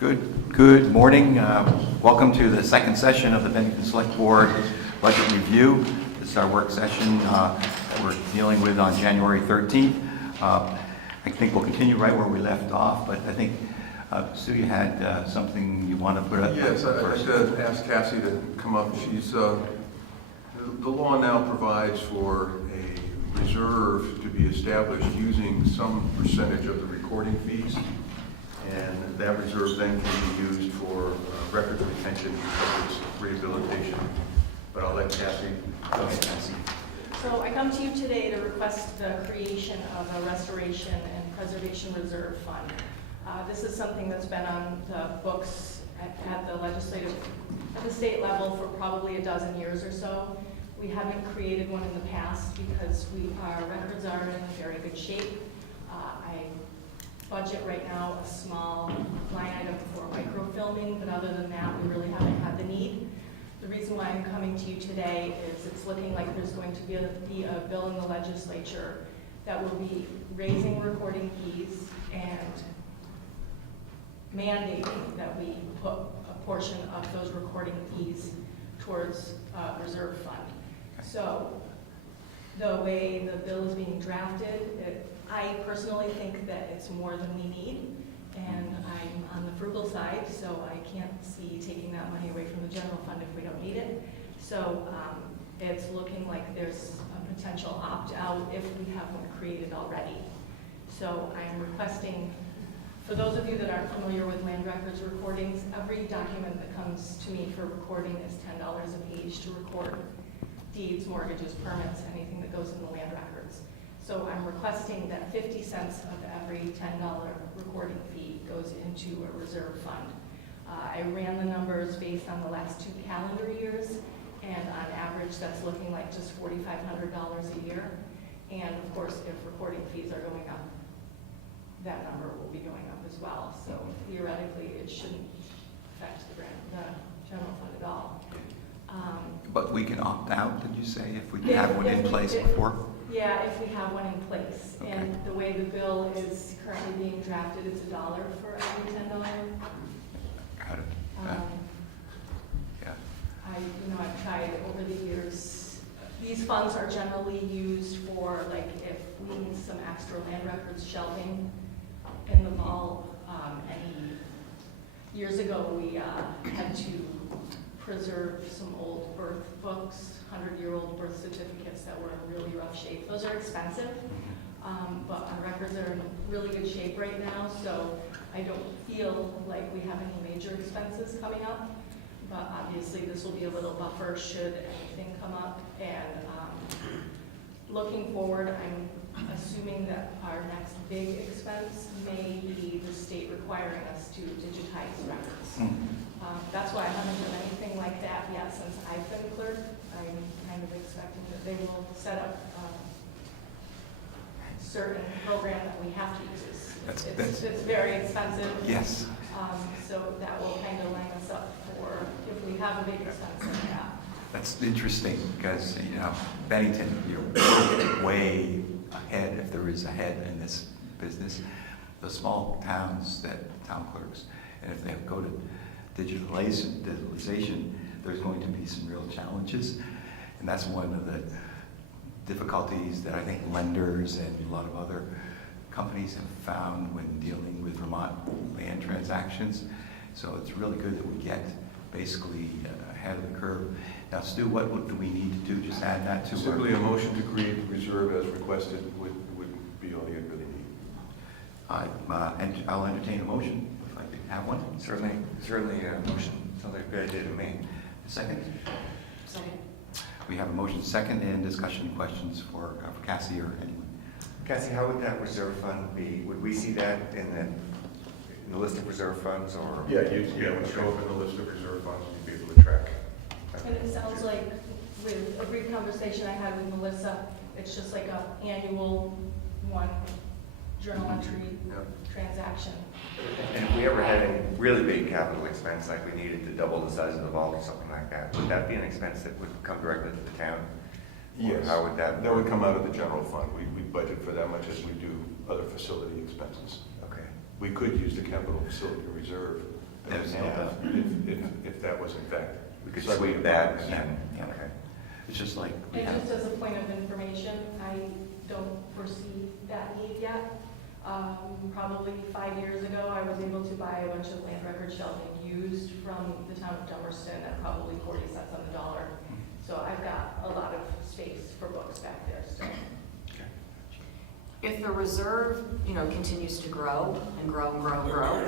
Good morning. Welcome to the second session of the Bennington Select Board Budget Review. This is our work session that we're dealing with on January 13th. I think we'll continue right where we left off, but I think, Sue, you had something you want to put up Yes, I'd first. like to ask Cassie to come up. The law now provides for a reserve to be established using some percentage of the recording fees. And that reserve then can be used for record retention, coverage, rehabilitation. But I'll let Cassie. Go ahead, Nancy. So I come to you today to request the creation of a restoration and preservation reserve fund. This is something that's been on the books at the state level for probably a dozen years or so. We haven't created one in the past because our records are in very good shape. I budget right now a small line item for microfilming, but other than that, we really haven't had the need. The reason why I'm coming to you today is it's looking like there's going to be a bill in the legislature that will be raising recording fees and mandating that we put a portion of those recording fees towards a reserve fund. So the way the bill is being drafted, I personally think that it's more than we need, and I'm on the frugal side, so I can't see taking that money away from the general fund if we don't need it. So it's looking like there's a potential opt-out if we have one created already. So I'm requesting, for those of you that aren't familiar with land records recordings, every document that comes to me for recording is $10 a page to record deeds, mortgages, permits, anything that goes in the land records. So I'm requesting that 50 cents of every $10 recording fee goes into a reserve fund. I ran the numbers based on the last 2 calendar years, and on average that's looking like just $4,500 a year. And of course, if recording fees are going up, that number will be going up as well. So theoretically, it shouldn't affect the general fund at all. But we can opt out, did you say, if we have one in place before? Yeah, if we have one in place. Okay. And the way the bill is currently being drafted, it's $1 for every $10. Got it. Yeah. I've tried over the years. These funds are generally used for, like, if we need some extra land records shelving in the mall. Years ago, we had to preserve some old birth books, 100-year-old birth certificates that were in really rough shape. Those are expensive, but our records are in really good shape right now, so I don't feel like we have any major expenses coming up. But obviously, this will be a little buffer should anything come up. And looking forward, I'm assuming that our next big expense may be the state requiring us to digitize records. That's why I haven't done anything like that yet since I've been clerk. I'm kind of expecting that they will set up a certain program that we have to use. It's very expensive. Yes. So that will kind of line us up for if we have a big expense like that. That's interesting because, Bennington, you're way ahead, if there is ahead in this business. The small towns town clerks, and if they go to digitalization, there's going to be some real challenges. And that's one of the difficulties that I think lenders and a lot of other companies have found when dealing with Vermont land transactions. So it's really good that we get basically ahead of the curve. Now, Stu, what do we need to do? Just add that to Simply a motion to create the reserve as requested would be all you really need. I'll entertain a motion if I could have one. Certainly a motion. Sounds like a good idea to me. Second? Second. We have a motion second and discussion questions for Cassie or anyone. Cassie, how would that reserve fund be? Would we see that in the list of reserve funds, or? Yeah, it would show up in the list of reserve funds, you'd be able to track. And it sounds like with a brief conversation I had with Melissa, it's just like a annual one journal entry transaction. And if we ever had any really big capital expense, like we needed to double the size of the vault or something like that, would that be an expense that would come directly to the town? Yes. How would that? That would come out of the general fund. We budget for that much as we do other facility expenses. Okay. We could use the capital facility reserve still half if that was in fact. We could slightly sweep that above and this. then, Yeah. okay. It's just like we And have, just as a point of information, I don't foresee that need yet. Probably 5 years ago, I was able to buy a bunch of land record shelving used from the town of Dummerston at probably 40 cents on the dollar. So I've got a lot of space for books back there still. If the reserve, continues to grow and grow and grow and grow,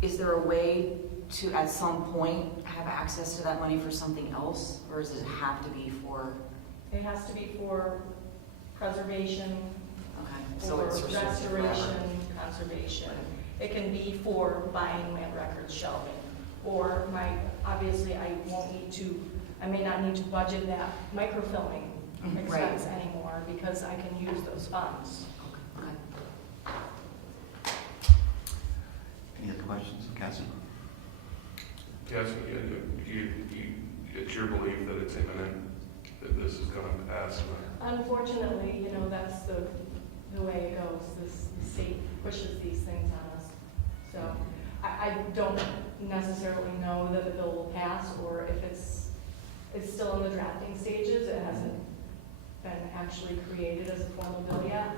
is there a way to, at some point, have access to that money for something else? Or does it have to be for, It has to be for preservation, okay, so or it's restricted forever? restoration, conservation. It can be for buying land records shelving, or obviously I may not need to budget that microfilming Mhm, expense anymore because I can use those funds. Okay. any other questions, Cassie? Yes, it's your belief that it's imminent, that this is going to pass? Unfortunately, that's the way it goes. The state pushes these things on us. So I don't necessarily know that the bill will pass, or if it's still in the drafting stages. It hasn't been actually created as a formal bill yet.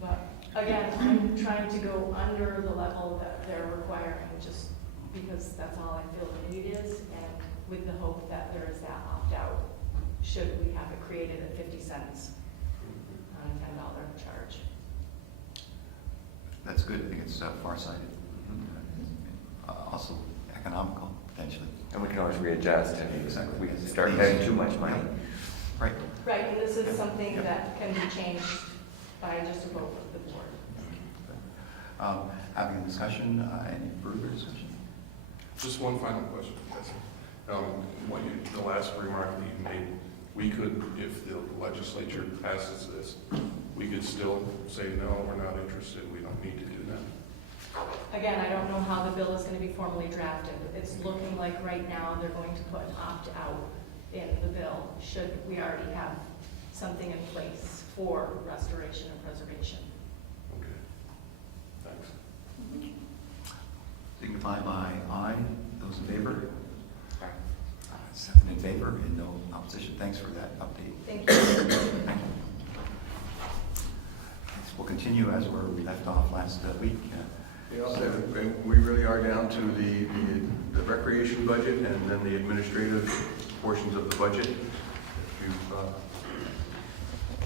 But again, I'm trying to go under the level that they're requiring, just because that's all I feel the need is, and with the hope that there is that opt-out, should we have it created at 50 cents on a $10 charge. That's good, I think it's farsighted. Also economical, potentially. And we can always readjust Exactly. if we start paying too much money. Right. Right, and this is something that can be changed by just a vote of the board. Having a discussion, any further discussion? Just one final question. The last remark that you made, we could, if the legislature passes this, we could still say, no, we're not interested, we don't need to do that. Again, I don't know how the bill is going to be formally drafted. It's looking like right now they're going to put opt-out in the bill, should we already have something in place for restoration and preservation. Okay. Thanks. Signify by aye. Those in favor? Aye. 7 in favor and no opposition. Thanks for that update. Thank you. Thank you. We'll continue as where we left off last week. We really are down to the recreation budget and then the administrative portions of the budget. If you've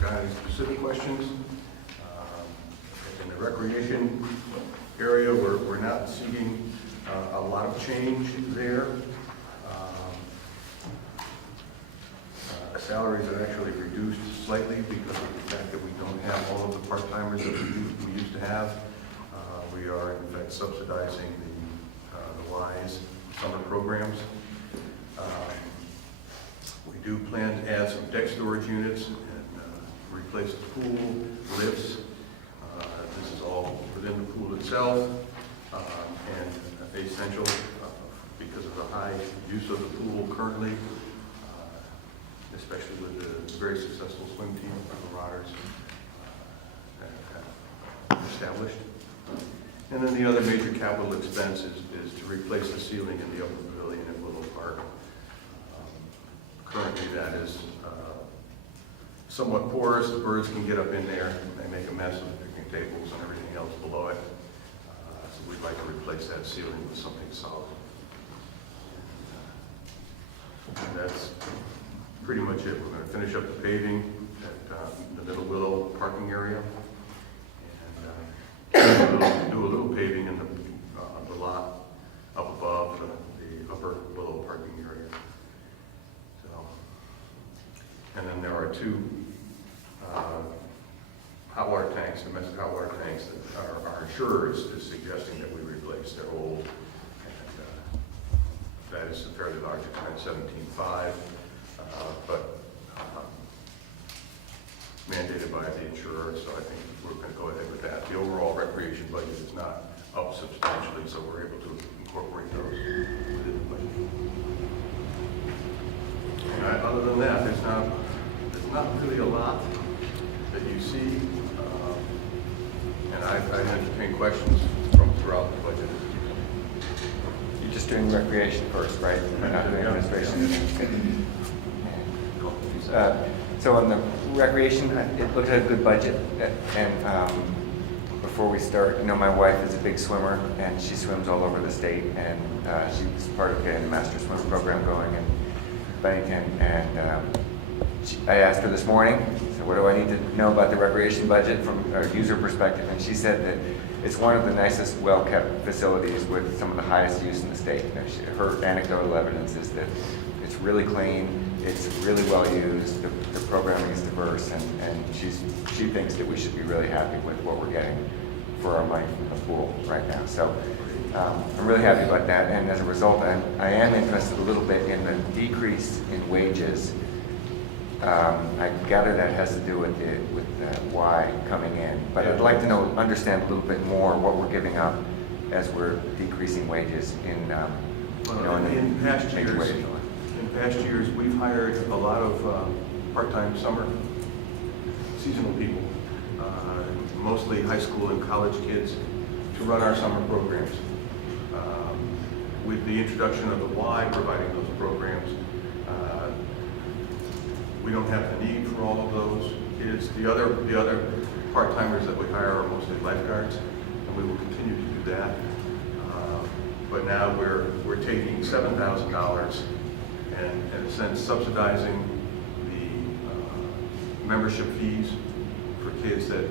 got any specific questions, in the recreation area, we're not seeing a lot of change there. Salaries are actually reduced slightly because of the fact that we don't have all of the part-timers that we used to have. We are in fact subsidizing the WISE summer programs. We do plan to add some deck storage units and replace the pool, lifts. This is all within the pool itself and essential because of the high use of the pool currently, especially with the very successful swim team of the Marauders established. And then the other major capital expense is to replace the ceiling in the upper pavilion at Willow Park. Currently that is somewhat porous. The birds can get up in there and they make a mess of the picnic tables and everything else below it. So we'd like to replace that ceiling with something solid. And that's pretty much it. We're going to finish up the paving at the Middle Willow parking area. And do a little paving in the lot up above the upper Willow parking area. So, and then there are 2 hot water tanks, domestic hot water tanks that our insurer is suggesting that we replace. They're old, and that is a fairly large expense, $17,500, but mandated by the insurer, so I think we're going to go ahead with that. The overall recreation budget is not up substantially, so we're able to incorporate those within the budget. And other than that, there's not really a lot that you see, and I entertain questions from throughout the budget. You just just doing recreation first, right? We're not doing administration. So on the recreation, it looks like a good budget. And before we start, my wife is a big swimmer, and she swims all over the state. And she was part of getting the master swim program going in Bennington. And I asked her this morning, so what do I need to know about the recreation budget from a user perspective? And she said that it's one of the nicest, well-kept facilities with some of the highest use in the state. Her anecdotal evidence is that it's really clean, it's really well used, the programming is diverse, and she thinks that we should be really happy with what we're getting for our money from the pool right now. So I'm really happy about that, and as a result, I am interested a little bit in the decrease in wages. I gather that has to do with Y coming in, but I'd like to understand a little bit more what we're giving up as we're decreasing wages in past years, we've hired a lot of part-time summer seasonal people, mostly high school and college kids, to run our summer programs. With the introduction of the Y providing those programs, we don't have the need for all of those kids. The other part-timers that we hire are mostly lifeguards, and we will continue to do that. But now we're taking $7,000 and in a sense subsidizing the membership fees for kids that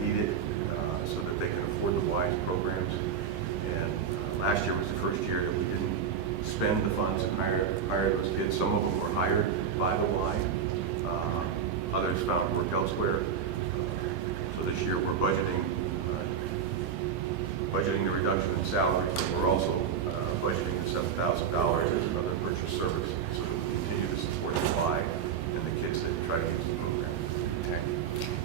need it, so that they can afford the WISE programs. And last year was the first year that we didn't spend the funds and hire those kids. Some of them were hired by the Y. Others found work elsewhere. So this year we're budgeting the reduction in salary. We're also budgeting the $7,000 as another purchase service, so that we continue to support the Y and the kids that try to use the program. Okay.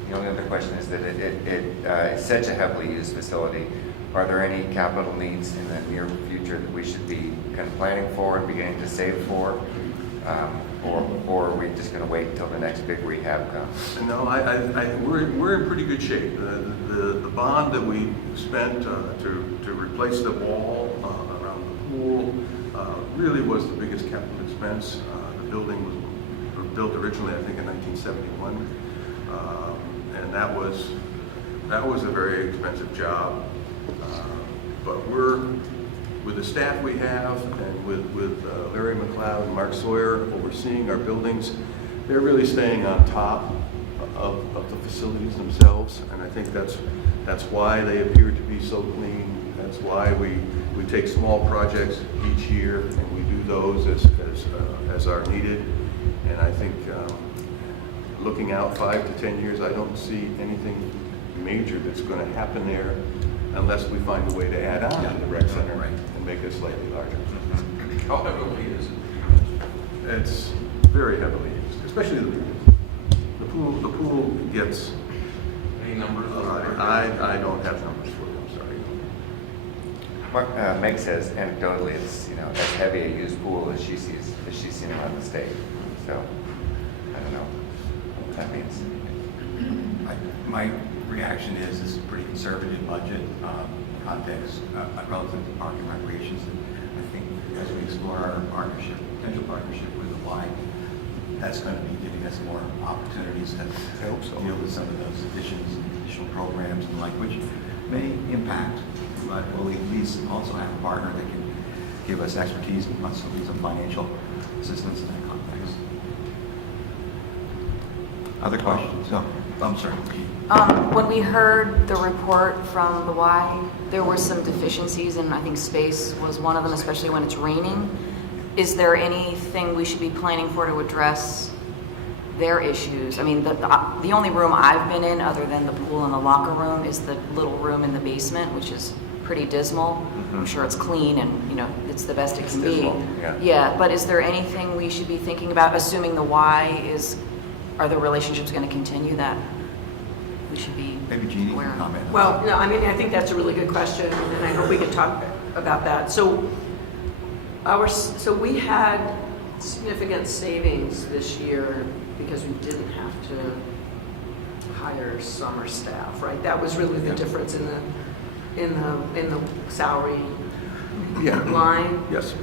The only other question is that it's such a heavily used facility. Are there any capital needs in the near future that we should be kind of planning for and beginning to save for? Or are we just going to wait until the next big rehab comes? No, we're in pretty good shape. The bond that we spent to replace the wall around the pool really was the biggest capital expense. The building was built originally, I think, in 1971, and that was a very expensive job. But with the staff we have, and with Larry McLeod and Mark Sawyer overseeing our buildings, they're really staying on top of the facilities themselves, and I think that's why they appear to be so clean. That's why we take small projects each year, and we do those as are needed. And I think looking out 5 to 10 years, I don't see anything major that's going to happen there, unless we find a way to add on to the rec center and make it slightly larger. How heavily is it? It's very heavily used, especially the pool. The pool gets. Any numbers? I don't have numbers for you. I'm sorry. Meg says anecdotally it's as heavy a used pool as she's seen around the state. So I don't know what that means. My reaction is this is a pretty conservative budget context relative to park and recreations. And I think as we explore our potential partnership with the Y, that's going to be giving us more opportunities to deal with some of those additional programs and like, which may impact, but we'll at least also have a partner that can give us expertise and possibly some financial assistance in that context. Other questions? No, I'm sorry. When we heard the report from the Y, there were some deficiencies, and I think space was one of them, especially when it's raining. Is there anything we should be planning for to address their issues? I mean, the only room I've been in, other than the pool and the locker room, is the little room in the basement, which is pretty dismal. Mm-hmm. I'm sure it's clean and it's the best it can be. Yeah, but is there anything we should be thinking about, assuming the Y are the relationships going to continue, that we should be Maybe Jeannie aware can of? comment. Well, no, I mean, I think that's a really good question, and I hope we can talk about that. So we had significant savings this year because we didn't have to hire summer staff, right? That was really the difference in the salary Yeah. line. Yes.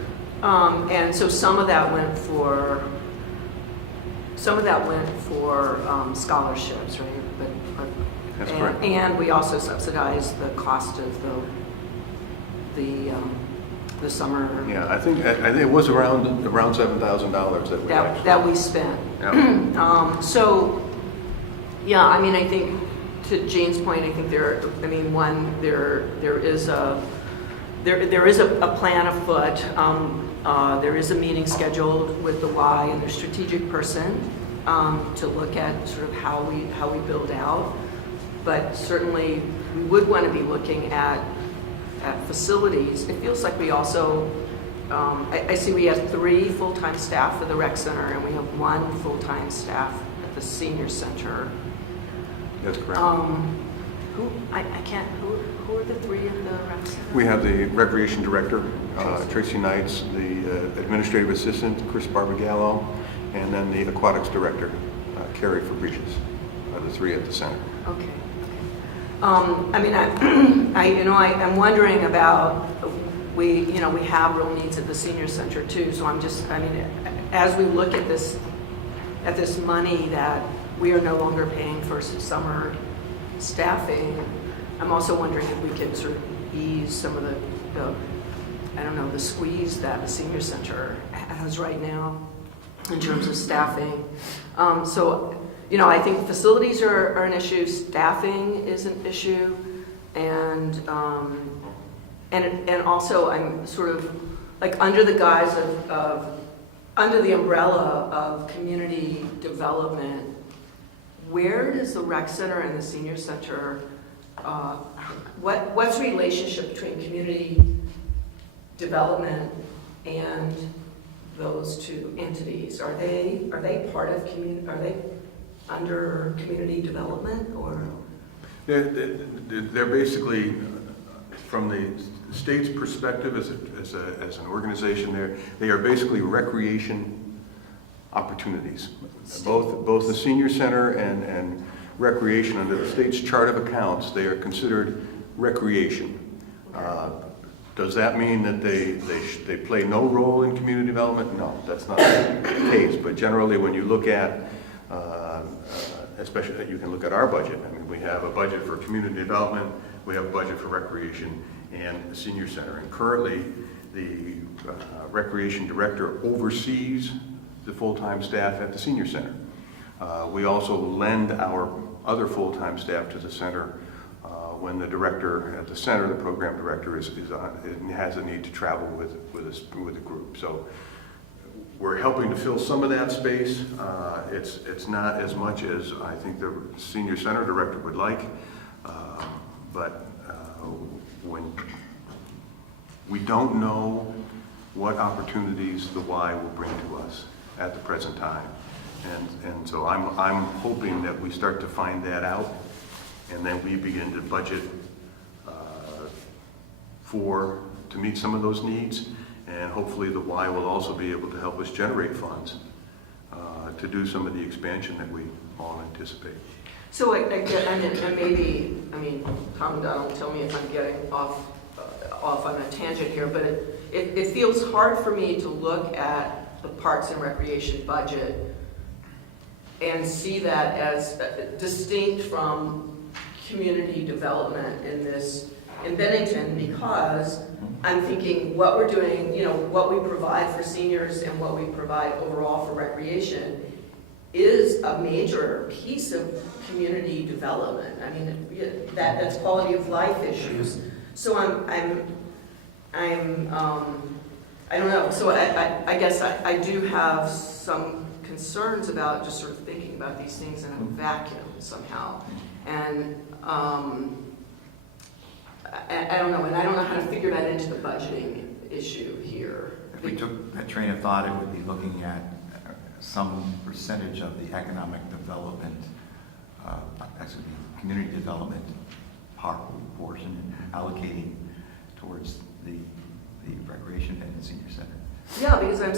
And so some of that went for scholarships, right? That's correct. And we also subsidized the cost of the summer Yeah, I think it was around $7,000 that we actually. that we spent. Yeah. So, yeah, I mean, I think to Jane's point, I think there is a plan afoot. There is a meeting scheduled with the Y and their strategic person to look at sort of how we build out. But certainly, we would want to be looking at facilities. It feels like we also, I see we have 3 full-time staff for the rec center, and we have 1 full-time staff at the senior center. That's correct. Who are the 3 in the rec center? We have the recreation director, Tracy Knights, the administrative assistant, Chris Barbagallo, and then the aquatics director, Carrie Fabricius, are the 3 at the center. Okay. I mean, I'm wondering about, we have real needs at the senior center too, so as we look at this money that we are no longer paying for summer staffing, I'm also wondering if we can sort of ease some of the squeeze that the senior center has right now in terms of staffing. So, I think facilities are an issue, staffing is an issue, and also I'm sort of like under the guise under the umbrella of community development. Where does the rec center and the senior center, what's the relationship between community development and those 2 entities? Are they part of community? Are they under community development, or? They're basically, from the state's perspective as an organization, they are basically recreation opportunities. Both the senior center and recreation under the state's chart of accounts, they are considered recreation. Does that mean that they play no role in community development? No, that's not the case. But generally, when you look at, especially you can look at our budget. I mean, we have a budget for community development, we have a budget for recreation and the senior center. And currently, the recreation director oversees the full-time staff at the senior center. We also lend our other full-time staff to the center when the director at the center, the program director, has a need to travel with a group. So we're helping to fill some of that space. It's not as much as I think the senior center director would like, but when we don't know what opportunities the Y will bring to us at the present time. And so I'm hoping that we start to find that out, and then we begin to budget to meet some of those needs, and hopefully the Y will also be able to help us generate funds to do some of the expansion that we all anticipate. So I get, and maybe, Tom Donald, tell me if I'm getting off on a tangent here, but it feels hard for me to look at the Parks and Recreation budget and see that as distinct from community development in Bennington, because I'm thinking what we're doing, what we provide for seniors and what we provide overall for recreation is a major piece of community development. I mean, that's quality of life issues. So I don't know. So I guess I do have some concerns about just sort of thinking about these things in a vacuum somehow. And I don't know, and I don't know how to figure that into the budgeting issue here. If we took that train of thought, it would be looking at some percentage of the economic development, actually the community development portion, and allocating towards the recreation and the senior center. Yeah, because I'm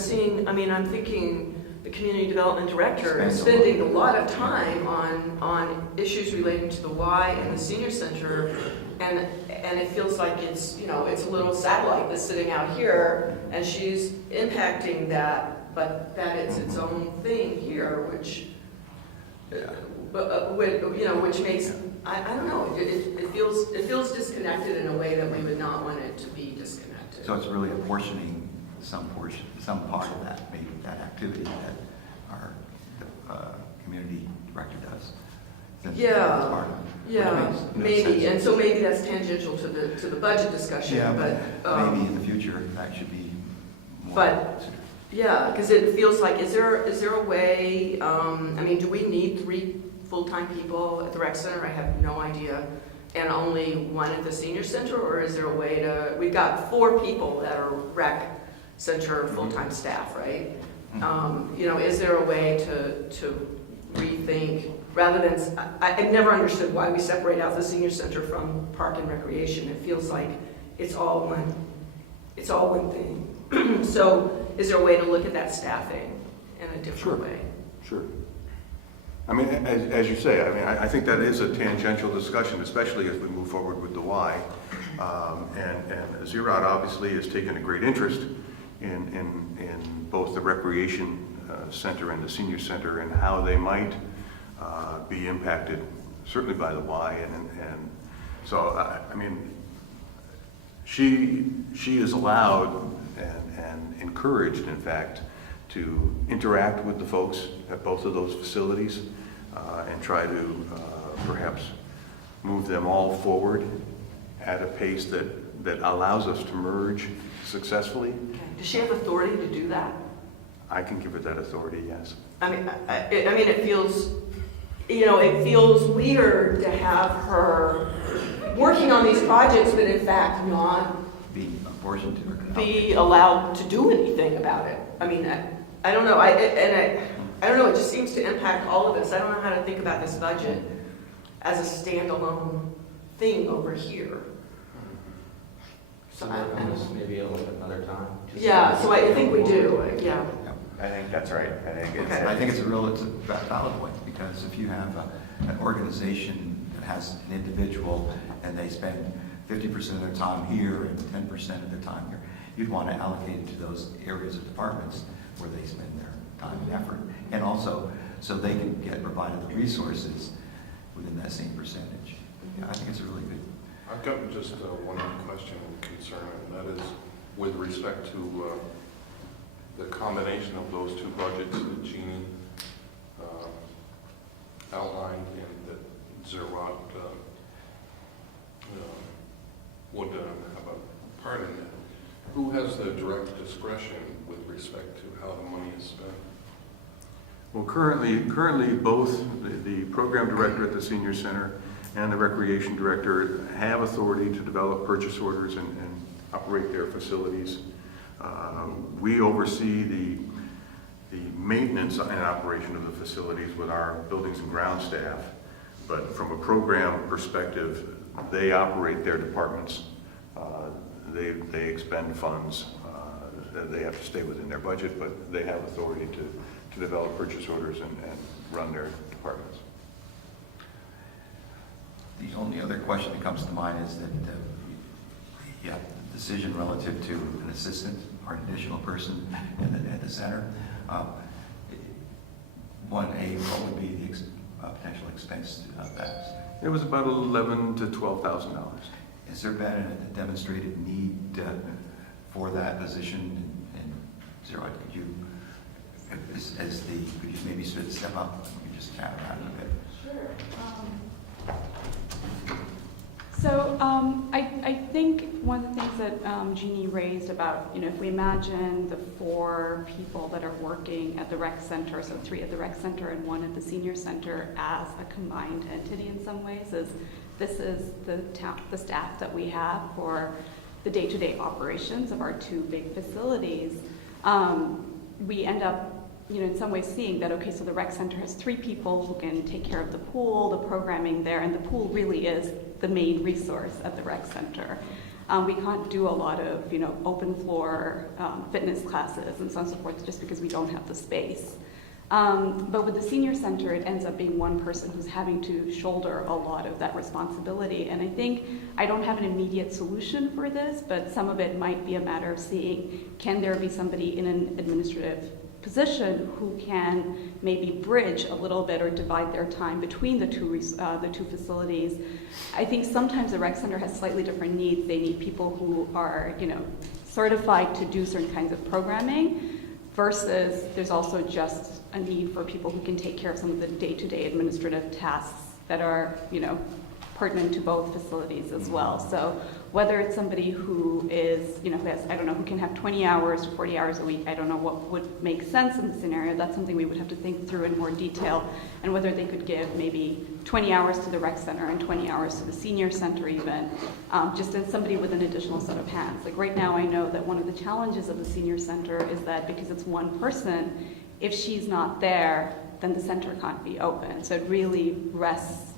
thinking the community development director is spending a lot of time on issues relating to the Y and the senior center, and and it feels like it's, you know, it's a little satellite that's sitting out here, and she's impacting that, but that it's its own thing here, which, you know, which makes, I don't know, it feels disconnected in a way that we would not want it to be disconnected. So it's really apportioning some part of that, maybe that activity that our community director does. That's part of it, which Yeah, makes, maybe, sense. and so maybe that's tangential to the budget discussion, Yeah, but. maybe in the future, that should be more. But- Yeah, because it feels like, is there a way, I mean, do we need 3 full-time people at the rec center? I have no idea. And only 1 at the senior center, or is there a way to, we've got 4 people that are rec center full-time staff, right? You know, is there a way to rethink, rather than, I've never understood why we separate out the senior center from park and recreation. It feels like it's all one thing. So is there a way to look at that staffing in a different way? Sure. I mean, as you say, I mean, I think that is a tangential discussion, especially as we move forward with the Y. And Zerot obviously has taken a great interest in both the recreation center and the senior center and how they might be impacted, certainly by the Y. And so, I mean, she is allowed and encouraged, in fact, to interact with the folks at both of those facilities and try to perhaps move them all forward at a pace that allows us to merge successfully. Okay. Does she have authority to do that? I can give her that authority, yes. I mean, it feels, you know, it feels weird to have her working on these projects, but in fact not Be apportioned to her. be allowed to do anything about it. I mean, I don't know. I don't know. It just seems to impact all of us. I don't know how to think about this budget as a standalone thing over here. So work on this maybe a little bit another time. Just Yeah. So I think we do. Yeah. I think that's right. I think it's. Okay. I think it's a valid point, because if you have an organization that has an individual and they spend 50% of their time here and 10% of their time here, you'd want to allocate it to those areas of departments where they spend their time and effort. And also, so they can get provided the resources within that same percentage. Yeah, I think it's a really good. I've got just one question and concern, and that is with respect to the combination of those 2 budgets that Jeannie outlined and that Zerot would have a part in that. Who has the direct discretion with respect to how the money is spent? Well, currently both the program director at the senior center and the recreation director have authority to develop purchase orders and operate their facilities. We oversee the maintenance and operation of the facilities with our buildings and ground staff, but from a program perspective, they operate their departments. They expend funds. They have to stay within their budget, but they have authority to develop purchase orders and run their departments. The only other question that comes to mind is that, the decision relative to an assistant or an additional person at the center. 1A, what would be the potential expense of that? It was about $11,000 to $12,000. Has there been a demonstrated need for that position? And Zerot, could you maybe step up and just chat around a bit? Sure. So I think one of the things that Jeannie raised about, you know, if we imagine the 4 people that are working at the rec center, so 3 at the rec center and 1 at the senior center as a combined entity in some ways, is this is the staff that we have for the day-to-day operations of our 2 big facilities. We end up, you know, in some ways seeing that, okay, so the rec center has 3 people who can take care of the pool, the programming there, and the pool really is the main resource at the rec center. We can't do a lot of, you know, open floor fitness classes and so on and so forth just because we don't have the space. But with the senior center, it ends up being one person who's having to shoulder a lot of that responsibility. And I think I don't have an immediate solution for this, but some of it might be a matter of seeing, can there be somebody in an administrative position who can maybe bridge a little bit or divide their time between the two facilities. I think sometimes the rec center has slightly different needs. They need people who are, certified to do certain kinds of programming, versus there's also just a need for people who can take care of some of the day-to-day administrative tasks that are, pertinent to both facilities as well. So whether it's somebody who is, who has, who can have 20 hours or 40 hours a week, I don't know what would make sense in the scenario. That's something we would have to think through in more detail, and whether they could give maybe 20 hours to the rec center and 20 hours to the senior center even, just as somebody with an additional set of hands. Like right now, I know that one of the challenges of the senior center is that because it's one person, if she's not there, then the center can't be open. So it really rests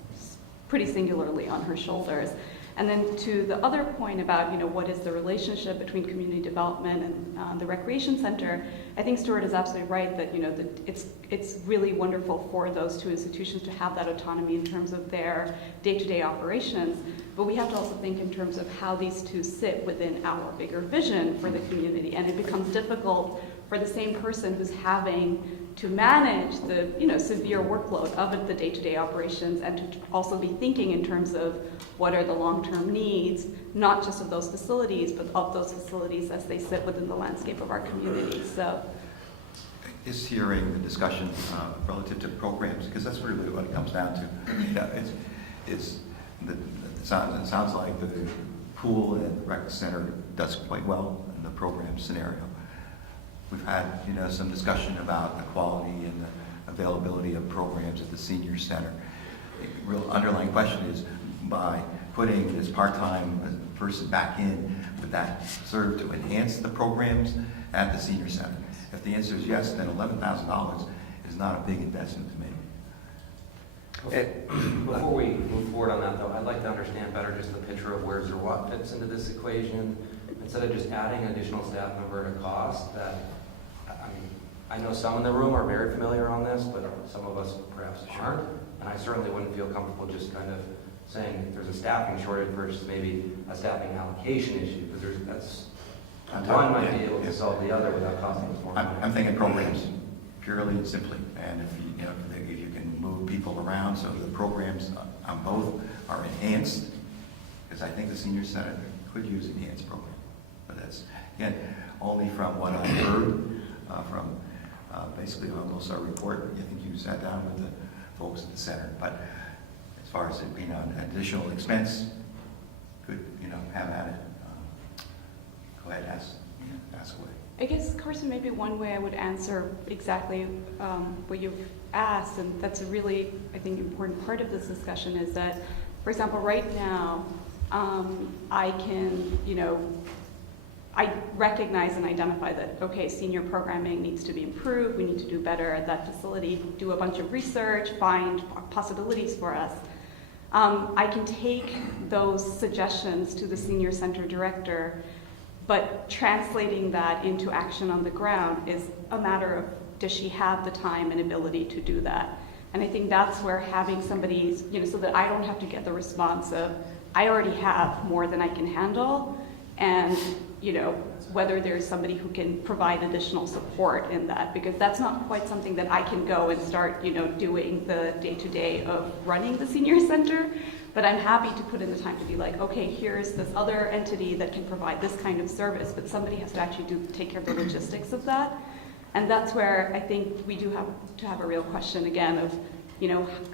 pretty singularly on her shoulders. And then to the other point about, what is the relationship between community development and the recreation center, I think Stuart is absolutely right that, that it's really wonderful for those two institutions to have that autonomy in terms of their day-to-day operations. But we have to also think in terms of how these two sit within our bigger vision for the community. And it becomes difficult for the same person who's having to manage the severe workload of the day-to-day operations, and to also be thinking in terms of what are the long-term needs, not just of those facilities, but of those facilities as they sit within the landscape of our community. So, Is hearing the discussion relative to programs, because that's really what it comes down to. It sounds like the pool and rec center does quite well in the program scenario. We've had, some discussion about the quality and the availability of programs at the senior center. The real underlying question is, by putting this part-time person back in, would that serve to enhance the programs at the senior center? If the answer is yes, then $11,000 is not a big investment to make. Before we move forward on that, though, I'd like to understand better just the picture of where Zerwatt fits into this equation. Instead of just adding an additional staff member at a cost that, I know some in the room are very familiar on this, but some of us perhaps aren't. And I certainly wouldn't feel comfortable just kind of saying there's a staffing shortage versus maybe a staffing allocation issue, because one might be able to solve the other without costing us more money. I'm thinking programs, purely and simply. And if you can move people around so the programs on both are enhanced, because I think the senior center could use enhanced program. But that's, again, only from what I heard from basically almost our report. I think you sat down with the folks at the center. But as far as it being an additional expense, could, have at it. Go ahead, ask away. I guess, Carson, maybe one way I would answer exactly what you've asked, and that's a really, I think, important part of this discussion, is that, for example, right now, I can, I recognize and identify that, okay, senior programming needs to be improved, we need to do better at that facility, do a bunch of research, find possibilities for us. I can take those suggestions to the senior center director, but translating that into action on the ground is a matter of, does she have the time and ability to do that? And I think that's where having somebody, so that I don't have to get the response of, I already have more than I can handle, and whether there's somebody who can provide additional support in that, because that's not quite something that I can go and start, doing the day-to-day of running the senior center. But I'm happy to put in the time to be like, okay, here's this other entity that can provide this kind of service, but somebody has to actually take care of the logistics of that. And that's where I think we do have to have a real question again of,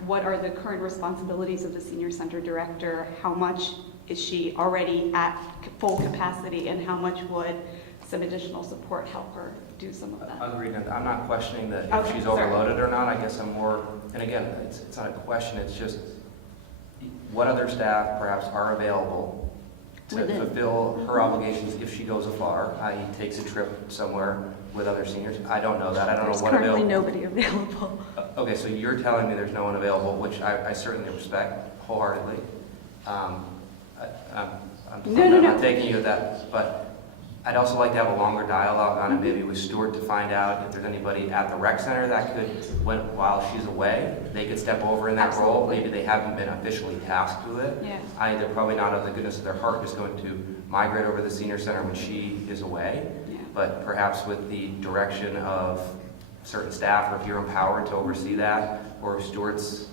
what are the current responsibilities of the senior center director? How much is she already at full capacity, and how much would some additional support help her do some of that? Agreed. And I'm not questioning that if Okay, she's sorry. overloaded or not. I guess I'm more, and again, it's not a question, it's just what other staff perhaps are available to fulfill her obligations if she goes afar, i.e. takes a trip somewhere with other seniors. I don't know that. I don't There's know what currently available. nobody available. Okay, so you're telling me there's no one available, which I certainly respect wholeheartedly. I'm No. not taking you at that, but I'd also like to have a longer dialogue on it, maybe with Stuart, to find out if there's anybody at the rec center that could, while she's away, they could step over in that role. Absolutely. Maybe they haven't been officially tasked with it. Yeah. They're probably not, out of the goodness of their heart, just going to migrate over to the senior center when she is away. Yeah. But perhaps with the direction of certain staff, or if you're empowered to oversee that, or if Stuart's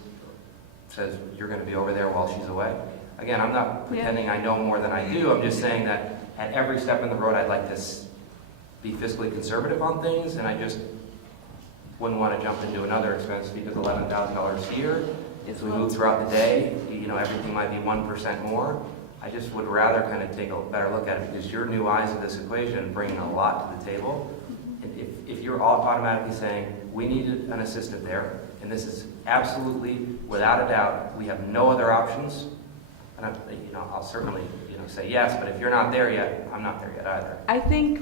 says you're going to be over there while she's away. Again, I'm not pretending I know more than I do. I'm just saying that at every step in the road, I'd like to be fiscally conservative on things, and I just wouldn't want to jump into another expense because $11,000 here, as we move throughout the day, everything might be 1% more. I just would rather kind of take a better look at it, because your new eyes of this equation bringing a lot to the table. And if you're all automatically saying, we need an assistant there, and this is absolutely, without a doubt, we have no other options, and I'll certainly say yes, but if you're not there yet, I'm not there yet either. I think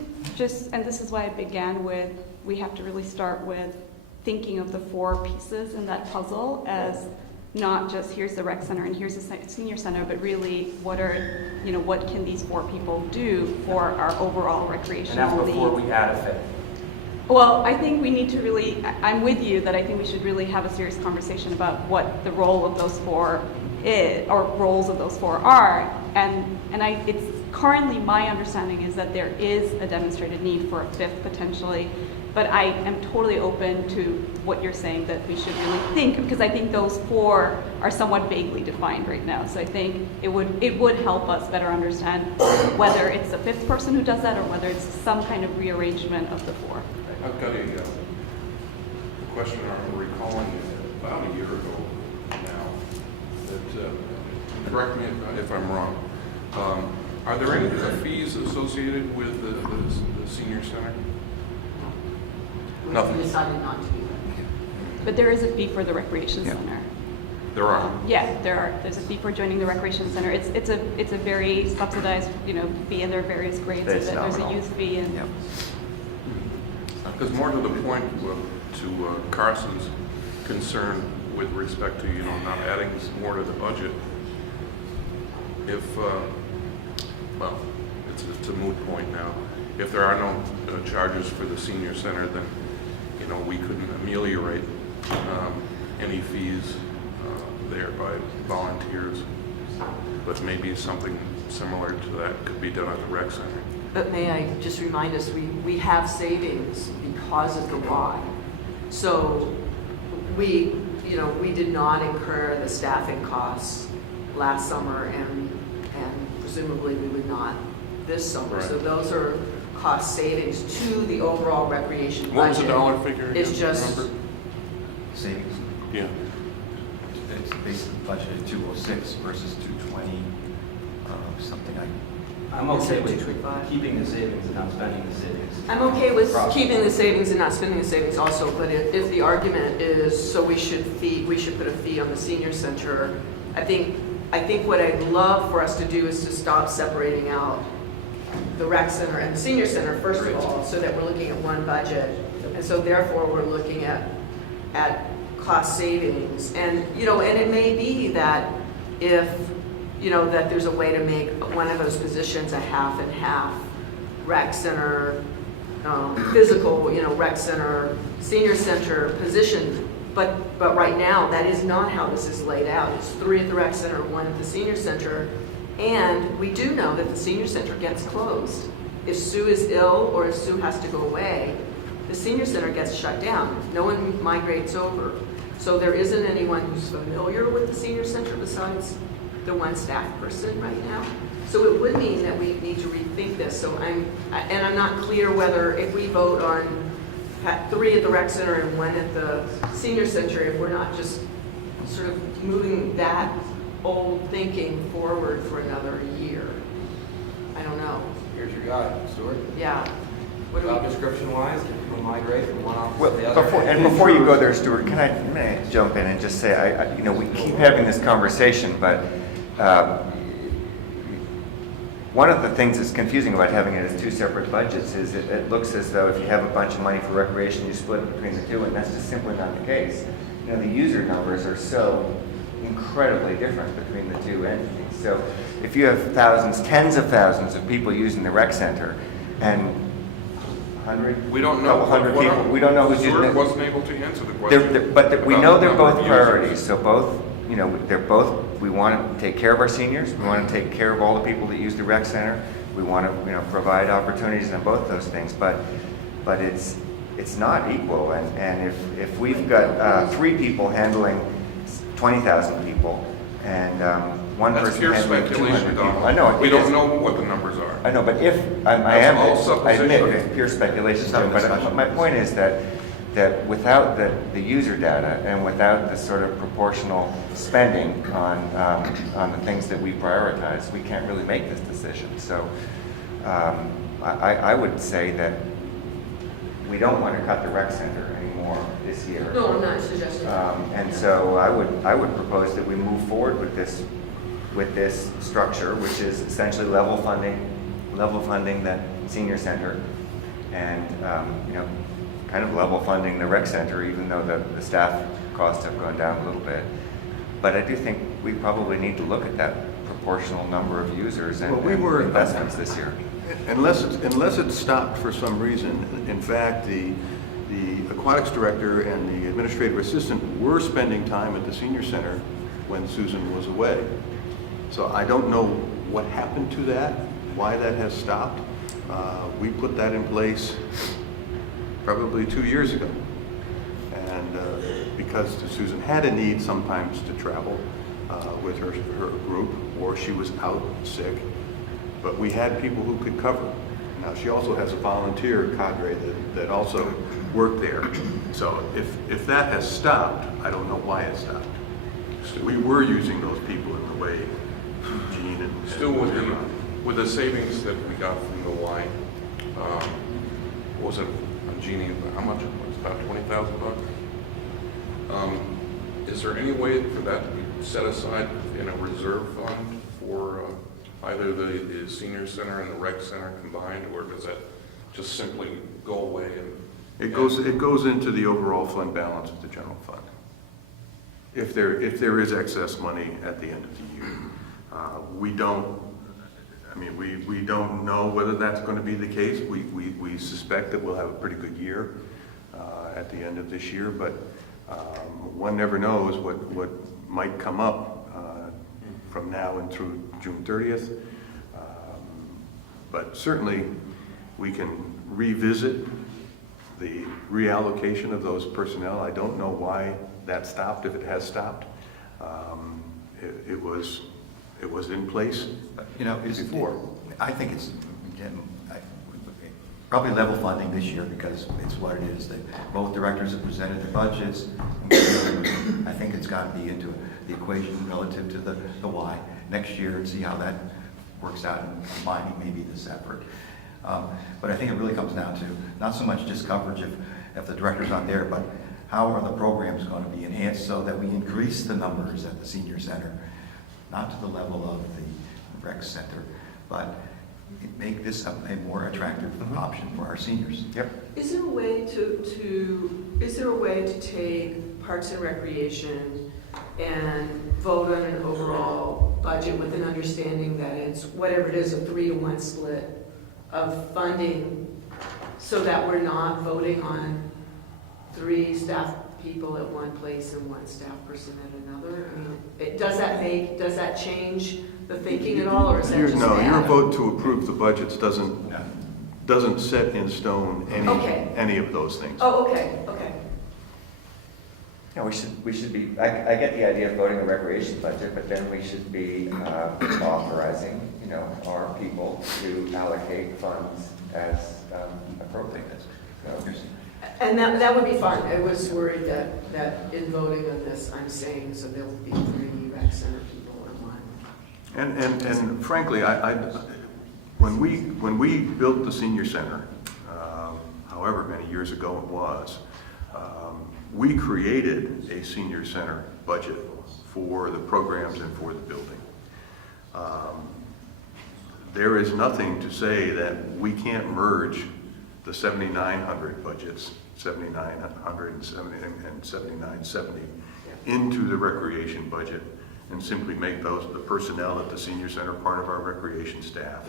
and this is why I began with, we have to really start with thinking of the 4 pieces in that puzzle as not just here's the rec center and here's the senior center, but really what can these 4 people do for our overall recreational And that's before needs? we add a fifth. Well, I think we need to really, I'm with you that I think we should really have a serious conversation about what the role of those 4 is, or roles of those 4 are. And it's currently my understanding is that there is a demonstrated need for a 5th potentially, but I am totally open to what you're saying, that we should really think, because I think those 4 are somewhat vaguely defined right now. So I think it would help us better understand whether it's the 5th person who does that or whether it's some kind of rearrangement of the 4. I've got a question I'm recalling about a year ago now. That correct me if I'm wrong. Are there any fees associated with the senior center? Nothing. We decided not to do that. But there is a fee for the recreation center. There are. Yeah, there's a fee for joining the recreation center. It's a very subsidized, fee, and there are various grades of it. It's There's a nominal. youth fee and. Yep. Because more to the point, to Carson's concern with respect to, not adding more to the budget, if, well, it's a moot point now. If there are no charges for the senior center, then, we couldn't ameliorate any fees there by volunteers. But maybe something similar to that could be done at the rec center. But may I just remind us, we have savings because of the Y. So we did not incur the staffing costs last summer, and presumably we would not this summer. Right. So those are cost savings to the overall recreation budget. What was the dollar figure again? It's just, Remember? Savings. Yeah. It's basically budgeted 206 versus 220, something like. I'm okay with 225. keeping the savings and not spending the savings. I'm okay with Across the keeping board. the savings and not spending the savings also, but if the argument is, so we should put a fee on the senior center, I think what I'd love for us to do is to stop separating out the rec center and the senior center, first of all, so that we're looking at one budget. And so therefore, we're looking at cost savings. And, and it may be that if, that there's a way to make one of those positions a half and half, rec center, physical, rec center, senior center position. But right now, that is not how this is laid out. It's 3 at the rec center, 1 at the senior center. And we do know that the senior center gets closed. If Sue is ill or if Sue has to go away, the senior center gets shut down. No one migrates over. So there isn't anyone who's familiar with the senior center besides the one staff person right now. So it would mean that we need to rethink this. So I'm not clear whether if we vote on 3 at the rec center and 1 at the senior center, if we're not just sort of moving that old thinking forward for another year. I don't know. Here's your guy, Stuart. Yeah. What do Job we? description wise, if people migrate from one office Well, to the other. before you go there, Stuart, may I jump in and just say, we keep having this conversation, but one of the things that's confusing about having it as 2 separate budgets is it looks as though if you have a bunch of money for recreation, you split it between the 2, and that's just simply not the case. The user numbers are so incredibly different between the 2 entities. So if you have thousands, tens of thousands of people using the rec center, And 100? We don't know. Couple hundred people, we don't know who's using Stuart it. wasn't able to answer the question. But we about know the they're number both of priorities, users. so both, you know, they're both, we want to take care of our seniors, we want to take care of all the people that use the rec center, we want to, you know, provide opportunities in both those things, but it's not equal, and if we've got 3 people handling 20,000 people, and one That's person pure handling 200 speculation, people. Donald. I know. We it don't is. know what the numbers are. I know, but if, I That's am, all I admit, supposition. it's pure speculation, It's not a but discussion. my point is that without the user data and without the sort of proportional spending on the things that we prioritize, we can't really make this decision. So I would say that we don't want to cut the rec center anymore this year. No, I'm not suggesting that. And so I would propose that we move forward with this structure, which is essentially level funding that senior center, and you know, kind of level funding the rec center, even though the staff costs have gone down a little bit. But I do think we probably need to look at that proportional number of users and, Well, we were- and investments this year. Unless it's stopped for some reason. In fact, the aquatics director and the administrative assistant were spending time at the senior center when Susan was away. So I don't know what happened to that, why that has stopped. We put that in place probably 2 years ago. And because Susan had a need sometimes to travel with her group, or she was out sick, but we had people who could cover. Now, she also has a volunteer cadre that also worked there. So if that has stopped, I don't know why it stopped. We were using those people in the way Gene and... Still with the savings that we got from the Y, what was it, Jeannie, how much? It was about $20,000. Is there any way for that to be set aside in a reserve fund for either the senior center and the rec center combined, or does that just simply go away? It goes into the overall fund balance of the general fund. If there is excess money at the end of the year. We don't know whether that's going to be the case. We suspect that we'll have a pretty good year at the end of this year, but one never knows what might come up from now and through June 30th. But certainly we can revisit the reallocation of those personnel. I don't know why that stopped, if it has stopped. It was in place You know, before. I think it's, again, probably level funding this year because it's what it is. That both directors have presented their budgets. I think it's got to be into the equation relative to the Y next year and see how that works out and combining maybe this effort. But I think it really comes down to not so much just coverage if the director's not there, but how are the programs going to be enhanced so that we increase the numbers at the senior center, not to the level of the rec center, but make this a more attractive option for our seniors. Yep. Is there a way to take Parks and Recreation and vote on an overall budget with an understanding that it's whatever it is, a 3-to-1 split of funding, so that we're not voting on 3 staff people at one place and 1 staff person at another? I mean, does that change the thinking at all, or is that just No, your bad? vote to approve the budgets doesn't set in stone Okay. any of those things. Oh, okay. Yeah, we should be, I get the idea of voting a recreation budget, but then we should be authorizing, you know, our people to allocate funds as appropriate. So, And that would be fine. I was worried that in voting on this, I'm saying, so there'll be 3 rec center people and 1. And frankly, when we built the senior center, however many years ago it was, we created a senior center budget for the programs and for the building. There is nothing to say that we can't merge the 7,900 budgets, 7,900 and 7970, into the recreation budget and simply make those, the personnel at the senior center, part of our recreation staff.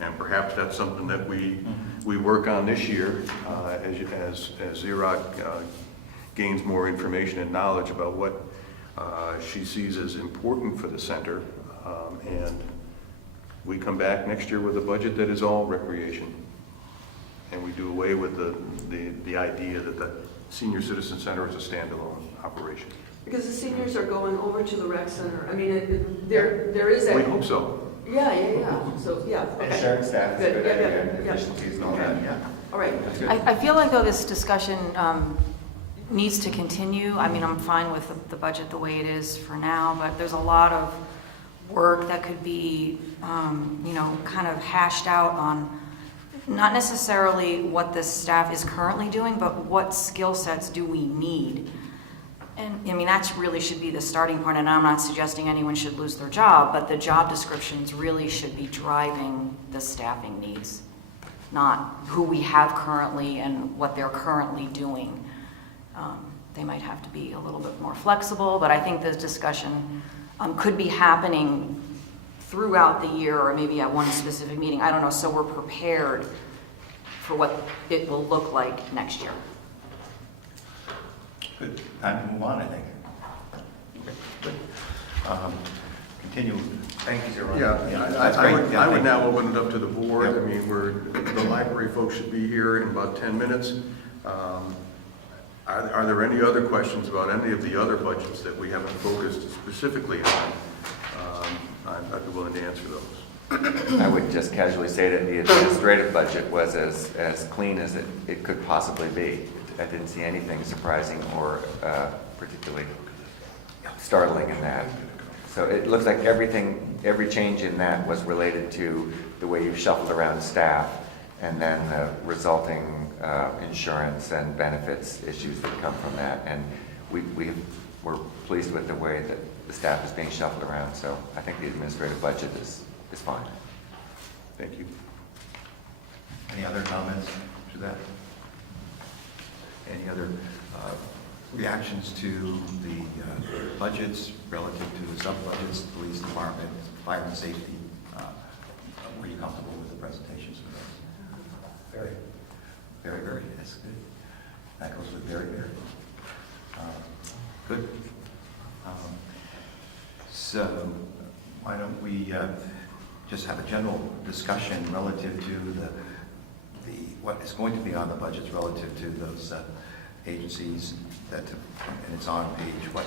And perhaps that's something that we work on this year as Xerox gains more information and knowledge about what she sees as important for the center. And we come back next year with a budget that is all recreation. And we do away with the idea that the Senior Citizen Center is a standalone operation. Because the seniors are going over to the rec center. I mean, there is that. We hope so. Yeah. So, yeah, okay. And sharing staff is a good idea, and yeah. efficiencies and all that, yeah. All right. I feel like though this discussion needs to continue. I mean, I'm fine with the budget the way it is for now, but there's a lot of work that could be, kind of hashed out on not necessarily what the staff is currently doing, but what skill sets do we need? And I mean, that really should be the starting point, and I'm not suggesting anyone should lose their job, but the job descriptions really should be driving the staffing needs, not who we have currently and what they're currently doing. They might have to be a little bit more flexible, but I think this discussion could be happening throughout the year or maybe at one specific meeting. I don't know, so we're prepared for what it will look like next year. Good, time to move on, I think. Good. Continue. Thank you, Jerome. Yeah, That's I great. would, Yeah, I would thank now open it up to the board. Yep. I mean, the library folks should be here in about 10 minutes. Are there any other questions about any of the other budgets that we haven't focused specifically on? I'd be willing to answer those. I would just casually say that the administrative budget was as clean as it could possibly be. I didn't see anything surprising or particularly startling in that. So it looks like every change in that was related to the way you shuffled around staff and then the resulting insurance and benefits issues that come from that. And we're pleased with the way that the staff is being shuffled around. So I think the administrative budget is fine. Thank you. Any other comments to that? Any other reactions to the budgets relative to the sub-budgets, police department, fire and safety? Were you comfortable with the presentations of those? Very. Very, very, that's good. That goes with very, very. Good. So why don't we just have a general discussion relative to what is going to be on the budgets relative to those agencies that, and it's on page what,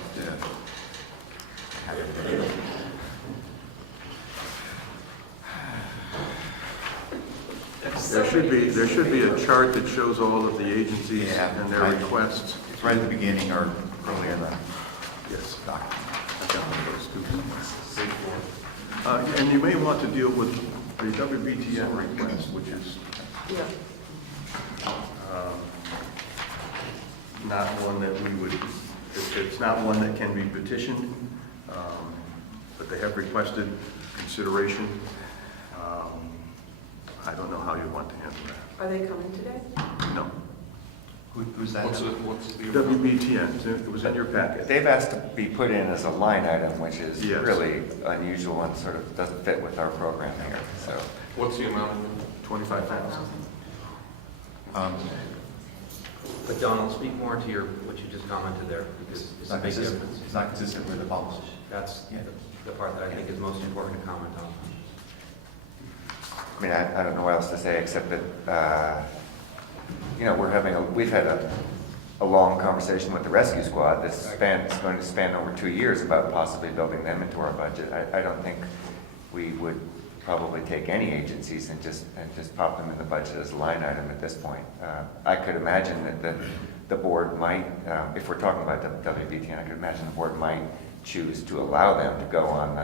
There should be a chart that shows all of the agencies Yeah, and their right. requests. it's right at the beginning or earlier in the Yes. document. I've got one of those too. And you may want to deal with the WBTN request, which is Yeah. not one that we would, it's not one that can be petitioned, but they have requested consideration. I don't know how you want to handle that. Are they coming today? No. Who's that? What's the? WBTN, it was in your packet. They've asked to be put in as a line item, which is Yes. really unusual and sort of doesn't fit with our program here. So What's the amount? 25,000. But Donald, speak more to what you just commented there, because it's a big difference. It's not consistent with the policy. That's Yeah. the part that I think is most important to comment on. I mean, I don't know what else to say except that, we've had a long conversation with the rescue squad that's going to span over 2 years about possibly building them into our budget. I don't think we would probably take any agencies and just pop them in the budget as a line item at this point. I could imagine that the board might, if we're talking about WBTN, I could imagine the board might choose to allow them to go on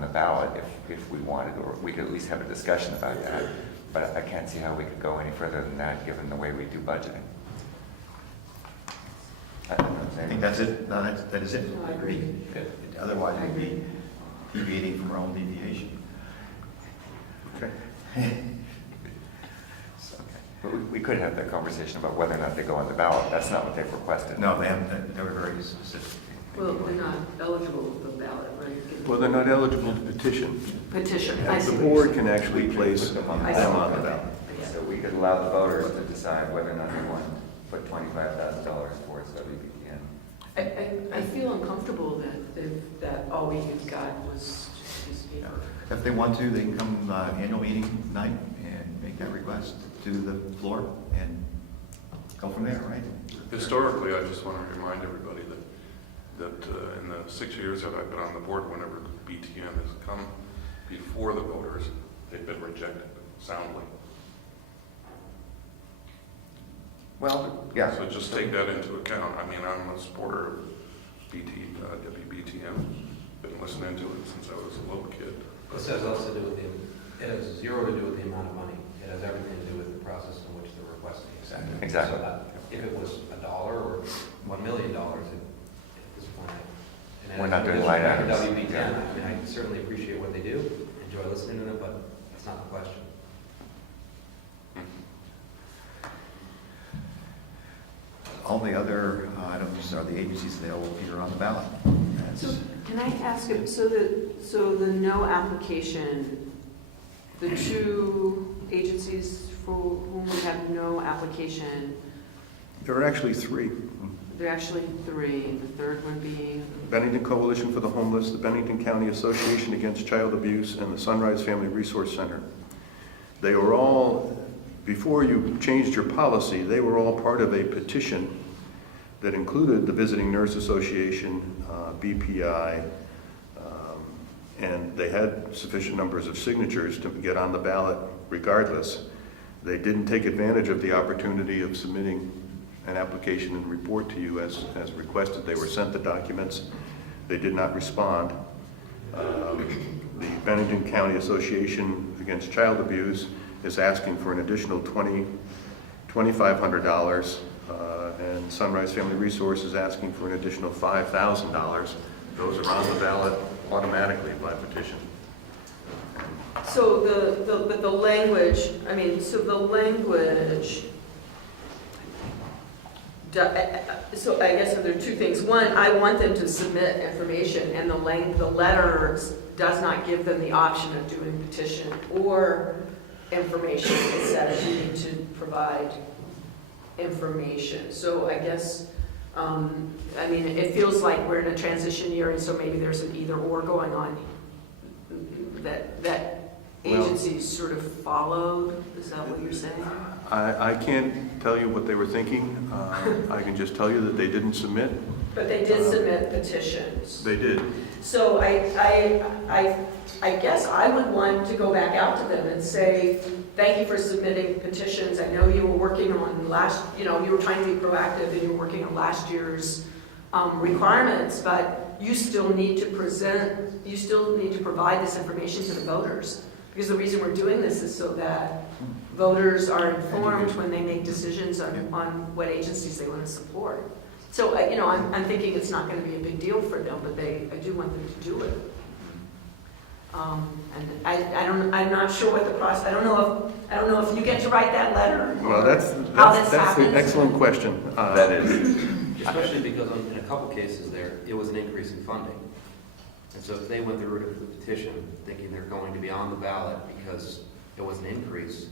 the ballot if we wanted, or we could at least have a discussion about that. But I can't see how we could go any further than that, given the way we do budgeting. I think that's it. No, that is it. No, I agree. Otherwise, we'd be deviating from our own deviation. Okay. So, okay. But we could have that conversation about whether or not they go on the ballot. That's not what they've requested. No, they haven't, they were very specific. Well, we're not eligible for the ballot, right? Well, they're not eligible to petition. Petition, I see. The board can actually place Put them on them the on the ballot. ballot. So we could allow the voters to decide whether or not they want to put $25,000 towards WPTN. I feel uncomfortable that all we got was just a piece of paper. If they want to, they can come annual meeting night and make that request to the floor and go from there, right? Historically, I just want to remind everybody that in the 6 years that I've been on the board, whenever BTN has come before the voters, they've been rejected soundly. Well, yeah. So just take that into account. I mean, I'm a supporter of WBTN. Been listening to it since I was a little kid. This has also to do with it has zero to do with the amount of money. It has everything to do with the process in which they're requesting. Exactly. So that if it was $1 or $1 million at this point. and We're as not you doing mentioned, line items. WB10, I mean, I certainly appreciate what they do, enjoy listening to them, but that's not the question. All the other items are the agencies that will appear on the ballot. So That's- can I ask, so the no application, the two agencies for whom we have no application, There are actually three. there are actually three, the third one being, Bennington Coalition for the Homeless, the Bennington County Association Against Child Abuse, and the Sunrise Family Resource Center. They were all, before you changed your policy, they were all part of a petition that included the Visiting Nurse Association, BPI, and they had sufficient numbers of signatures to get on the ballot regardless. They didn't take advantage of the opportunity of submitting an application and report to you as requested. They were sent the documents. They did not respond. The Bennington County Association Against Child Abuse is asking for an additional $2,500, and Sunrise Family Resource is asking for an additional $5,000. Those are on the ballot automatically by petition. so but the language, I mean, so the language, so I guess there are two things. One, I want them to submit information, and the letter does not give them the option of doing petition or information. It says you need to provide information. So I guess, I mean, it feels like we're in a transition year, and so maybe there's an either or going on that agencies sort of followed. Is that what you're saying? I can't tell you what they were thinking. I can just tell you that they didn't submit. But they did submit petitions. They did. So I guess I would want to go back out to them and say, thank you for submitting petitions. I know you were working on you were trying to be proactive and you were working on last year's requirements, but you still need to provide this information to the voters. Because the reason we're doing this is so that voters are informed when they make decisions on what agencies they want to support. So, I'm thinking it's not going to be a big deal for them, but I do want them to do it. And I'm not sure what the process, I don't know if you get to write that letter. Well, that's an excellent question. That is. Especially because in a couple cases there, it was an increase in funding. And so if they went the route of the petition, thinking they're going to be on the ballot because it was an increase,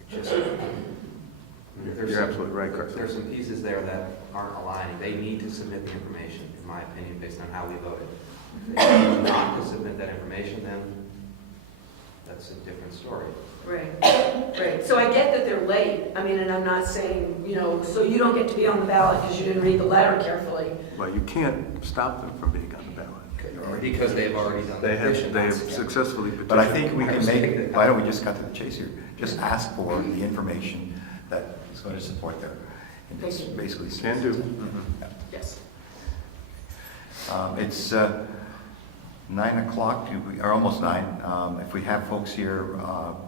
it just... You're absolutely right, Carson. There's some pieces there that aren't aligning. They need to submit the information, in my opinion, based on how we voted. If they choose not to submit that information, then that's a different story. Right. So I get that they're late. I mean, and I'm not saying, so you don't get to be on the ballot because you didn't read the letter carefully. Well, you can't stop them from being on the ballot. Because they've already done the petition. They have successfully petitioned. But I think we can make, why don't we just cut to the chase here? Just ask for the information that is going to support them. And it's basically. Can do. Yes. It's 9 o'clock, or almost 9. If we have folks here,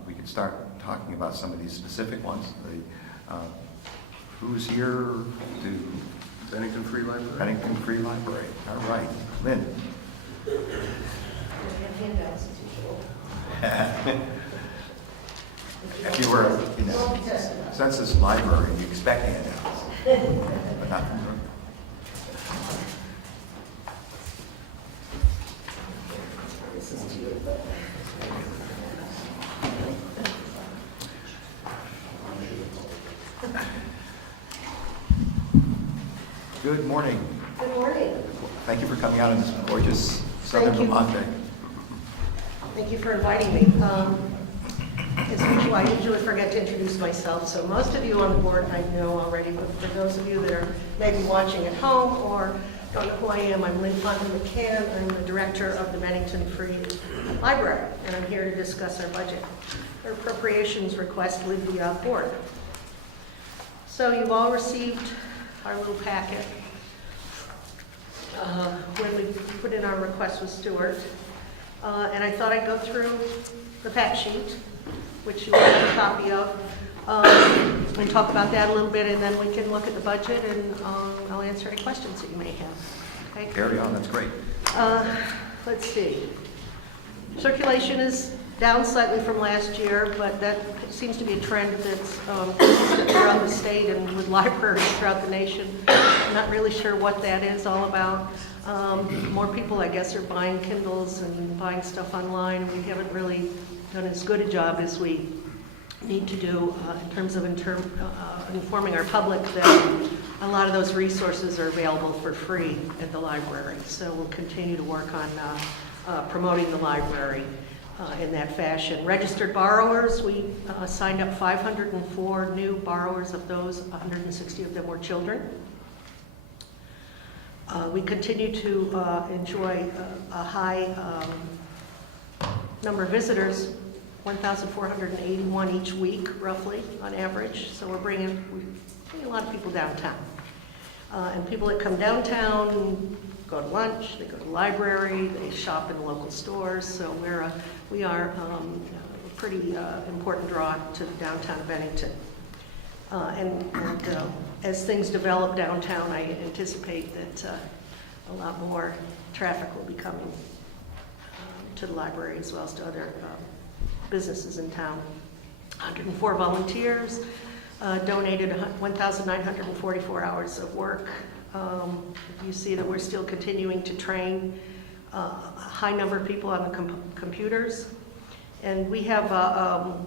we can start talking about some of these specific ones. Who's here to Bennington Free Library. Bennington Free Library? All right, Lynn. If you were in a census library, you expect handouts, but not from Good morning. Good morning. Thank you for coming out on this gorgeous Southern Thank you. Vermont day. Thank you for inviting me. As usual, I usually forget to introduce myself, so most of you on the board I know already, but for those of you that are maybe watching at home or don't know who I am, I'm Lynn Fonda McCann. I'm the director of the Bennington Free Library, and I'm here to discuss our budget. Our appropriations request with the board. So you've all received our little packet when we put in our request with Stuart. And I thought I'd go through the fact sheet, which you have a copy of, and talk about that a little bit, and then we can look at the budget, and I'll answer any questions that you may have. Okay? Carry on, that's great. Let's see. Circulation is down slightly from last year, but that seems to be a trend that's consistent throughout the state and with libraries throughout the nation. I'm not really sure what that is all about. More people, I guess, are buying Kindles and buying stuff online. We haven't really done as good a job as we need to do in terms of informing our public that a lot of those resources are available for free at the library. So we'll continue to work on promoting the library in that fashion. Registered borrowers, we signed up 504 new borrowers. Of those, 160 of them were children. We continue to enjoy a high number of visitors, 1,481 each week, roughly, on average. So we're bringing a lot of people downtown. And people that come downtown go to lunch, they go to the library, they shop in the local stores. So we are a pretty important draw to downtown Bennington. As things develop downtown, I anticipate that a lot more traffic will be coming to the library as well as to other businesses in town. 104 volunteers donated 1,944 hours of work. You see that we're still continuing to train a high number of people on the computers. And we have a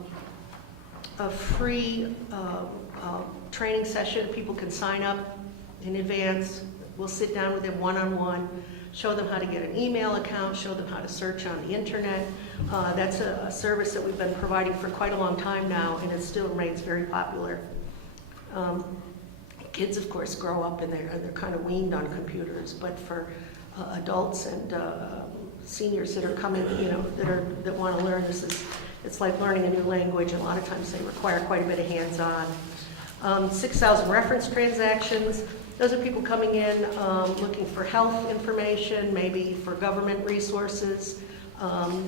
free training session. People can sign up in advance. We'll sit down with them one-on-one, show them how to get an email account, show them how to search on the internet. That's a service that we've been providing for quite a long time now, and it still remains very popular. Kids, of course, grow up and they're kind of weaned on computers, but for adults and seniors that are coming, that want to learn, it's like learning a new language, and a lot of times they require quite a bit of hands-on. 6,000 reference transactions. Those are people coming in looking for health information, maybe for government resources.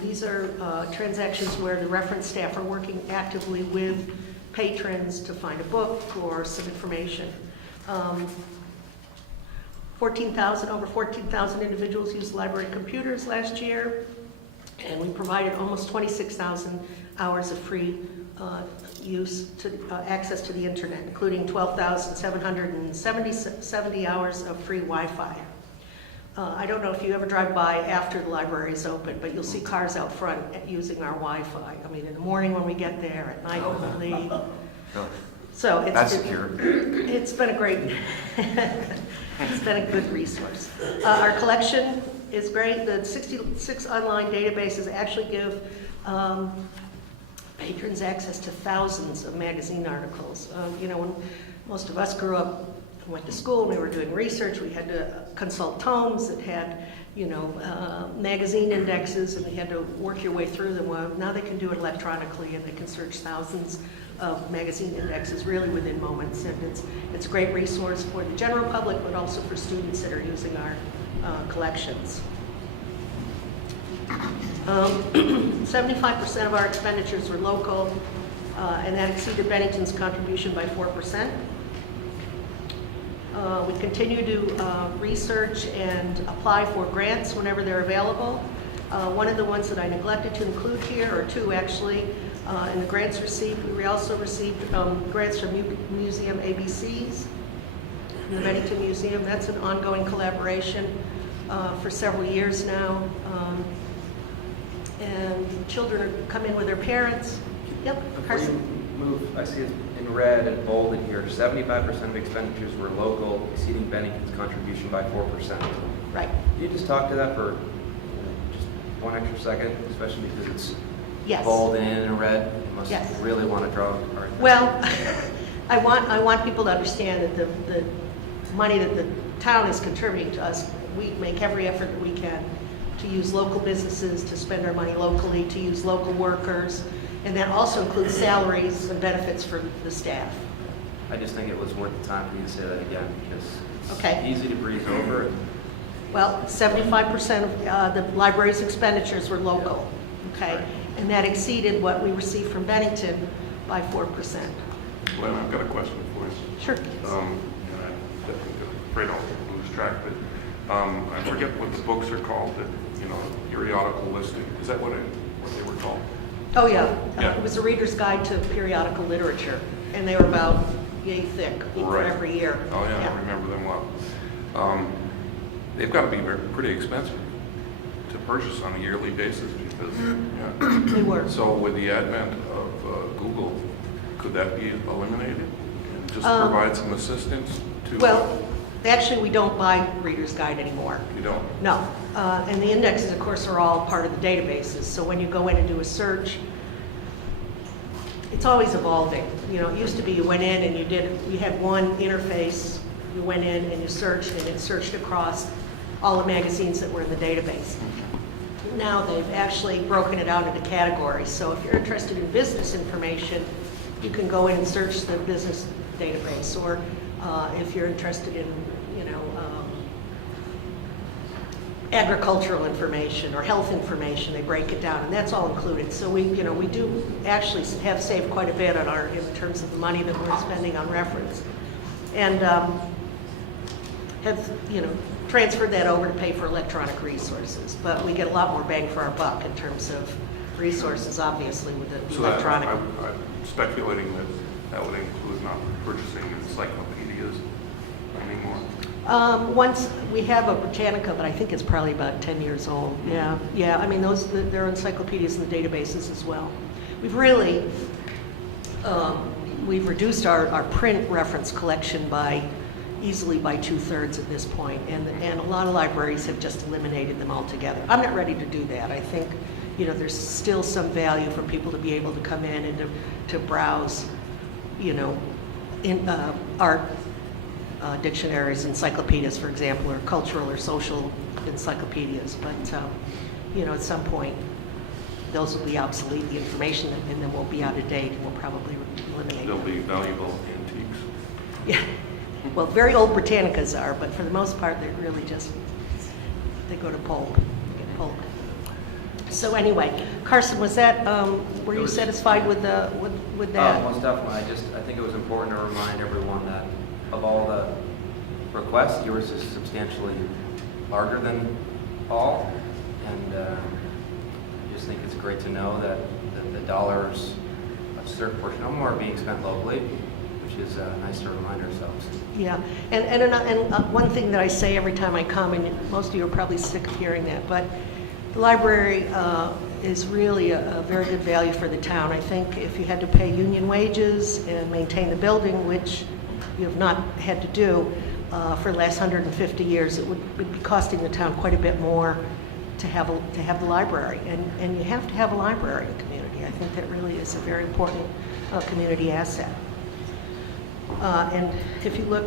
These are transactions where the reference staff are working actively with patrons to find a book or some information. Over 14,000 individuals used library computers last year, and we provided almost 26,000 hours of free access to the internet, including 12,770 hours of free Wi-Fi. I don't know if you ever drive by after the library is open, but you'll see cars out front using our Wi-Fi. I mean, in the morning when we get there, at night when we leave. So it's been a great, it's been a good resource. Our collection is great. The 66 online databases actually give patrons access to thousands of magazine articles. When most of us grew up, went to school, and we were doing research, we had to consult tomes that had, magazine indexes, and we had to work your way through them. Well, now they can do it electronically, and they can search thousands of magazine indexes really within moments. And it's a great resource for the general public, but also for students that are using our collections. 75% of our expenditures were local, and that exceeded Bennington's contribution by 4%. We continue to research and apply for grants whenever they're available. One of the ones that I neglected to include here, or two actually, in the grants received, we also received grants from Museum ABCs, from the Bennington Museum. That's an ongoing collaboration for several years now. And children come in with their parents. Yep, Before Carson. you move, I see in in red and bolded here, 75% of expenditures were local, exceeding Bennington's contribution by 4%. Right. Can you just talk to that for just one extra second, especially because it's Yes. bold and in red? You must Yes. really want to draw our attention. Well, I want people to understand that the money that the town is contributing to us, we make every effort that we can to use local businesses, to spend our money locally, to use local workers, and that also includes salaries and benefits for the staff. I just think it was worth the time for you to say that again, because it's Okay. easy to breeze over. Well, 75% of the library's expenditures were local, okay? And that exceeded what we received from Bennington by 4%. Glenn, I've got a question for you. Sure. And I'm afraid I'll lose track, but I forget what the books are called, that, you know, periodical listing. Is that what they were called? Oh, yeah. Yeah. It was a reader's guide to periodical literature, and they were about yay thick for Right. every year. Oh, yeah, I remember them well. They've got to be pretty expensive to purchase on a yearly basis because, yeah. They were. So with the advent of Google, could that be eliminated and just Um, provide some assistance to? Well, actually, we don't buy reader's guide anymore. You don't? No. And the indexes, of course, are all part of the databases. So when you go in and do a search, it's always evolving. You know, it used to be you went in and you had one interface, you went in and you searched, and it searched across all the magazines that were in the database. Now they've actually broken it out into categories. So if you're interested in business information, you can go in and search the business database. Or if you're interested in, you know, agricultural information or health information, they break it down, and that's all included. So we do actually have saved quite a bit on in terms of the money that we're spending on reference, and have, transferred that over to pay for electronic resources. But we get a lot more bang for our buck in terms of resources, obviously, with the So that, electronic. I'm speculating that would include not purchasing encyclopedias anymore. Once we have a Britannica, but I think it's probably about 10 years old. Yeah. I mean, there are encyclopedias in the databases as well. We've really we've reduced our print reference collection easily by 2/3 at this point, and a lot of libraries have just eliminated them altogether. I'm not ready to do that. I think there's still some value for people to be able to come in and to browse, in art. Dictionaries, encyclopedias, for example, or cultural or social encyclopedias. But, at some point, those will be obsolete, the information, and then will be out of date, and we'll probably eliminate They'll them. be valuable antiques. Yeah. Well, very old Britannicas are, but for the most part, they're really just, they go to pulp. Get pulp. So anyway, Carson, were you satisfied with that? Most definitely. I think it was important to remind everyone that of all the requests, yours is substantially larger than all. And I just think it's great to know that the dollars, a certain portion of them are being spent locally, which is nice to remind ourselves. Yeah, and one thing that I say every time I come, and most of you are probably sick of hearing that, but the library is really a very good value for the town. I think if you had to pay union wages and maintain the building, which you have not had to do for the last 150 years, it would be costing the town quite a bit more to have the library. And you have to have a library in the community. I think that really is a very important community asset. And if you look,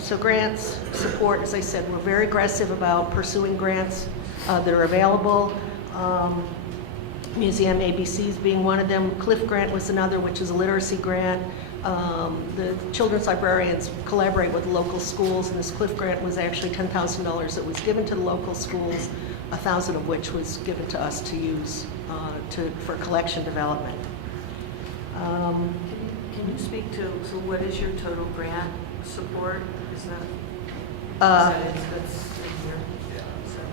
so grants, support, as I said, we're very aggressive about pursuing grants that are available. Museum ABCs being one of them. Cliff Grant was another, which is a literacy grant. The children's librarians collaborate with local schools, and this Cliff Grant was actually $10,000 that was given to the local schools, 1,000 of which was given to us to use for collection development. Can you speak to, so what is your total grant support? Is that percentage that's in here?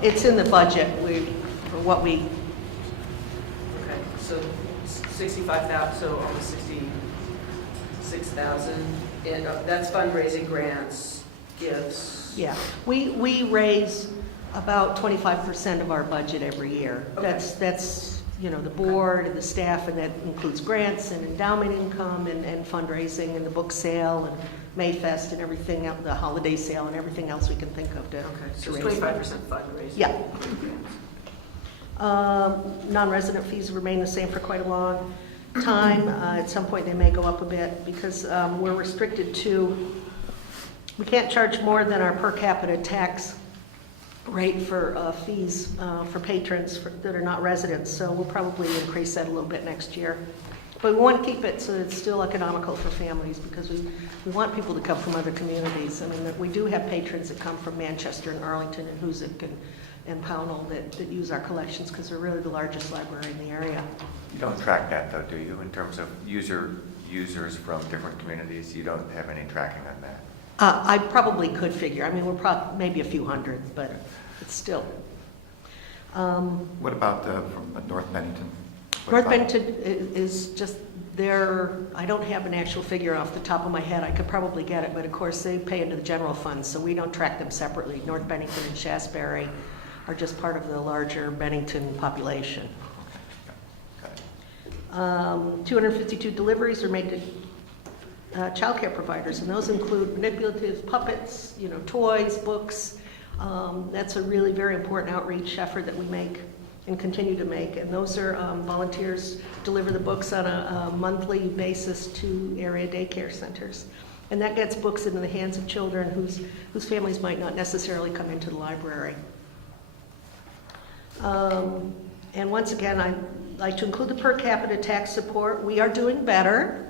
It's in the budget for what we, Okay, so 65,000, so almost 66,000. And that's fundraising, grants, gifts. yeah. We raise about 25% of our budget every year. Okay. That's you know, the board and the staff, and that includes grants and endowment income and fundraising and the book sale and Mayfest and everything, the holiday sale and everything else we can think of to Okay, so to it's raise money. 25% fundraising. Yeah. Non-resident fees remain the same for quite a long time. At some point, they may go up a bit because we're restricted to, we can't charge more than our per capita tax rate for fees for patrons that are not residents, so we'll probably increase that a little bit next year. But we want to keep it so that it's still economical for families, because we want people to come from other communities. I mean, we do have patrons that come from Manchester and Arlington and Hoosick and Pownell that use our collections, because we're really the largest library in the area. You don't track that though, do you, in terms of users from different communities? You don't have any tracking on that? I probably could figure. I mean, we're maybe a few hundred, but it's still. What about from North Bennington? What North about- Bennington is just there. I don't have an actual figure off the top of my head. I could probably get it, but of course they pay into the general fund, so we don't track them separately. North Bennington and Shasberry are just part of the larger Bennington population. Got it. 252 deliveries are made to childcare providers, and those include manipulative puppets, you know, toys, books. That's a really very important outreach effort that we make and continue to make. And those are volunteers deliver the books on a monthly basis to area daycare centers. And that gets books into the hands of children whose families might not necessarily come into the library. And once again, I'd like to include the per capita tax support. We are doing better.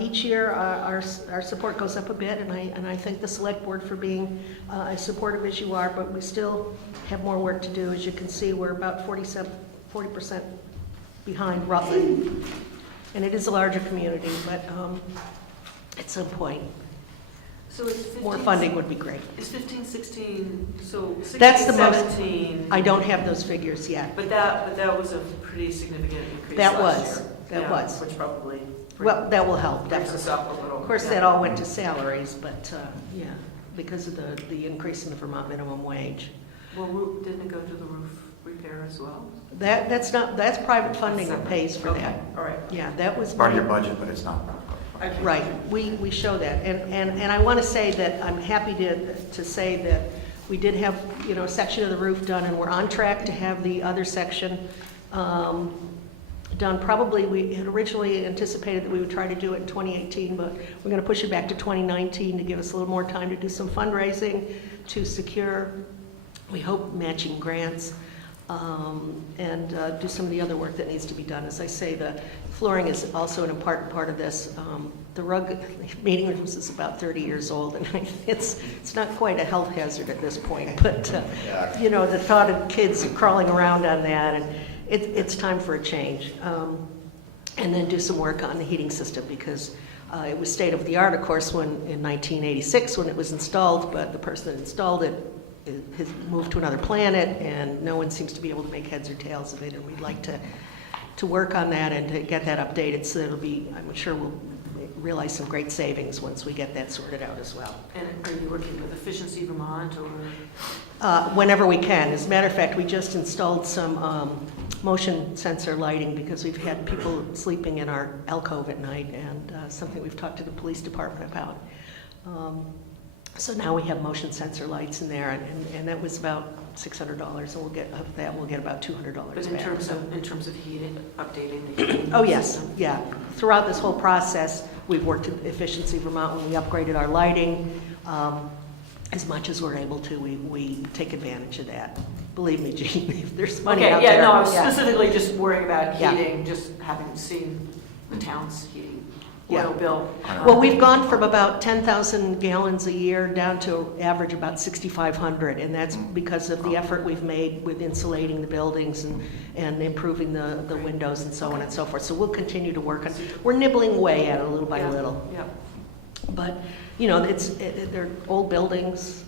Each year, our support goes up a bit, and I thank the select board for being as supportive as you are, but we still have more work to do. As you can see, we're about 40% behind roughly. And it is a larger community, but at some point, So it's 15, more funding would be great. It's 15, 16, so 16, That's the most- 17. I don't have those figures yet. But that was a pretty significant increase That last was. year. That Yeah, was. Which probably Well, that will help, brings us definitely. up a little. Of course, Yeah. that all went to salaries, but yeah, because of the increase in the Vermont minimum wage. Well, didn't it go to the roof repair as well? That's private funding that pays for Okay, that. all right. Yeah, that was. It's part of your money- budget, but it's not. Okay. Right, we show that. And I want to say that I'm happy to say that we did have, you know, a section of the roof done, and we're on track to have the other section done. Probably, we had originally anticipated that we would try to do it in 2018, but we're going to push it back to 2019 to give us a little more time to do some fundraising, to secure, we hope, matching grants, and do some of the other work that needs to be done. As I say, the flooring is also an important part of this. The rug meeting rooms is about 30 years old, and it's not quite a health hazard at this point, but you know, the thought of kids crawling around on that, and it's time for a change. And then do some work on the heating system, because it was state of the art, of course, in 1986 when it was installed, but the person that installed it has moved to another planet, and no one seems to be able to make heads or tails of it, and we'd like to work on that and to get that updated, so it'll be, I'm sure we'll realize some great savings once we get that sorted out as well. And are you working with Efficiency Vermont or? Whenever we can. As a matter of fact, we just installed some motion sensor lighting because we've had people sleeping in our alcove at night, and something we've talked to the police department about. So now we have motion sensor lights in there, and that was about $600, and we'll get of that we'll get about $200 But back. in terms of heating, updating the heating Oh, yes, system? yeah. Throughout this whole process, we've worked with Efficiency Vermont when we upgraded our lighting. As much as we're able to, we take advantage of that. Believe me, Jean, if there's money out there. Okay, yeah, no, I was yeah. specifically just worrying about Yeah. heating, just having seen the town's heating Yeah. oil bill. Well, we've gone from about 10,000 gallons a year down to average about 6,500, and that's because of the effort we've made with insulating the buildings and improving the windows and so on and so forth. So we'll continue to work on, we're nibbling away at it little by Yeah, little. Yeah. But, you know, they're old buildings,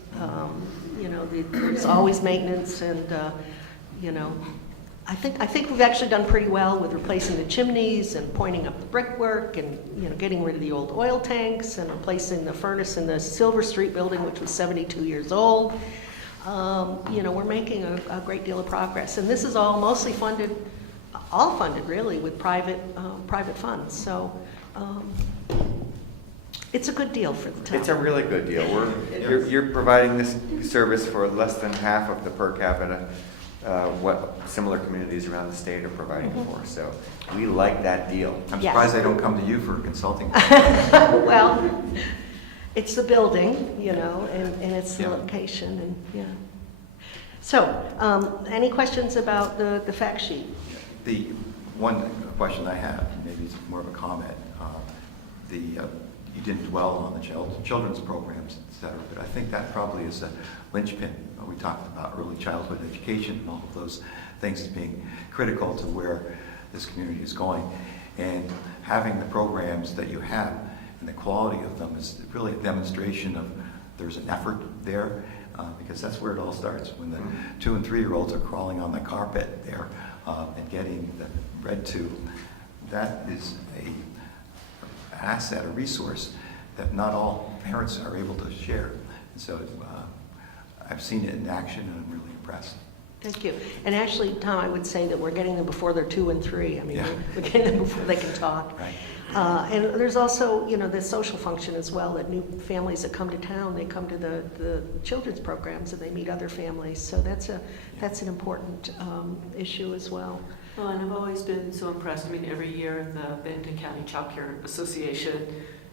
you know, there's always maintenance, and, you know, I think we've actually done pretty well with replacing the chimneys and pointing up the brickwork and, you know, getting rid of the old oil tanks and replacing the furnace in the Silver Street building, which was 72 years old. You know, we're making a great deal of progress. And this is all mostly funded all funded really with private funds. So it's a good deal for the town. It's a really good deal. You're providing this service for less than half of the per capita what similar communities around the state are providing for. So we like that deal. I'm Yes. surprised they don't come to you for consulting. Well, it's the building, you know, and it's the Yeah. location, and, yeah. So, any questions about the fact sheet? The one question I have, maybe it's more of a comment, you didn't dwell on the children's programs, et cetera, but I think that probably is a linchpin. We talked about early childhood education and all of those things as being critical to where this community is going. And having the programs that you have and the quality of them is really a demonstration of there's an effort there, because that's where it all starts. When the 2- and 3-year-olds are crawling on the carpet there and getting the read to, that is an asset, a resource that not all parents are able to share. And so I've seen it in action, and I'm really impressed. Thank you. And actually, Tom, I would say that we're getting them before they're 2 and 3. I mean, Yeah. we're getting them before they can talk. Right. And there's also, you know, the social function as well, that new families that come to town, they come to the children's programs and they meet other families. So that's an important issue as well. Well, and I've always been so impressed. I mean, every year in the Bennington County Child Care Association,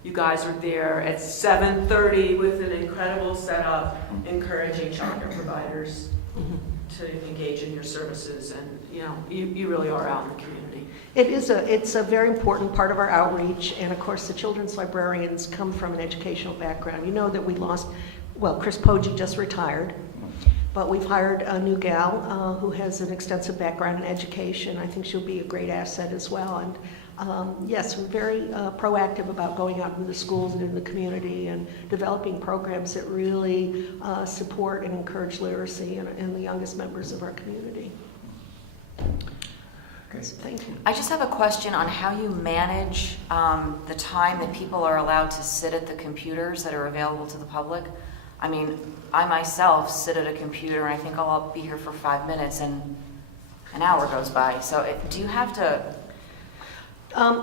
you guys are there at 7:30 with an incredible setup, encouraging child care providers to engage in your services, and you know, you really are out in the community. It's a very important part of our outreach, and of course the children's librarians come from an educational background. You know that we lost, well, Chris Poggi just retired, but we've hired a new gal who has an extensive background in education. I think she'll be a great asset as well. And yes, we're very proactive about going out into the schools and in the community and developing programs that really support and encourage literacy in the youngest members of our community. Okay. So, thank you. I just have a question on how you manage the time that people are allowed to sit at the computers that are available to the public. I mean, I myself sit at a computer and I think I'll be here for 5 minutes and an hour goes by. So do you have to?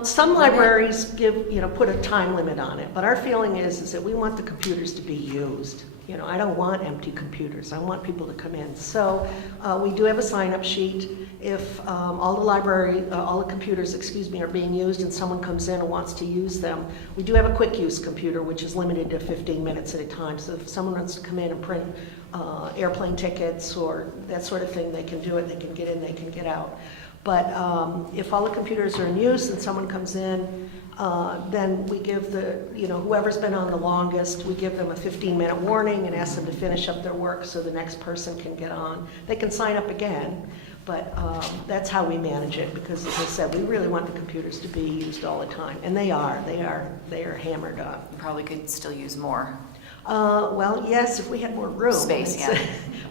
Some libraries put a time limit on it, but our feeling is that we want the computers to be used. You know, I don't want empty computers. I want people to come in. So we do have a sign-up sheet. If all the computers, are being used and someone comes in and wants to use them, we do have a quick use computer, which is limited to 15 minutes at a time. So if someone wants to come in and print airplane tickets or that sort of thing, they can do it. They can get in, they can get out. But if all the computers are in use and someone comes in, then we give whoever's been on the longest, we give them a 15-minute warning and ask them to finish up their work so the next person can get on. They can sign up again, but that's how we manage it, because as I said, we really want the computers to be used all the time. And they are hammered up. You probably could still use more. Well, yes, if we had more room. Space, yeah.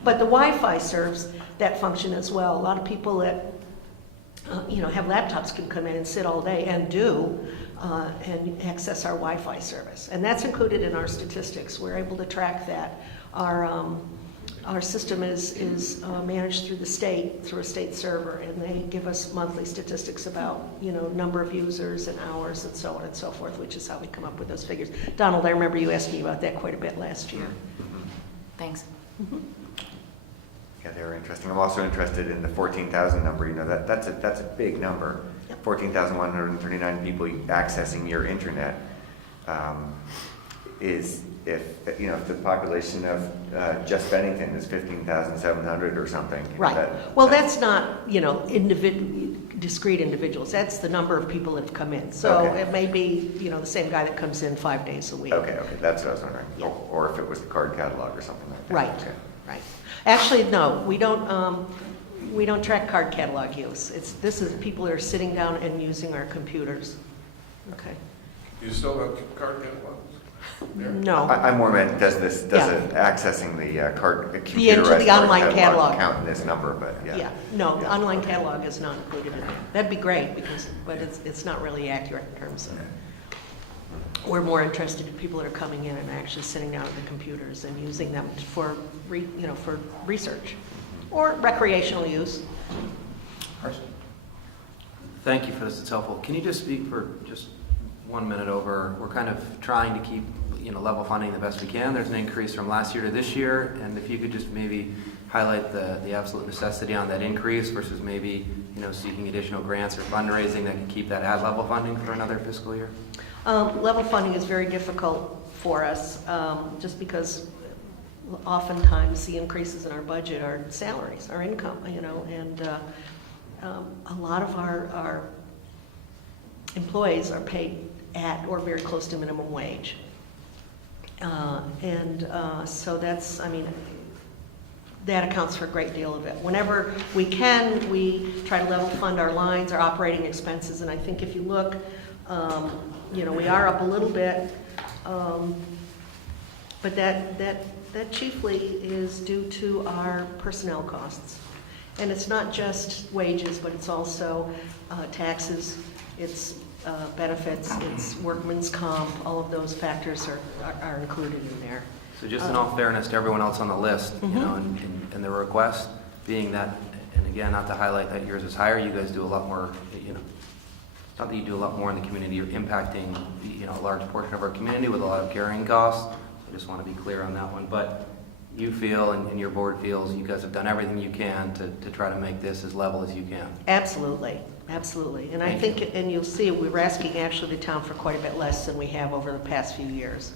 But the Wi-Fi serves that function as well. A lot of people that have laptops can come in and sit all day and and access our Wi-Fi service. And that's included in our statistics. We're able to track that. Our system is managed through the state, through a state server, and they give us monthly statistics about, number of users and hours and so on and so forth, which is how we come up with those figures. Donald, I remember you asked me about that quite a bit last year. Thanks. Mm-hmm. Yeah, they were interesting. I'm also interested in the 14,000 number. That's a big number. Yep. 14,139 people accessing your internet is if the population of just Bennington is 15,700 or something. Right. Well, that's not discrete individuals. That's the number of people that have come in. So Okay. It may be the same guy that comes in 5 days a week. Okay, that's what I was wondering. Yeah. Or if it was the card catalog or something like that. Right. Okay. Right. Actually, no, we don't track card catalog use. This is people that are sitting down and using our computers. Okay. You still have card catalogs? there? No. I'm more meant, does Yeah. it accessing the computerized the online card catalog. count in this number, but yeah. Yeah, no, Yeah. online catalog is not included in there. That'd be great, but it's not really accurate in terms of, we're more interested in people that are coming in and actually sitting down at the computers and using them for research or recreational use. Carson? Thank you for this, it's helpful. Can you just speak for just 1 minute over, we're kind of trying to keep, level funding the best we can. There's an increase from last year to this year, and if you could just maybe highlight the absolute necessity on that increase versus maybe, seeking additional grants or fundraising that can keep that at level funding for another fiscal year? Level funding is very difficult for us, just because oftentimes the increases in our budget are salaries, our income, and a lot of our employees are paid at or very close to minimum wage. So that's, that accounts for a great deal of it. Whenever we can, we try to level fund our lines, our operating expenses, and I think if you look, we are up a little bit, but that chiefly is due to our personnel costs. And it's not just wages, but it's also taxes, it's benefits, it's workman's comp, all of those factors are included in there. So just in all fairness to everyone else on the list, and the request being that, and again, not to highlight that yours is higher, you guys do a lot more, it's not that you do a lot more in the community, you're impacting, a large portion of our community with a lot of carrying costs. I just want to be clear on that one. But you feel, and your board feels, you guys have done everything you can to try to make this as level as you can. Absolutely, absolutely. And I think, and you'll see, we're asking actually the town for quite a bit less than we have over the past few years.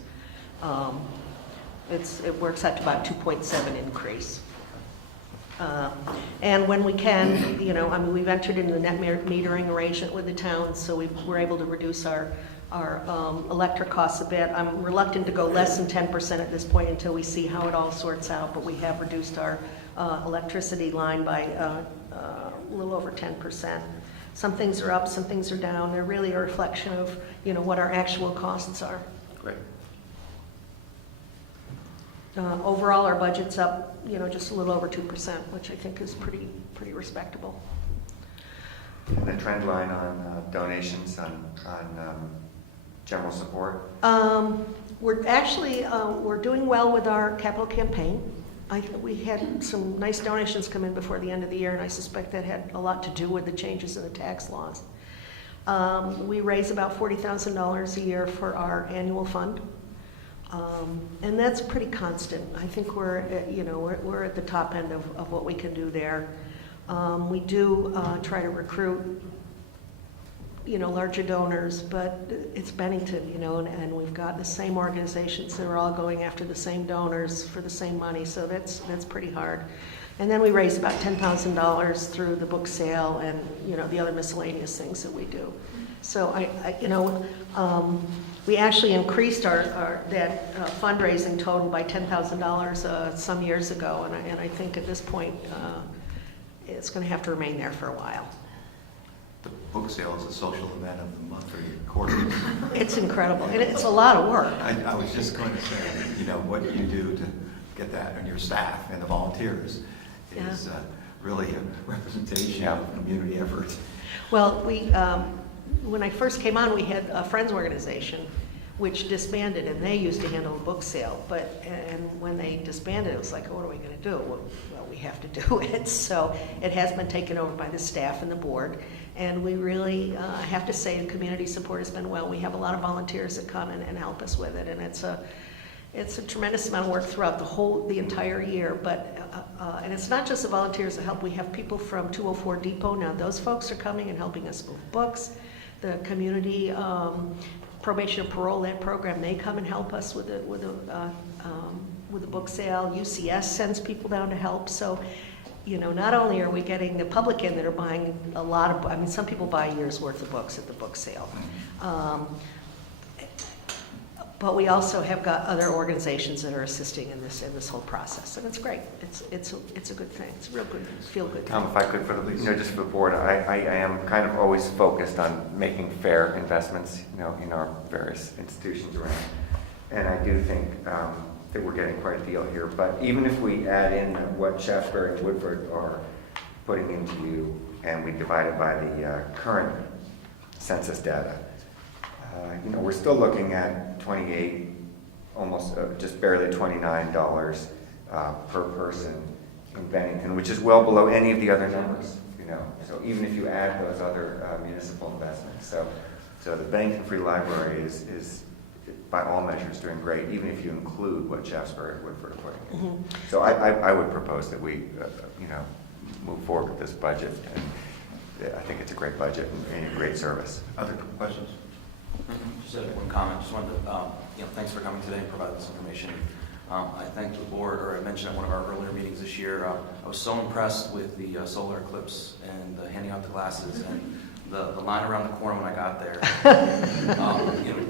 It works out to about 2.7 increase. And when we can, we've entered into the net metering arrangement with the town, so we're able to reduce our electric costs a bit. I'm reluctant to go less than 10% at this point until we see how it all sorts out, but we have reduced our electricity line by a little over 10%. Some things are up, some things are down. They're really a reflection of, what our actual costs are. Great. Overall, our budget's up, just a little over 2%, which I think is pretty respectable. And the trend line on donations on general support? We're actually, we're doing well with our capital campaign. We had some nice donations come in before the end of the year, and I suspect that had a lot to do with the changes in the tax laws. We raise about $40,000 a year for our annual fund. And that's pretty constant. I think we're at the top end of what we can do there. We do try to recruit, larger donors, but it's Bennington, and we've got the same organizations that are all going after the same donors for the same money, so that's pretty hard. And then we raise about $10,000 through the book sale and, the other miscellaneous things that we do. So we actually increased our fundraising total by $10,000 some years ago, and I think at this point it's going to have to remain there for a while. The book sale is a social event of the month or quarter. It's incredible, and it's a lot of work. I was just going to say, what you do to get that, and your staff and the volunteers is really a representation of community effort. Well, when I first came on, we had a Friends organization which disbanded, and they used to handle a book sale. And when they disbanded, it was like, what are we going to do? Well, we have to do it. So it has been taken over by the staff and the board. And we really have to say the community support has been well. We have a lot of volunteers that come in and help us with it. And it's a tremendous amount of work throughout the entire year. But and it's not just the volunteers that help. We have people from 204 Depot. Now those folks are coming and helping us move books. The community probation and parole, that program, they come and help us with the book sale. UCS sends people down to help. So, not only are we getting the public in that are buying a lot of, some people buy a year's worth of books at the book sale. But we also have got other organizations that are assisting in this whole process, and it's great. It's a good thing. It's a real good, feel-good thing. Tom, if I could, just for the board, I am kind of always focused on making fair investments, in our various institutions around, and I do think that we're getting quite a deal here. But even if we add in what Shaftesbury and Woodford are putting into you, and we divide it by the current census data, we're still looking at $28, almost just barely $29 per person in Bennington, which is well below any of the other numbers. So even if you add those other municipal investments, so the Bennington Free Library is by all measures doing great, even if you include what Shaftesbury and Woodford are putting in. So I would propose that we, move forward with this budget, and I think it's a great budget and a great service. Other questions? Just had one comment. Just wanted to, thanks for coming today and providing this information. I thank the board, or I mentioned at one of our earlier meetings this year, I was so impressed with the solar eclipse and handing out the glasses and the line around the corner when I got there.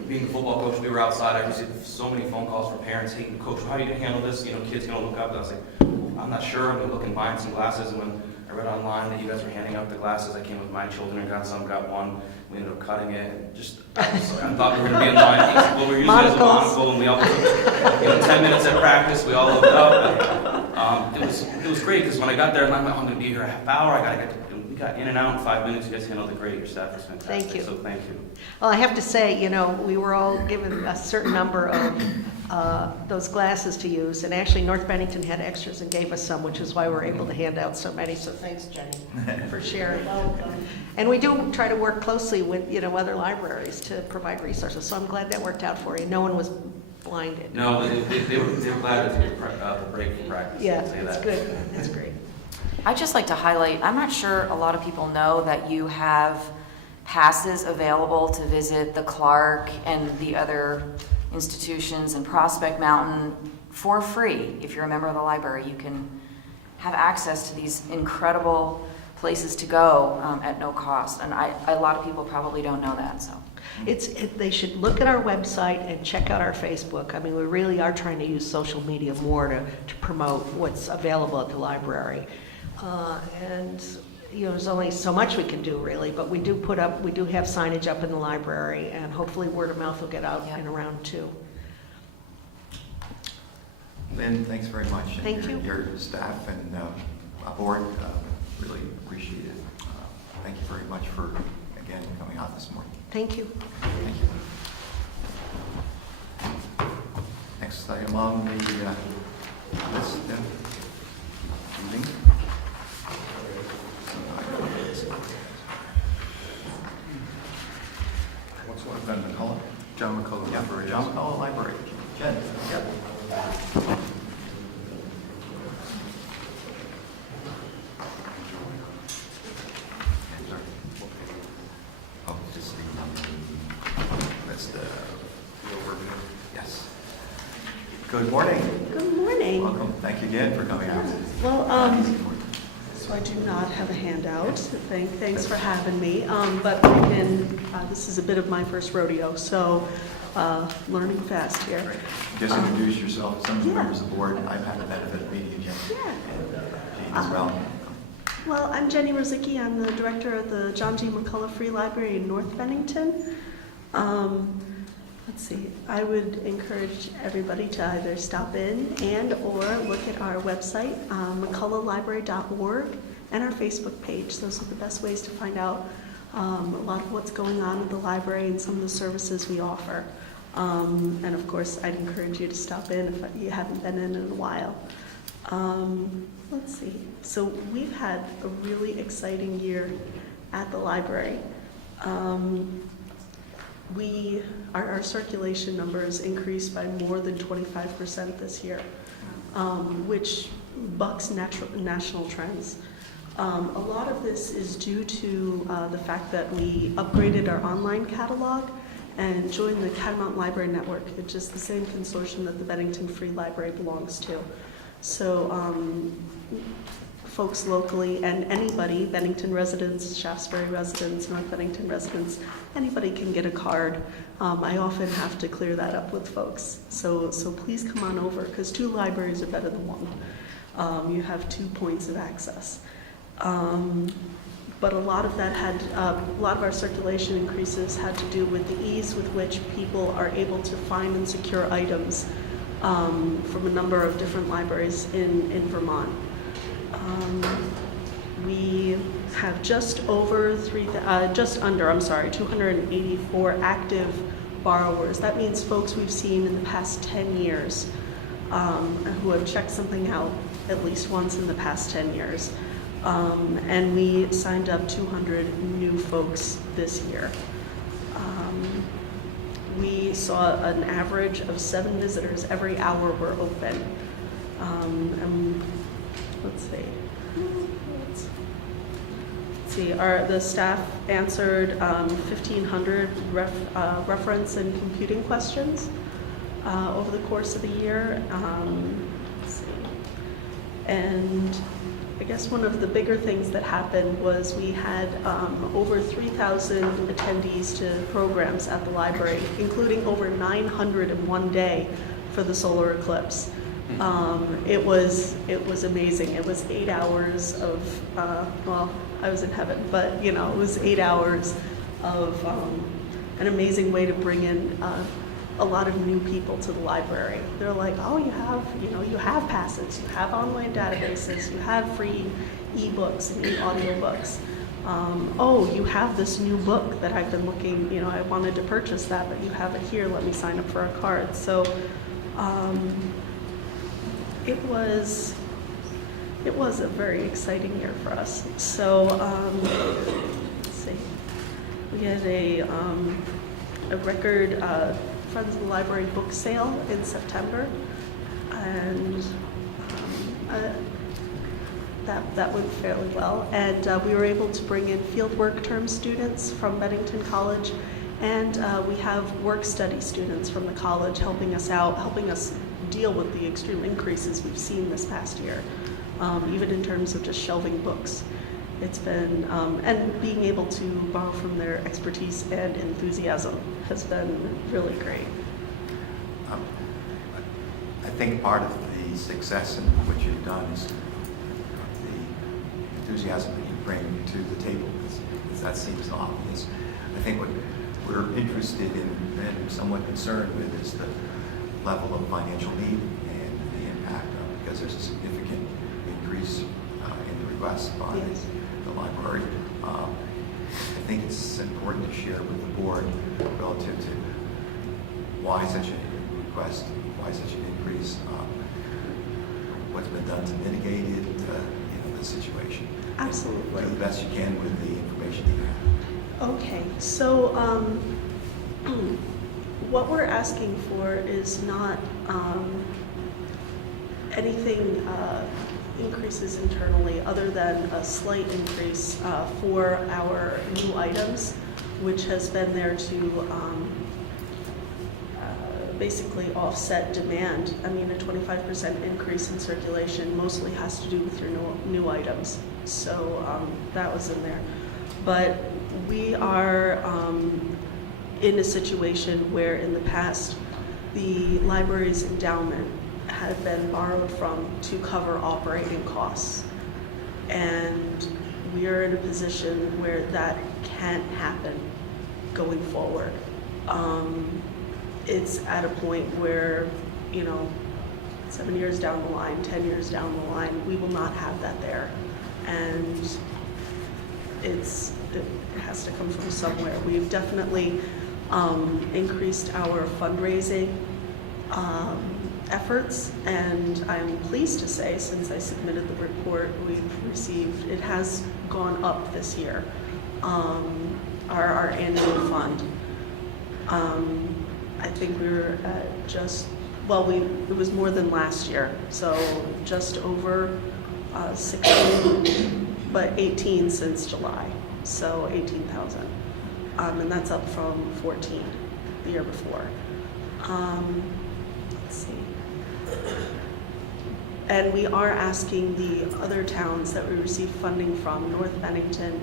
Being a football coach, we were outside. I received so many phone calls from parents, "Hey, coach, how are you going to handle this? Kids going to look up." And I was like, I'm not sure. I'm looking, buying some glasses. And when I read online that you guys were handing out the glasses, I came with my children and got some, got one. We ended up cutting it. And I thought we were going to be in line. Well, we were using it as a monocle, and we all, 10 minutes at practice, we all looked up. And, it was great because when I got there, I'm like, I'm going to be here a half hour. We got in and out in 5 minutes. You guys handled it great. Your staff was fantastic. Thank you. So thank you. Well, I have to say, we were all given a certain number of those glasses to use, and actually North Bennington had extras and gave us some, which is why we were able to hand out so many, so thanks, Jenny, for sharing. And we do try to work closely with, other libraries to provide resources, so I'm glad that worked out for you. No one was blinded. No, they were glad to take the break from practice. Yeah, Say it's that. good. It's great. I'd just like to highlight, I'm not sure a lot of people know that you have passes available to visit the Clark and the other institutions and Prospect Mountain for free. If you're a member of the library, you can have access to these incredible places to go at no cost. And a lot of people probably don't know that, so. They should look at our website and check out our Facebook. I mean, we really are trying to use social media more to promote what's available at the library. And there's only so much we can do really, but we do have signage up in the library, and hopefully word of mouth will get out and around too. Lynn, thanks very much. Thank you. Your staff and board really appreciate it. Thank you very much for, again, coming out this morning. Thank you. Thank you. Next item on the list, evening. What's one? Ben McCullough? John McCullough. Yeah, Library. John McCullough Library. Jen. Yep. Oh, just that's the overview. Yes. Good morning. Good morning. Welcome. Thank you again for coming out. Well, so I do not have a handout. Thanks for having me. But this is a bit of my first rodeo, so learning fast here. Right. Just introduce yourself, some of the Yeah. members of the board. I've had the benefit of meeting you, Jen. Yeah. And Jane as well. Well, I'm Jenny Rozicki. I'm the director of the John G. McCullough Free Library in North Bennington. Let's see. I would encourage everybody to either stop in and/or look at our website, mcculloughlibrary.org, and our Facebook page. Those are the best ways to find out a lot of what's going on at the library and some of the services we offer. And of course, I'd encourage you to stop in if you haven't been in a while. Let's see. So we've had a really exciting year at the library. Our circulation numbers increased by more than 25% this year, which bucks national trends. A lot of this is due to the fact that we upgraded our online catalog and joined the Catamount Library Network, which is the same consortium that the Bennington Free Library belongs to. So folks locally and anybody, Bennington residents, Shaftesbury residents, North Bennington residents, anybody can get a card. I often have to clear that up with folks. So please come on over, because 2 libraries are better than 1. You have 2 points of access. But a lot of our circulation increases had to do with the ease with which people are able to find and secure items from a number of different libraries in Vermont. We have just under 284 active borrowers. That means folks we've seen in the past 10 years who have checked something out at least once in the past 10 years. And we signed up 200 new folks this year. We saw an average of 7 visitors every hour we're open. And let's see. The staff answered 1,500 reference and computing questions over the course of the year. Let's see. And I guess one of the bigger things that happened was we had over 3,000 attendees to programs at the library, including over 900 in one day for the solar eclipse. It was amazing. It was 8 hours of, well, I was in heaven, but it was 8 hours of an amazing way to bring in a lot of new people to the library. They're like, oh, you have passes, you have online databases, you have free ebooks and audiobooks. Oh, you have this new book that I've been looking, I wanted to purchase that, but you have it here, let me sign up for a card. So it was a very exciting year for us. So let's see, we had a record Friends of the Library book sale in September, and that went fairly well. And we were able to bring in fieldwork term students from Bennington College, and we have work study students from the college helping us out, helping us deal with the extreme increases we've seen this past year, even in terms of just shelving books. It's been, and being able to borrow from their expertise and enthusiasm has been really great. I think part of the success in what you've done is the enthusiasm that you bring to the table. That seems obvious. I think what we're interested in and somewhat concerned with is the level of financial need and the impact because there's a significant increase in the requests by the library. I think it's important to share with the board relative to why such a request, why such an increase, what's been done to mitigate it, the situation. Absolutely. Do the best you can with the information you have. Okay, so what we're asking for is not anything increases internally other than a slight increase for our new items, which has been there to basically offset demand. I mean, a 25% increase in circulation mostly has to do with your new items. So that was in there. But we are in a situation where in the past, the library's endowment had been borrowed from to cover operating costs. And we are in a position where that can't happen going forward. It's at a point where, 7 years down the line, 10 years down the line, we will not have that there. And it has to come from somewhere. We've definitely increased our fundraising efforts, and I'm pleased to say, since I submitted the report, it has gone up this year, our annual fund. I think we were at it was more than last year, so just over 16, but 18 since July, so 18,000. And that's up from 14 the year before. Let's see. And we are asking the other towns that we receive funding from, North Bennington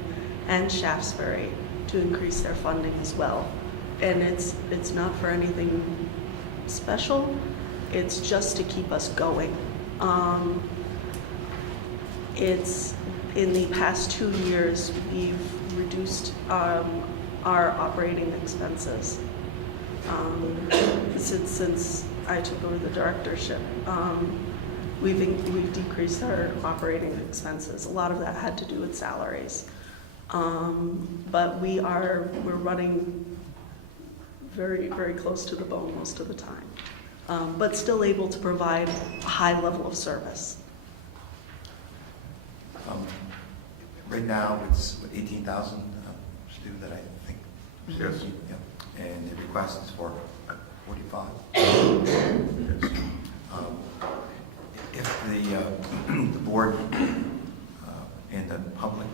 and Shaftesbury, to increase their funding as well. And it's not for anything special, it's just to keep us going. It's in the past 2 years, we've reduced our operating expenses since I took over the directorship. We've decreased our operating expenses. A lot of that had to do with salaries, but we're running very, very close to the bone most of the time, but still able to provide a high level of service. Right now, it's 18,000, Stu, that I think. Yes. Yeah. And the request is for 45. If the board and the public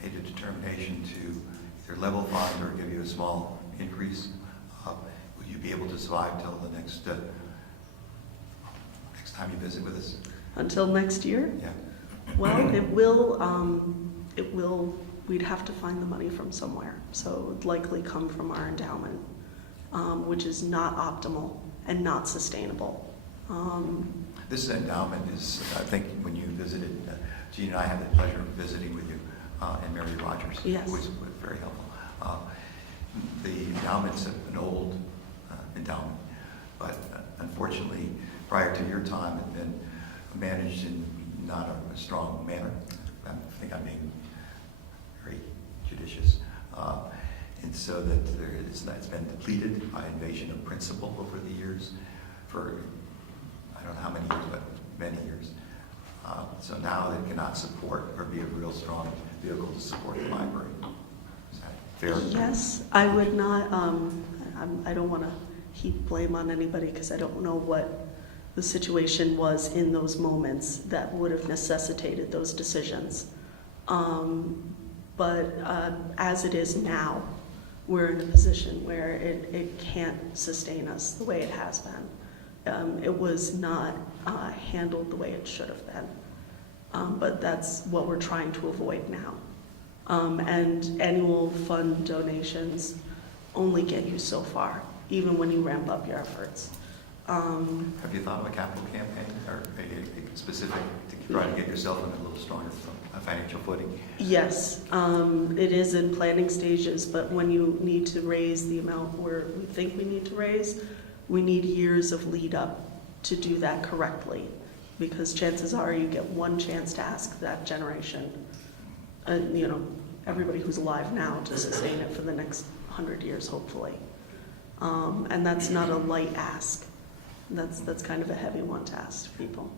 made a determination to either level fund or give you a small increase, would you be able to survive till the next time you visit with us? Until next year? Yeah. Well, it will, we'd have to find the money from somewhere. So it would likely come from our endowment, which is not optimal and not sustainable. This endowment is, I think, when you visited, Jean and I had the pleasure of visiting with you, and Mary Rogers. Yes. Who was very helpful. The endowment's an old endowment, but unfortunately, prior to your time, it had been managed in not a strong manner. I think I'm being very judicious. And so that it's been depleted by invasion of principle over the years for, I don't know how many years, but many years. So now they cannot support or be a real strong vehicle to support the library. Is that fair? Yes, I would not, I don't want to heap blame on anybody because I don't know what the situation was in those moments that would have necessitated those decisions. But as it is now, we're in a position where it can't sustain us the way it has been. It was not handled the way it should have been. But that's what we're trying to avoid now. And annual fund donations only get you so far, even when you ramp up your efforts. Have you thought of a capital campaign or a specific to try to get yourself on a little stronger financial footing? Yes, it is in planning stages, but when you need to raise the amount where we think we need to raise, we need years of lead up to do that correctly. Because chances are you get one chance to ask that generation, everybody who's alive now, to sustain it for the next 100 years, hopefully. And that's not a light ask. That's kind of a heavy one to ask people.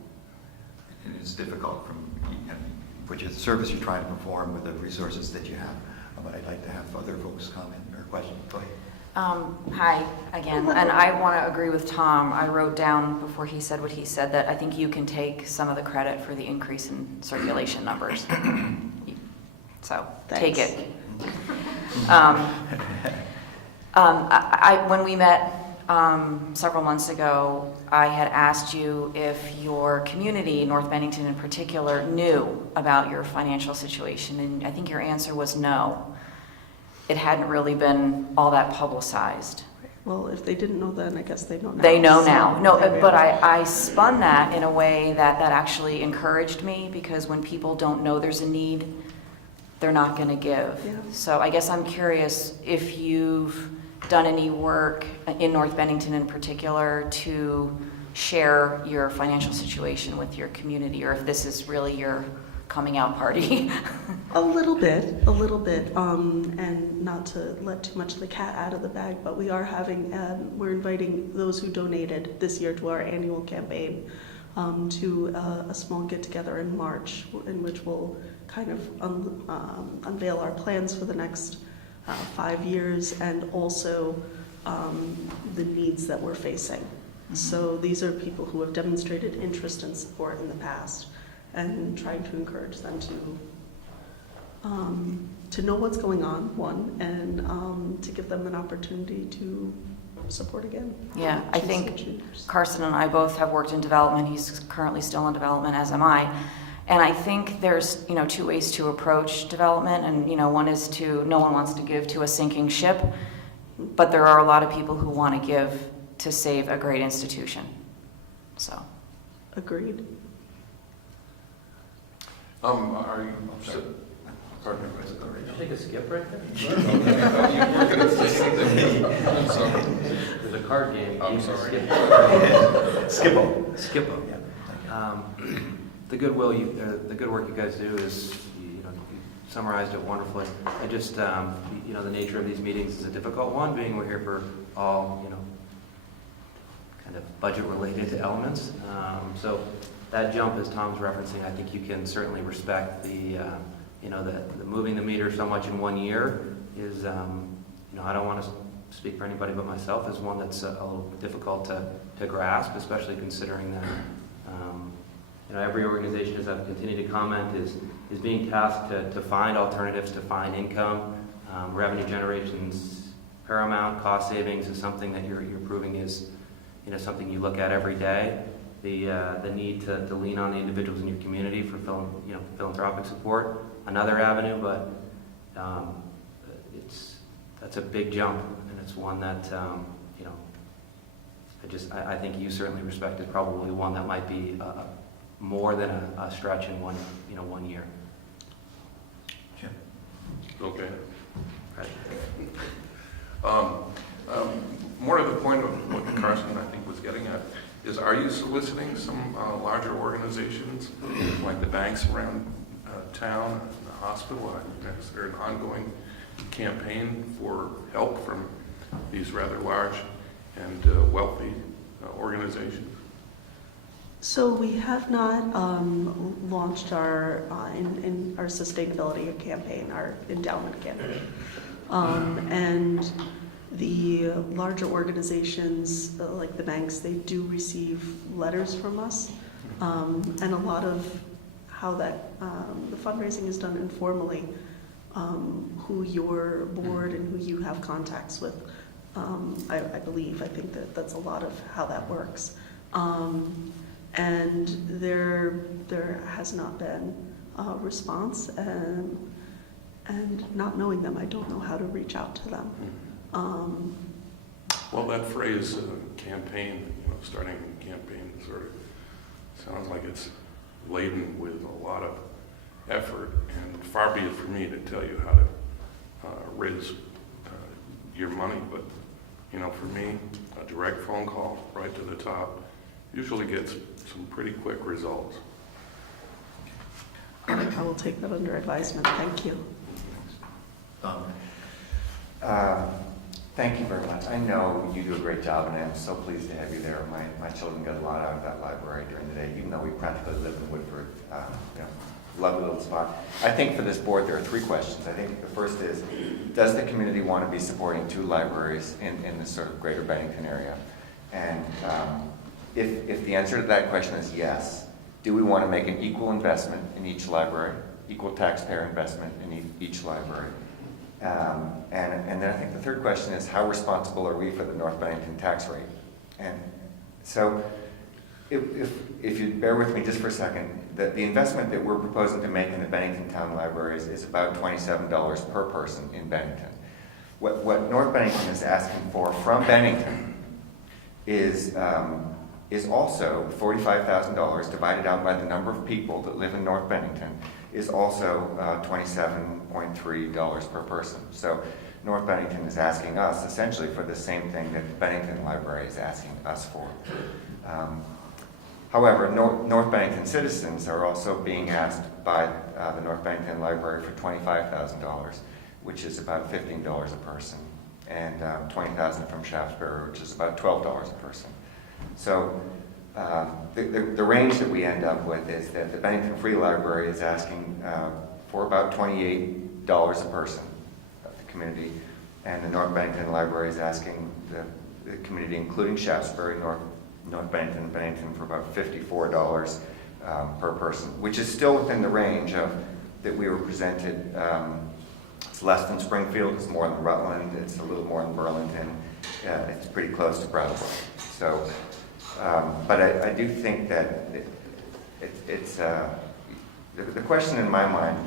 And it's difficult from, which is the service you're trying to perform with the resources that you have. But I'd like to have other folks comment or question. Go ahead. Hi again, and I want to agree with Tom. I wrote down before he said what he said that I think you can take some of the credit for the increase in circulation numbers. So take Thanks. it. When we met several months ago, I had asked you if your community, North Bennington in particular, knew about your financial situation, and I think your answer was no. It hadn't really been all that publicized. Well, if they didn't know then, I guess they know now. They know So, now. No, there we but are. I spun that in a way that actually encouraged me, because when people don't know there's a need, they're not going to give. Yeah. So I guess I'm curious if you've done any work in North Bennington in particular to share your financial situation with your community, or if this is really your coming out party. A little bit, and not to let too much of the cat out of the bag, but we are having, we're inviting those who donated this year to our annual campaign to a small get-together in March, in which we'll kind of unveil our plans for the next 5 years, and also the needs that we're facing. Mm-hmm. So these are people who have demonstrated interest and support in the past, and trying to encourage them to know what's going on, one, and to give them an opportunity to support again. Yeah, I think Carson and I both have worked in development. He's currently still in development, as am I. And I think there's, two ways to approach development. And, one is no one wants to give to a sinking ship, but there are a lot of people who want to give to save a great institution. So. Agreed. Are you, pardon me, Did you take a skip right there? you were going to say something. I'm sorry. There's a card game. I'm sorry. Skippo. Yeah. The goodwill, the good work you guys do is, you summarized it wonderfully. I just, the nature of these meetings is a difficult one, being we're here for all, kind of budget-related elements. So that jump, as Tom's referencing, I think you can certainly respect the, the moving the meter so much in 1 year is, I don't want to speak for anybody but myself, is one that's a little difficult to grasp, especially considering that, every organization, as I've continued to comment, is being tasked to find alternatives, to find income. Revenue generation's paramount. Cost savings is something that you're proving is, something you look at every day. The need to lean on the individuals in your community for philanthropic support, another avenue, but that's a big jump, and it's one that I think you certainly respect is probably one that might be more than a stretch in 1 year. Jim? Okay. Right. More to the point of what Carson, I think, was getting at, is are you soliciting some larger organizations, like the banks around town, the hospital? Is there an ongoing campaign for help from these rather large and wealthy organizations? So we have not launched our in our sustainability campaign, our endowment campaign, and the larger organizations like the banks, they do receive letters from us, and a lot of how that the fundraising is done informally, who your board and who you have contacts with. I think that's a lot of how that works. And there has not been a response, and not knowing them, I don't know how to reach out to them. Well, that phrase, campaign, starting a campaign, sort of sounds like it's laden with a lot of effort, and far be it for me to tell you how to raise your money, but for me, a direct phone call right to the top usually gets some pretty quick results. I will take that under advisement. Thank you. Thank you very much. I know you do a great job, and I'm so pleased to have you there. My children get a lot out of that library during the day, even though we practically live in Woodford. Lovely little spot. I think for this board, there are 3 questions. I think the first is, does the community want to be supporting 2 libraries in this sort of greater Bennington area? And if the answer to that question is yes, do we want to make an equal investment in each library, equal taxpayer investment in each library? And then I think the third question is, how responsible are we for the North Bennington tax rate? And so if you bear with me just for a second, the investment that we're proposing to make in the Bennington Town Libraries is about $27 per person in Bennington. What North Bennington is asking for from Bennington is also $45,000 divided out by the number of people that live in North Bennington is also $27.3 per person. So North Bennington is asking us essentially for the same thing that the Bennington Library is asking us for. However, North Bennington citizens are also being asked by the North Bennington Library for $25,000, which is about $15 a person, and $20,000 from Shaftesbury, which is about $12 a person. So the range that we end up with is that the Bennington Free Library is asking for about $28 a person, the community, and the North Bennington Library is asking the community, including Shaftesbury, North Bennington, and Bennington, for about $54 per person, which is still within the range that we were presented. It's less than Springfield, it's more than Rutland, it's a little more than Burlington, it's pretty close to Brattleboro. So, but I do think that it's the question in my mind,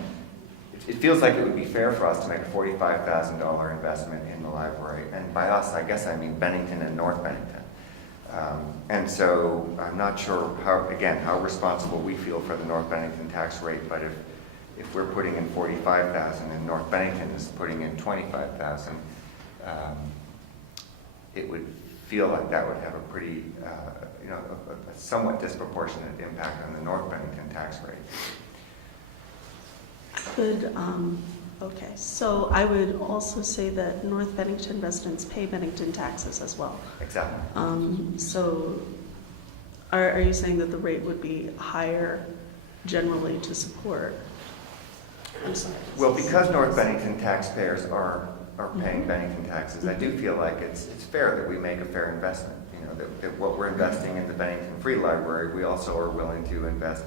it feels like it would be fair for us to make a $45,000 investment in the library, and by us, I guess I mean Bennington and North Bennington. And so I'm not sure how responsible we feel for the North Bennington tax rate, but if we're putting in $45,000 and North Bennington is putting in $25,000, it would feel like that would have a pretty, a somewhat disproportionate impact on the North Bennington tax rate. Good. Okay, so I would also say that North Bennington residents pay Bennington taxes as well. Exactly. So Are you saying that the rate would be higher generally to support? I'm sorry. Well, because North Bennington taxpayers are paying Bennington taxes, I do feel like it's fair that we make a fair investment. You know, that what we're investing in the Bennington Free Library, we also are willing to invest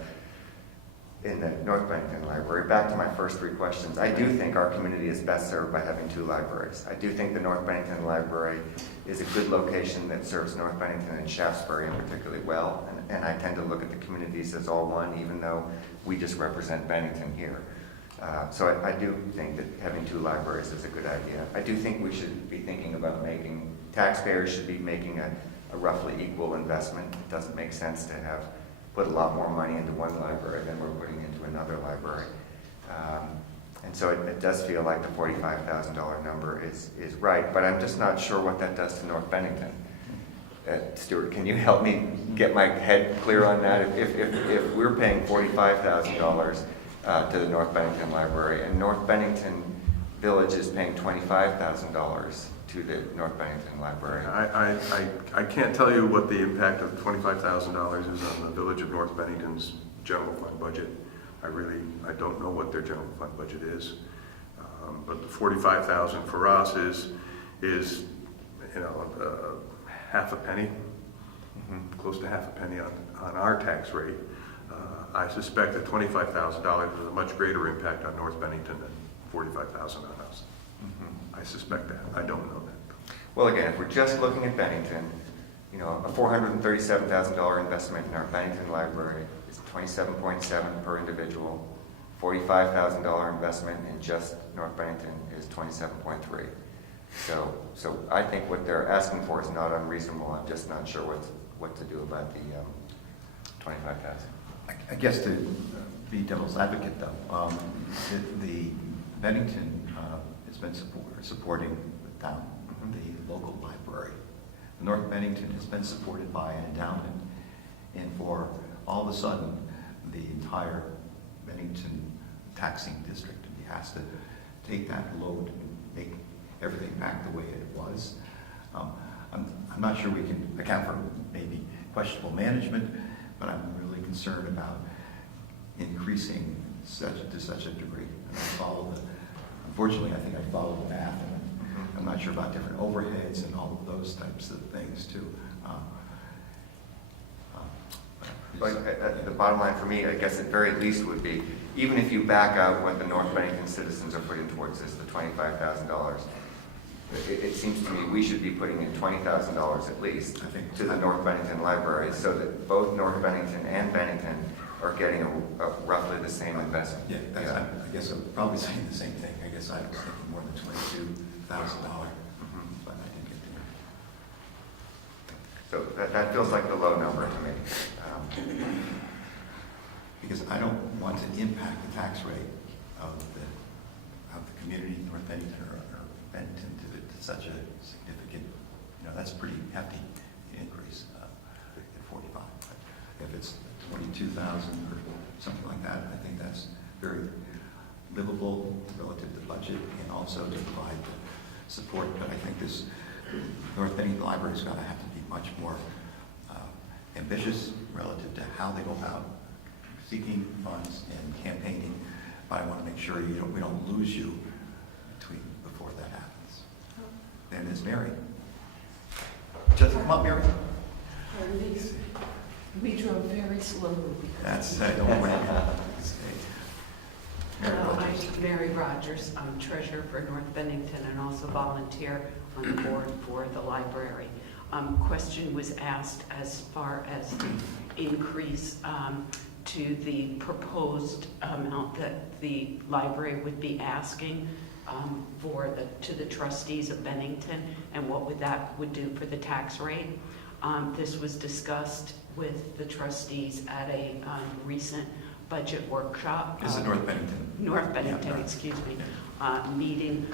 in the North Bennington Library. Back to my first three questions, I do think our community is best served by having two libraries. I do think the North Bennington Library is a good location that serves North Bennington and Shaftesbury particularly well, and I tend to look at the communities as all one, even though we just represent Bennington here. So I do think that having two libraries is a good idea. I do think we should be thinking about taxpayers should be making a roughly equal investment. It doesn't make sense to put a lot more money into one library than we're putting into another library. And so it does feel like the $45,000 number is right, but I'm just not sure what that does to North Bennington. Stuart, can you help me get my head clear on that? If we're paying $45,000 to the North Bennington Library, and North Bennington Village is paying $25,000 to the North Bennington Library. I can't tell you what the impact of $25,000 is on the Village of North Bennington's general fund budget. I don't know what their general fund budget is. But the $45,000 for us is half a penny, close to half a penny on our tax rate. I suspect that $25,000 is a much greater impact on North Bennington than $45,000 on us. I suspect that. I don't know that. Well, again, if we're just looking at Bennington, a $437,000 investment in our Bennington Library is $27.7 per individual. $45,000 investment in just North Bennington is $27.3. So I think what they're asking for is not unreasonable. I'm just not sure what to do about the $25,000. I guess to be devil's advocate, though, the Bennington has been supporting the town, the local library. North Bennington has been supported by an endowment, and for all of a sudden, the entire Bennington taxing district has to take that load and make everything back the way it was. I'm not sure we can account for maybe questionable management, but I'm really concerned about increasing to such a degree. And unfortunately, I think I follow the math, and I'm not sure about different overheads and all of those types of things too. But the bottom line for me, I guess at very least would be, even if you back out what the North Bennington citizens are putting towards this, the $25,000, it seems to me we should be putting in $20,000 at least to the North Bennington Library, so that both North Bennington and Bennington are getting a roughly the same investment. Yeah, I guess I'm probably saying the same thing. I guess I was thinking more than $22,000, but I didn't get there. So that feels like the low number to me. Because I don't want to impact the tax rate of the community, North Bennington or Bennington, to such a significant, that's a pretty hefty increase at 45. But if it's 22,000 or something like that, I think that's very livable relative to budget and also to provide the support. But I think this North Bennington Library is going to have to be much more ambitious relative to how they go about seeking funds and campaigning. But I want to make sure we don't lose you before that happens. Then there's Mary. Just come up, Mary. We drove very slowly. That's I don't worry about it. I'm Mary Rogers. I'm treasurer for North Bennington and also volunteer on the board for the library. Question was asked as far as the increase to the proposed amount that the library would be asking to the trustees of Bennington, and what that would do for the tax rate. This was discussed with the trustees at a recent budget workshop. Is it North Bennington? North Bennington, Yeah, excuse me, meeting.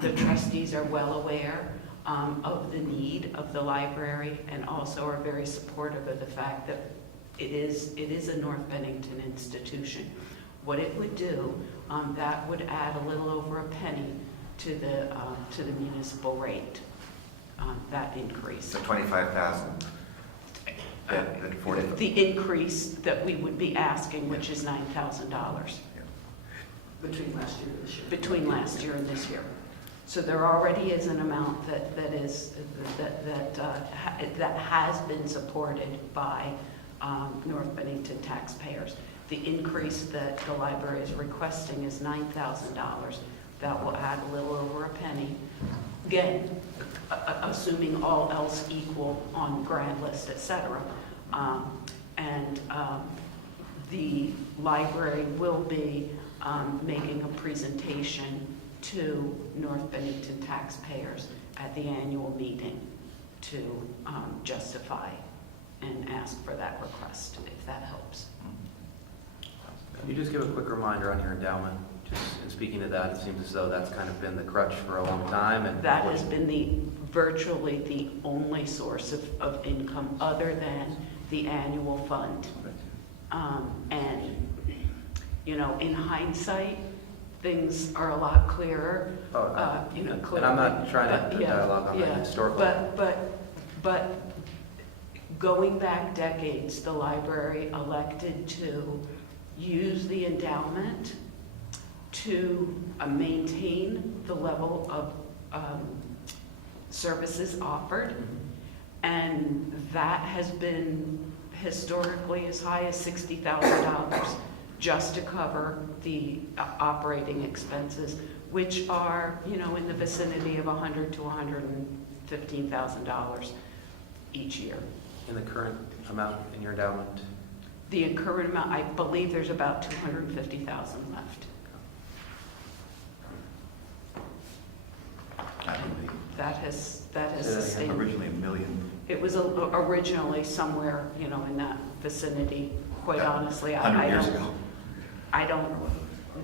The trustees are well aware of the need of the library and also are very supportive of the fact that it is a North Bennington institution. What it would do, that would add a little over a penny to the municipal rate, that increase. So $25,000. That 40. The increase that we would be asking, which is $9,000 Between last year and this year. between last year and this year. So there already is an amount that has been supported by North Bennington taxpayers. The increase that the library is requesting is $9,000. That will add a little over a penny. Again, assuming all else equal on grant list, et cetera. The library will be making a presentation to North Bennington taxpayers at the annual meeting to justify and ask for that request, if that helps. Can you just give a quick reminder on your endowment? Just in speaking to that, it seems as though that's kind of been the crutch for a long time. And That has been virtually the only source of income other than the annual fund. In hindsight, things are a lot clearer. And I'm not trying to dialogue on that historical. But going back decades, the library elected to use the endowment to maintain the level of services offered. And that has been historically as high as $60,000 just to cover the operating expenses, which are, in the vicinity of $100,000 to $115,000 each year. In the current amount in your endowment? The current amount, I believe there's about $250,000 left. I believe. That has sustained. Originally $1 million. It was originally somewhere, in that vicinity. Quite honestly, 100 years ago. I don't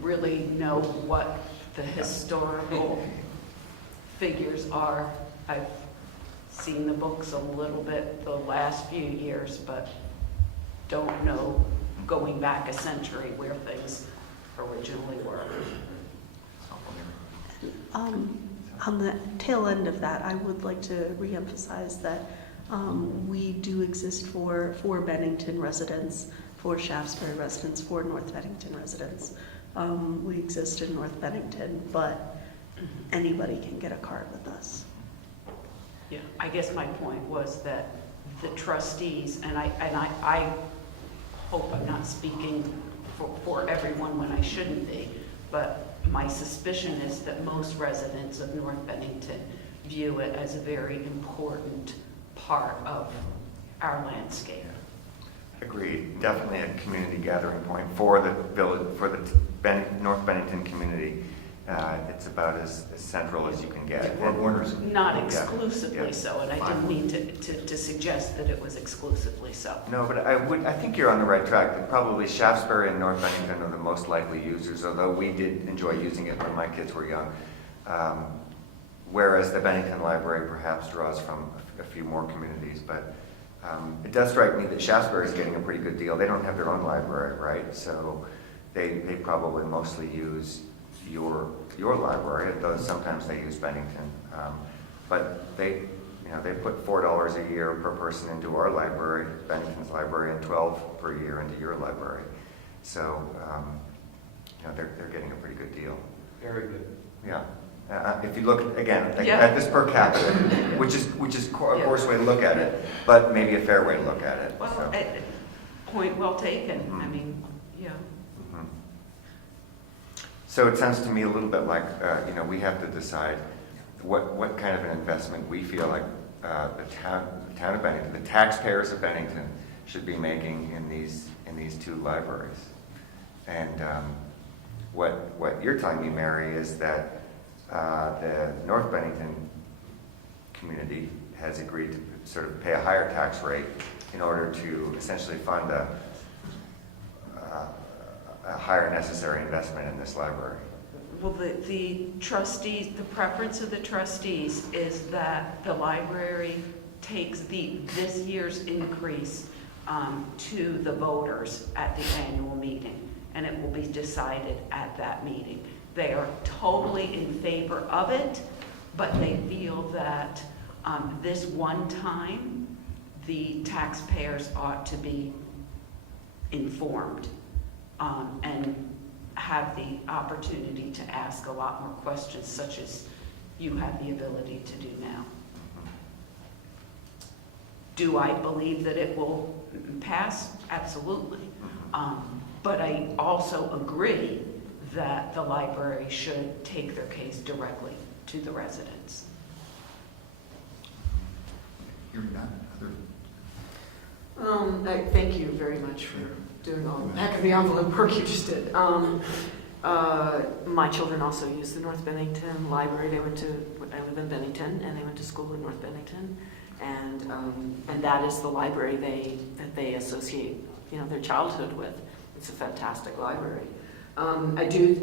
really know what the historical figures are. I've seen the books a little bit the last few years, but don't know going back a century where things originally were. On the tail end of that, I would like to reemphasize that we do exist for Bennington residents, for Shaftesbury residents, for North Bennington residents. We exist in North Bennington, but anybody can get a card with us. Yeah, I guess my point was that the trustees, and I hope I'm not speaking for everyone when I shouldn't be, but my suspicion is that most residents of North Bennington view it as a very important part of our landscape. Agreed. Definitely a community gathering point for the village, for the North Bennington community. It's about as central as you can get. Not exclusively so, and I didn't mean to suggest that it was exclusively so. No, but I think you're on the right track. That probably Shaftesbury and North Bennington are the most likely users, although we did enjoy using it when my kids were young. Whereas the Bennington Library perhaps draws from a few more communities, but it does strike me that Shaftesbury is getting a pretty good deal. They don't have their own library, right? So they probably mostly use your library, though sometimes they use Bennington. But they put $4 a year per person into our library, Bennington's library, and $12 per year into your library. So they're getting a pretty good deal. Very good. Yeah. If you look again at this per capita, which is a coarse way to look at it, but maybe a fair way to look at it. Well, point well taken. I mean, yeah. Mm-hmm. So it sounds to me a little bit like we have to decide what kind of an investment we feel like the town of Bennington, the taxpayers of Bennington, should be making in these two libraries. And what you're telling me, Mary, is that the North Bennington community has agreed to sort of pay a higher tax rate in order to essentially fund a higher necessary investment in this library. Well, the trustees, the preference of the trustees is that the library takes this year's increase to the voters at the annual meeting, and it will be decided at that meeting. They are totally in favor of it, but they feel that this one time, the taxpayers ought to be informed and have the opportunity to ask a lot more questions, such as you have the ability to do now. Do I believe that it will pass? Absolutely. But I also agree that the library should take their case directly to the residents. Hearing none, other, Thank you very much for doing all the back of the envelope work you just did. My children also use the North Bennington Library. I live in Bennington, and they went to school in North Bennington, and that is the library that they associate, their childhood with. It's a fantastic library. I do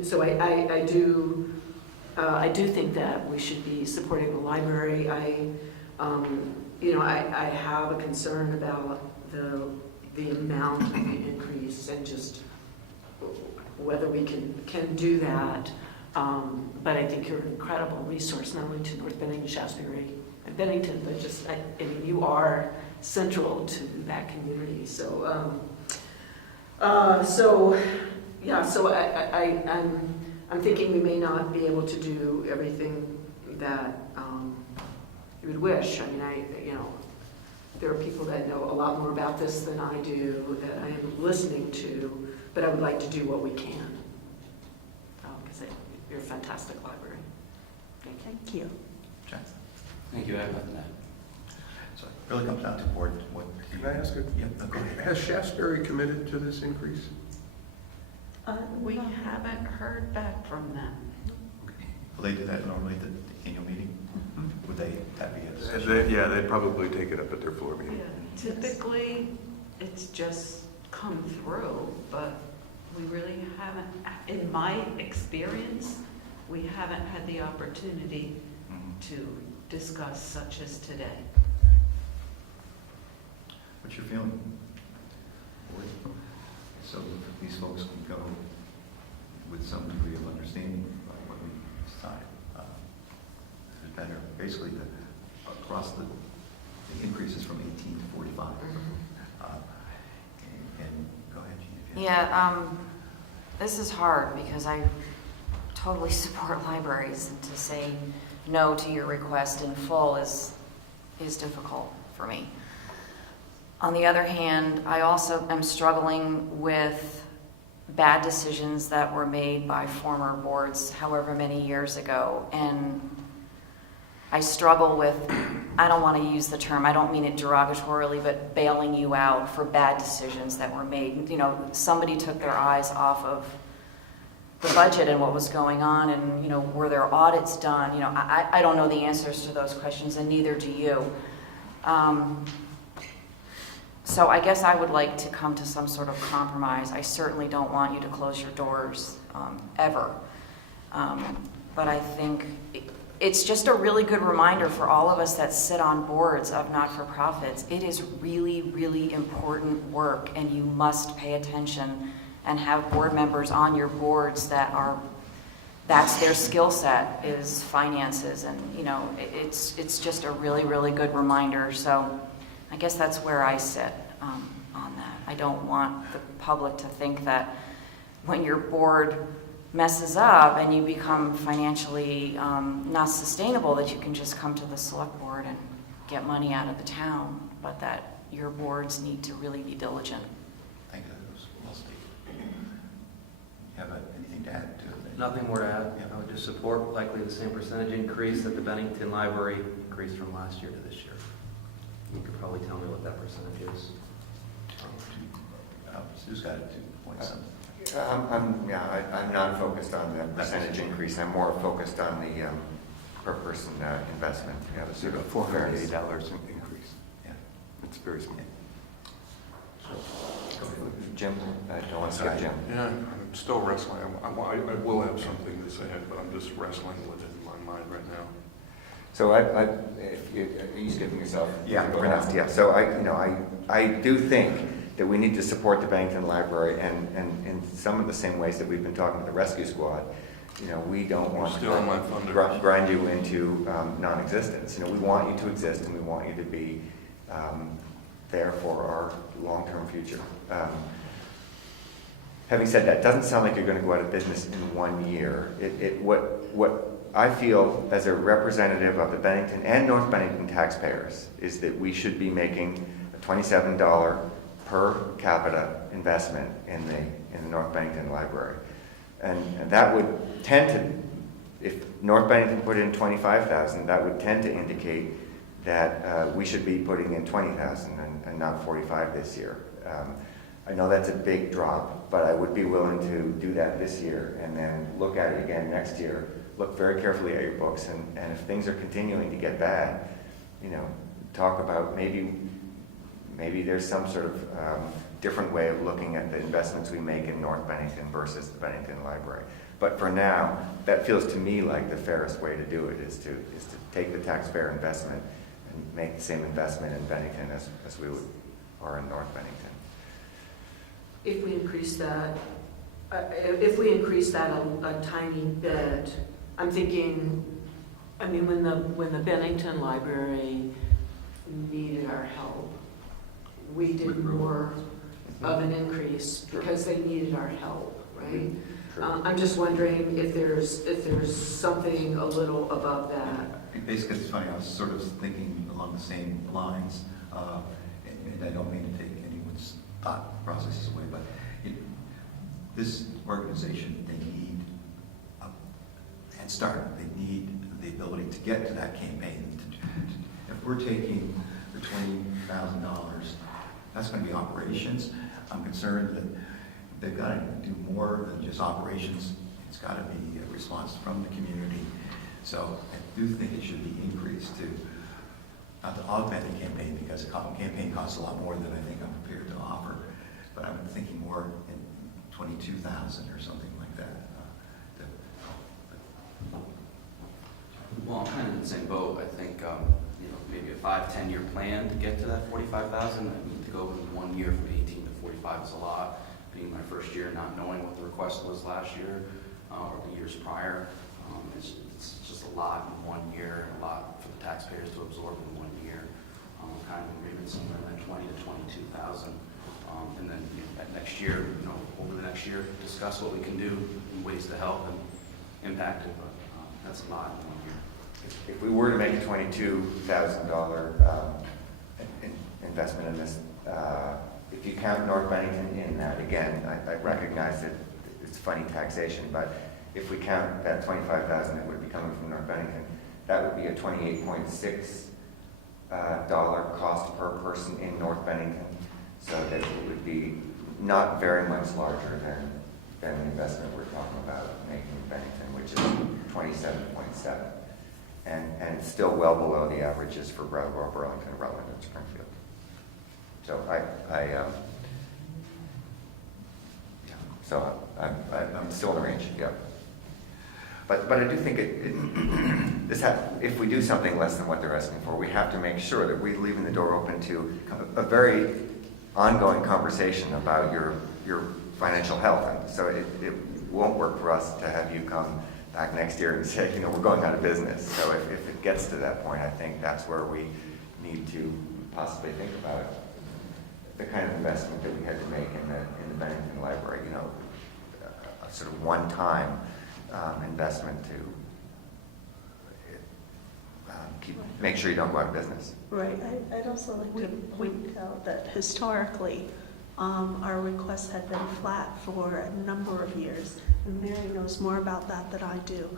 think that we should be supporting the library. I have a concern about the amount of the increase and just whether we can do that. But I think you're an incredible resource, not only to North Bennington, Shaftesbury, and Bennington, but just, you are central to that community. So, I'm thinking we may not be able to do everything that you would wish. There are people that know a lot more about this than I do, that I am listening to, but I would like to do what we can. Because you're a fantastic library. Thank you. Jackson. Thank you, I have nothing to add. So it really comes down to board, what. Can I ask it? Yeah, no, go ahead. Has Shaftesbury committed to this increase? We haven't heard back from them. Okay. Will they do that normally at the annual meeting? Would that be a discussion? They'd probably take it up at their floor meeting. Yeah, typically, it's just come through, but we really haven't, in my experience, we haven't had the opportunity to discuss such as today. What's your feeling? So these folks can go with some degree of understanding about what we decide. It's better, basically, across the increases from 18 to 45. And go ahead, Jean. Yeah, this is hard because I totally support libraries, and to say no to your request in full is difficult for me. On the other hand, I also am struggling with bad decisions that were made by former boards however many years ago, and I struggle with, I don't want to use the term, I don't mean it derogatorily, but bailing you out for bad decisions that were made. Somebody took their eyes off of the budget and what was going on, and were there audits done? I don't know the answers to those questions, and neither do you. So I guess I would like to come to some sort of compromise. I certainly don't want you to close your doors ever. But I think it's just a really good reminder for all of us that sit on boards of not-for-profits. It is really, really important work, and you must pay attention and have board members on your boards that's their skill set, is finances, and it's just a really, really good reminder. So I guess that's where I sit on that. I don't want the public to think that when your board messes up and you become financially not sustainable, that you can just come to the select board and get money out of the town, but that your boards need to really be diligent. Thank you. That was well stated. You have anything to add to it? Nothing more to add. I would just support likely the same percentage increase that the Bennington Library increased from last year to this year. You could probably tell me what that percentage is. Sue's got it, 2.7. I'm not focused on the percentage increase. I'm more focused on the per person investment. The sort of $480 increase. Yeah, It's very small. Jim, I don't want to skip Jim. Yeah, I'm still wrestling. I will have something to say, but I'm just wrestling with it in my mind right now. So are you skipping yourself? Yeah, Go last. Yeah. So I do think that we need to support the Bennington Library, and in some of the same ways that we've been talking to the rescue squad. We don't want to grind you into non-existence. We want you to exist, and we want you to be there for our long-term future. Having said that, doesn't sound like you're going to go out of business in 1 year. What I feel as a representative of the Bennington and North Bennington taxpayers is that we should be making a $27 per capita investment in the North Bennington Library. And that would tend to, if North Bennington put in $25,000, that would tend to indicate that we should be putting in $20,000 and not $45,000 this year. I know that's a big drop, but I would be willing to do that this year and then look at it again next year. Look very carefully at your books, and if things are continuing to get bad, talk about maybe there's some sort of different way of looking at the investments we make in North Bennington versus the Bennington Library. But for now, that feels to me like the fairest way to do it is to take the taxpayer investment and make the same investment in Bennington as we are in North Bennington. If we increase that, a tiny bit, I'm thinking, when the Bennington Library needed our help, we did more of an increase because they needed our help, right? I'm just wondering if there's something a little above that. Basically, it's funny, I was sort of thinking along the same lines, and I don't mean to take anyone's thought processes away, but this organization, they need a head start. They need the ability to get to that campaign. If we're taking the $20,000, that's going to be operations. I'm concerned that they've got to do more than just operations. It's got to be a response from the community. So I do think it should be increased to not to augment the campaign, because the campaign costs a lot more than I think I'm prepared to offer. But I'm thinking more in 22,000 or something like that. Well, I'm kind of in the same boat. I think maybe a 5-10 year plan to get to that 45,000. To go in 1 year from 18 to 45 is a lot. Being my first year, not knowing what the request was last year or the years prior, it's just a lot in 1 year, and a lot for the taxpayers to absorb in 1 year. Kind of agreement somewhere in that 20 to 22,000, and then next year, over the next year, discuss what we can do and ways to help and impact it. But that's a lot in 1 year. If we were to make a $22,000 investment in this, if you count North Bennington in that, again, I recognize that it's funny taxation, but if we count that $25,000 that would be coming from North Bennington, that would be a $28.6 cost per person in North Bennington. So that it would be not very much larger than the investment we're talking about making in Bennington, which is 27.7. And still well below the averages for Brattleboro, Burlington, Rutland, and Springfield. So I'm still in the range, yeah. But I do think if we do something less than what they're asking for, we have to make sure that we're leaving the door open to a very ongoing conversation about your financial health. And so it won't work for us to have you come back next year and say, we're going out of business. So if it gets to that point, I think that's where we need to possibly think about the kind of investment that we had to make in the Bennington Library, a sort of one-time investment to make sure you don't go out of business. Right. I'd also like to point out that historically, our requests had been flat for a number of years, and Mary knows more about that than I do.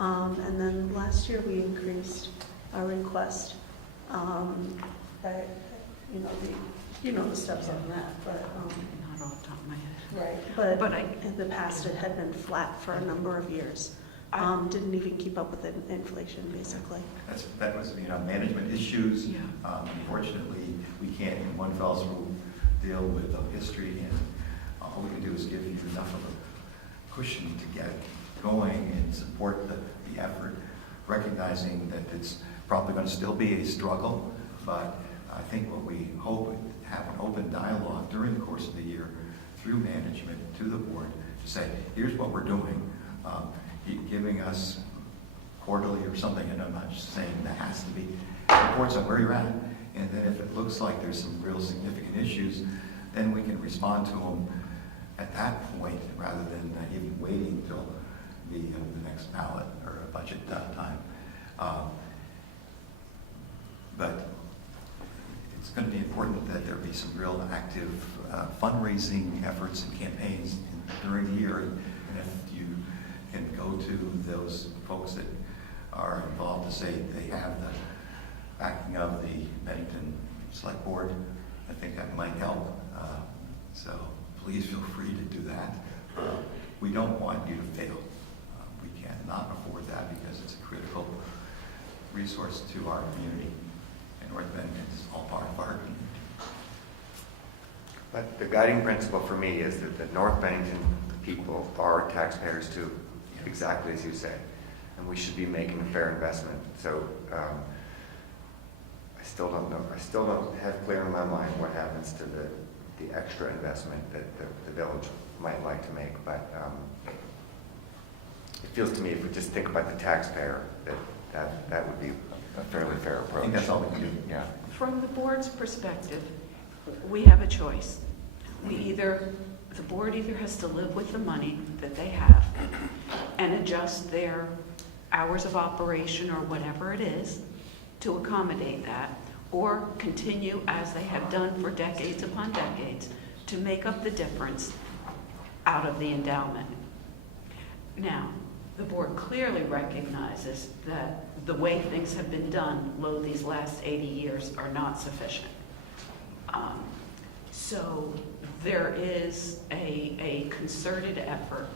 And then last year we increased our request. The steps on that, but Not off the top of my head. right. But But in the past it had been flat for a number of years. Didn't even keep up with inflation, basically. That was management issues. Yeah. Unfortunately, we can't in one fell swoop deal with the history, and all we can do is give you enough of a cushion to get going and support the effort, recognizing that it's probably going to still be a struggle, but I think what we hope is have an open dialogue during the course of the year through management to the board to say, here's what we're doing, giving us quarterly or something, and I'm not just saying that has to be reports on where you're at, And then if it looks like there's some real significant issues, then we can respond to them at that point rather than even waiting until the next ballot or a budget time. But it's going to be important that there be some real active fundraising efforts and campaigns during the year. And if you can go to those folks that are involved to say they have the backing of the Bennington Select Board, I think that might help. So please feel free to do that. We don't want you to fail. We cannot afford that because it's a critical resource to our community. And North Bennington is all part of our community. But the guiding principle for me is that the North Bennington people are taxpayers too, exactly as you say. And we should be making a fair investment. So I still don't know. I still don't have clear in my mind what happens to the extra investment that the village might like to make. But it feels to me if we just think about the taxpayer, that would be a fairly fair approach. I think that's all we can do. Yeah. From the board's perspective, we have a choice. The board either has to live with the money that they have and adjust their hours of operation or whatever it is to accommodate that, or continue as they have done for decades upon decades to make up the difference out of the endowment. Now, the board clearly recognizes that the way things have been done, these last 80 years, are not sufficient. So there is a concerted effort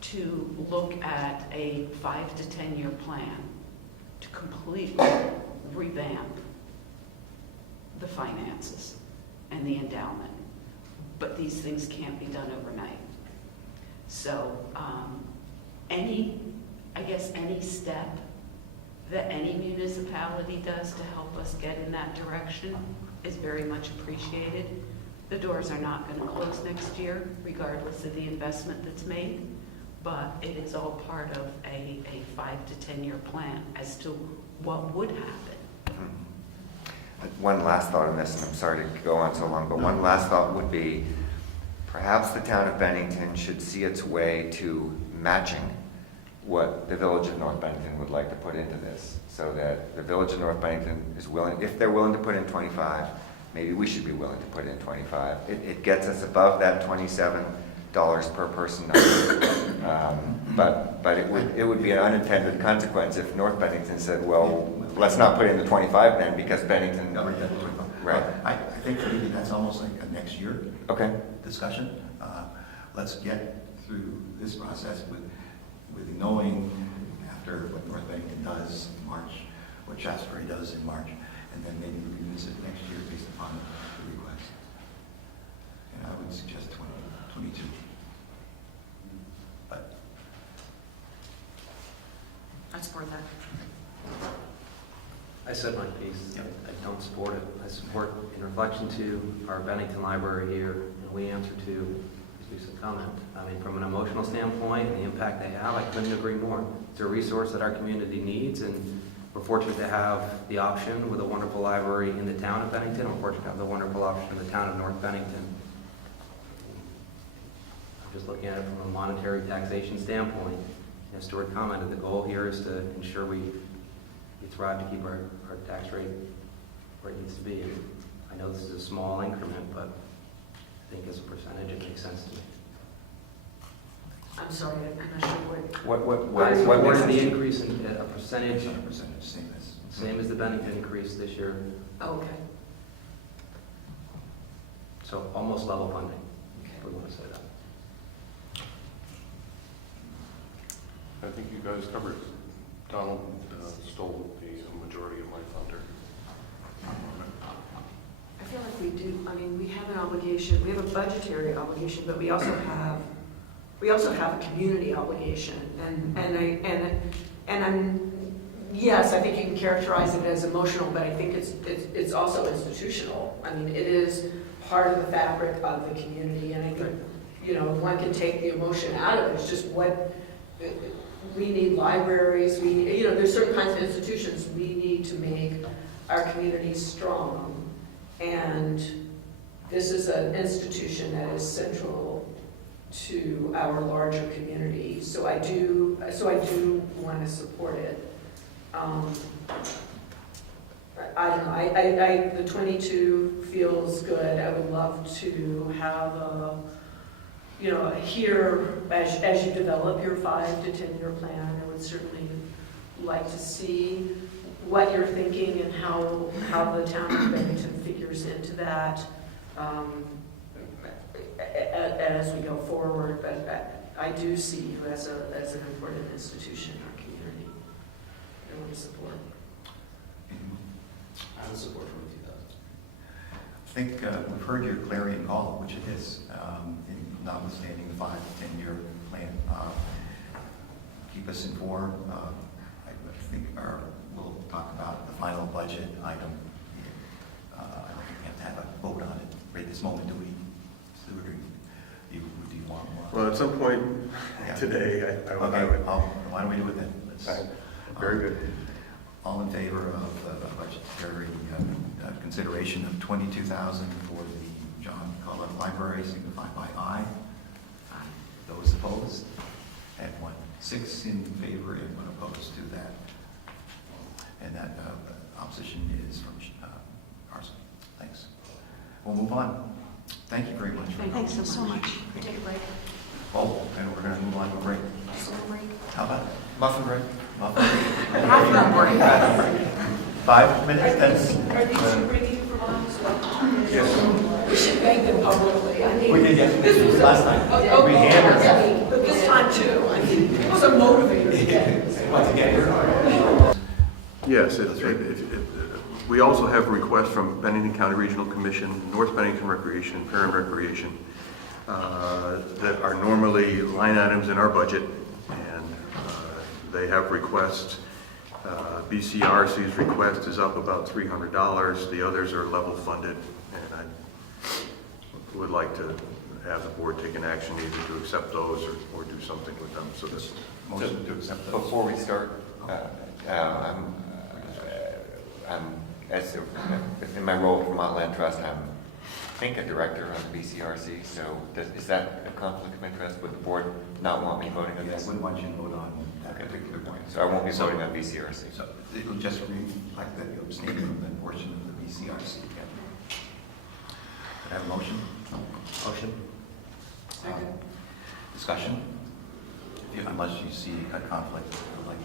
to look at a 5 to 10 year plan to completely revamp the finances and the endowment. But these things can't be done overnight. So any step that any municipality does to help us get in that direction is very much appreciated. The doors are not going to close next year, regardless of the investment that's made, but it is all part of a 5 to 10 year plan as to what would happen. One last thought on this, and I'm sorry to go on so long, but one last thought would be perhaps the town of Bennington should see its way to matching what the village of North Bennington would like to put into this, so that the village of North Bennington is willing, if they're willing to put in 25, maybe we should be willing to put in 25. It gets us above that $27 per person number. But it would be an unintended consequence if North Bennington said, well, let's not put in the 25 then because Bennington. Right. I think maybe that's almost like a next year discussion. Let's get through this process with knowing after what North Bennington does in March, what Shaftesbury does in March, and then maybe revisit next year based upon the request. And I would suggest 2022. But I support that. I said my piece. Yep. I don't support it. I support, in reflection to our Bennington Library here, and we answer to his recent comment. I mean, from an emotional standpoint and the impact they have, I couldn't agree more. It's a resource that our community needs, and we're fortunate to have the option with a wonderful library in the town of Bennington. We're fortunate to have the wonderful option in the town of North Bennington. I'm just looking at it from a monetary taxation standpoint. As Stuart commented, the goal here is to ensure we thrive to keep our tax rate where it needs to be. And I know this is a small increment, but I think as a percentage, it makes sense to me. I'm sorry, I'm not sure What is makes the sense? increase in a percentage? Same As the Bennington increase this year. Oh, okay. So almost level funding, if we want to say that. I think you guys covered it. Donald stole the majority of my thunder. I feel like we do, I mean, we have an obligation, we have a budgetary obligation, but we also have a community obligation. And I'm, yes, I think you can characterize it as emotional, but I think it's also institutional. I mean, it is part of the fabric of the community, and I think, one can take the emotion out of it. It's just what, we need libraries, there's certain kinds of institutions we need to make our communities strong. And this is an institution that is central to our larger community, so I do want to support it. I don't know, the 22 feels good. I would love to have here, as you develop your 5 to 10 year plan, I would certainly like to see what you're thinking and how the town of Bennington figures into that as we go forward. But I do see you as an important institution in our community. I want to support. I would support 22,000. I think we've heard your clarion call, which it is, notwithstanding the 5 to 10 year plan. Keep us informed. I think we'll talk about the final budget item. I don't think we have to have a vote on it right this moment, do we? Do you want more? Well, at some point today, I would. Why don't we do it then? Very good. All in favor of the budgetary consideration of $22,000 for the John Cullen Library, signify by aye. Aye. Those opposed? And 6 in favor and 1 opposed to that. And that opposition is from Carson. Thanks. We'll move on. Thank you very much. Thanks so much. Take a break. Oh, and we're going to move on to a break. How about it? Muffin break? Muffin break. 5 minutes? Are these bringing from us? Yes. We should thank them publicly. I mean, We did, yes. This was last time. Okay, We hammered but this time too. I mean, it was a motivator again. Once again, Yes, we also have requests from Bennington County Regional Commission, North Bennington Recreation, Perrin Recreation, that are normally line items in our budget, and they have requests. BCRC's request is up about $300. The others are level funded, and I would like to have the board take an action either to accept those or do something with them. So this motion to accept those. Before we start, in my role at Vermont Land Trust, I think a director of the BCRC, so is that a conflict of interest? Would the board not want me voting on Yes, this? wouldn't want you to vote on that particular point. So I won't be voting on BCRC. So it will just reflect that you abstain from the portion of the BCRC. Could I have a motion? Motion. Discussion? Unless you see a conflict, like.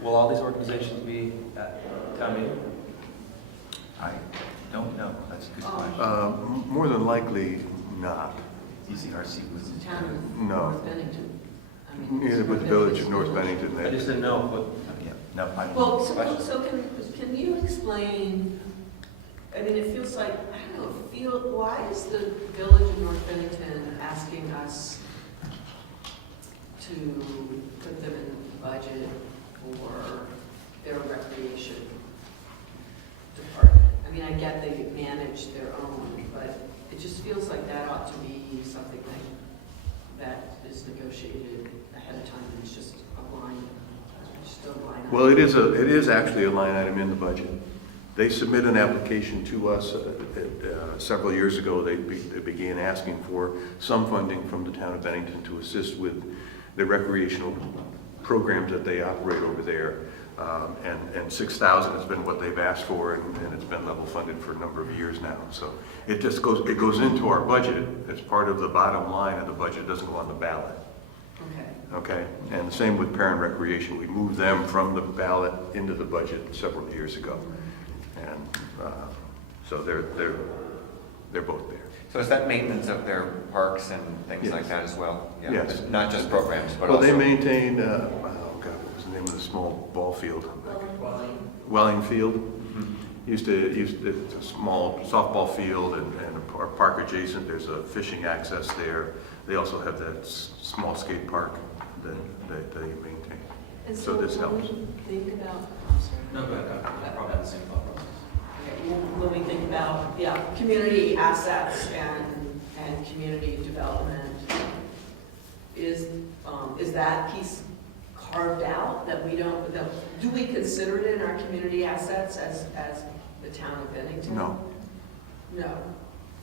Will all these organizations be at town meeting? I don't know. That's a good question. more than likely not. BCRC was. Town of No. North Bennington. I mean, Neither with the village of North Bennington. I just didn't know what. Yeah, no, I don't. Well, so can you explain, I mean, it feels like, I don't know, why is the village of North Bennington asking us to put them in the budget for their recreation department? I mean, I get they manage their own, but it just feels like that ought to be something that is negotiated ahead of time, and it's just a line. Well, it is actually a line item in the budget. They submit an application to us several years ago. They began asking for some funding from the town of Bennington to assist with the recreational programs that they operate over there. And $6,000 has been what they've asked for, and it's been level funded for a number of years now. So it goes into our budget. It's part of the bottom line of the budget. It doesn't go on the ballot. Okay, and the same with Parent Recreation. We moved them from the ballot into the budget several years ago, and so they're both there. So is that maintenance of their parks and things like that as well? Yeah. Yes. Not just programs, but well, also. They maintain. What was the name of the small ball field? Welling Field. Mm-hmm. It's a small softball field and a park adjacent. There's a fishing access there. They also have that small skate park that they maintain. And so this helps. Think about, No, go ahead. I probably have the same thought process. okay, when we think about, community assets and community development, is that piece carved out that we don't, do we consider it in our community assets as the town of Bennington? No. No.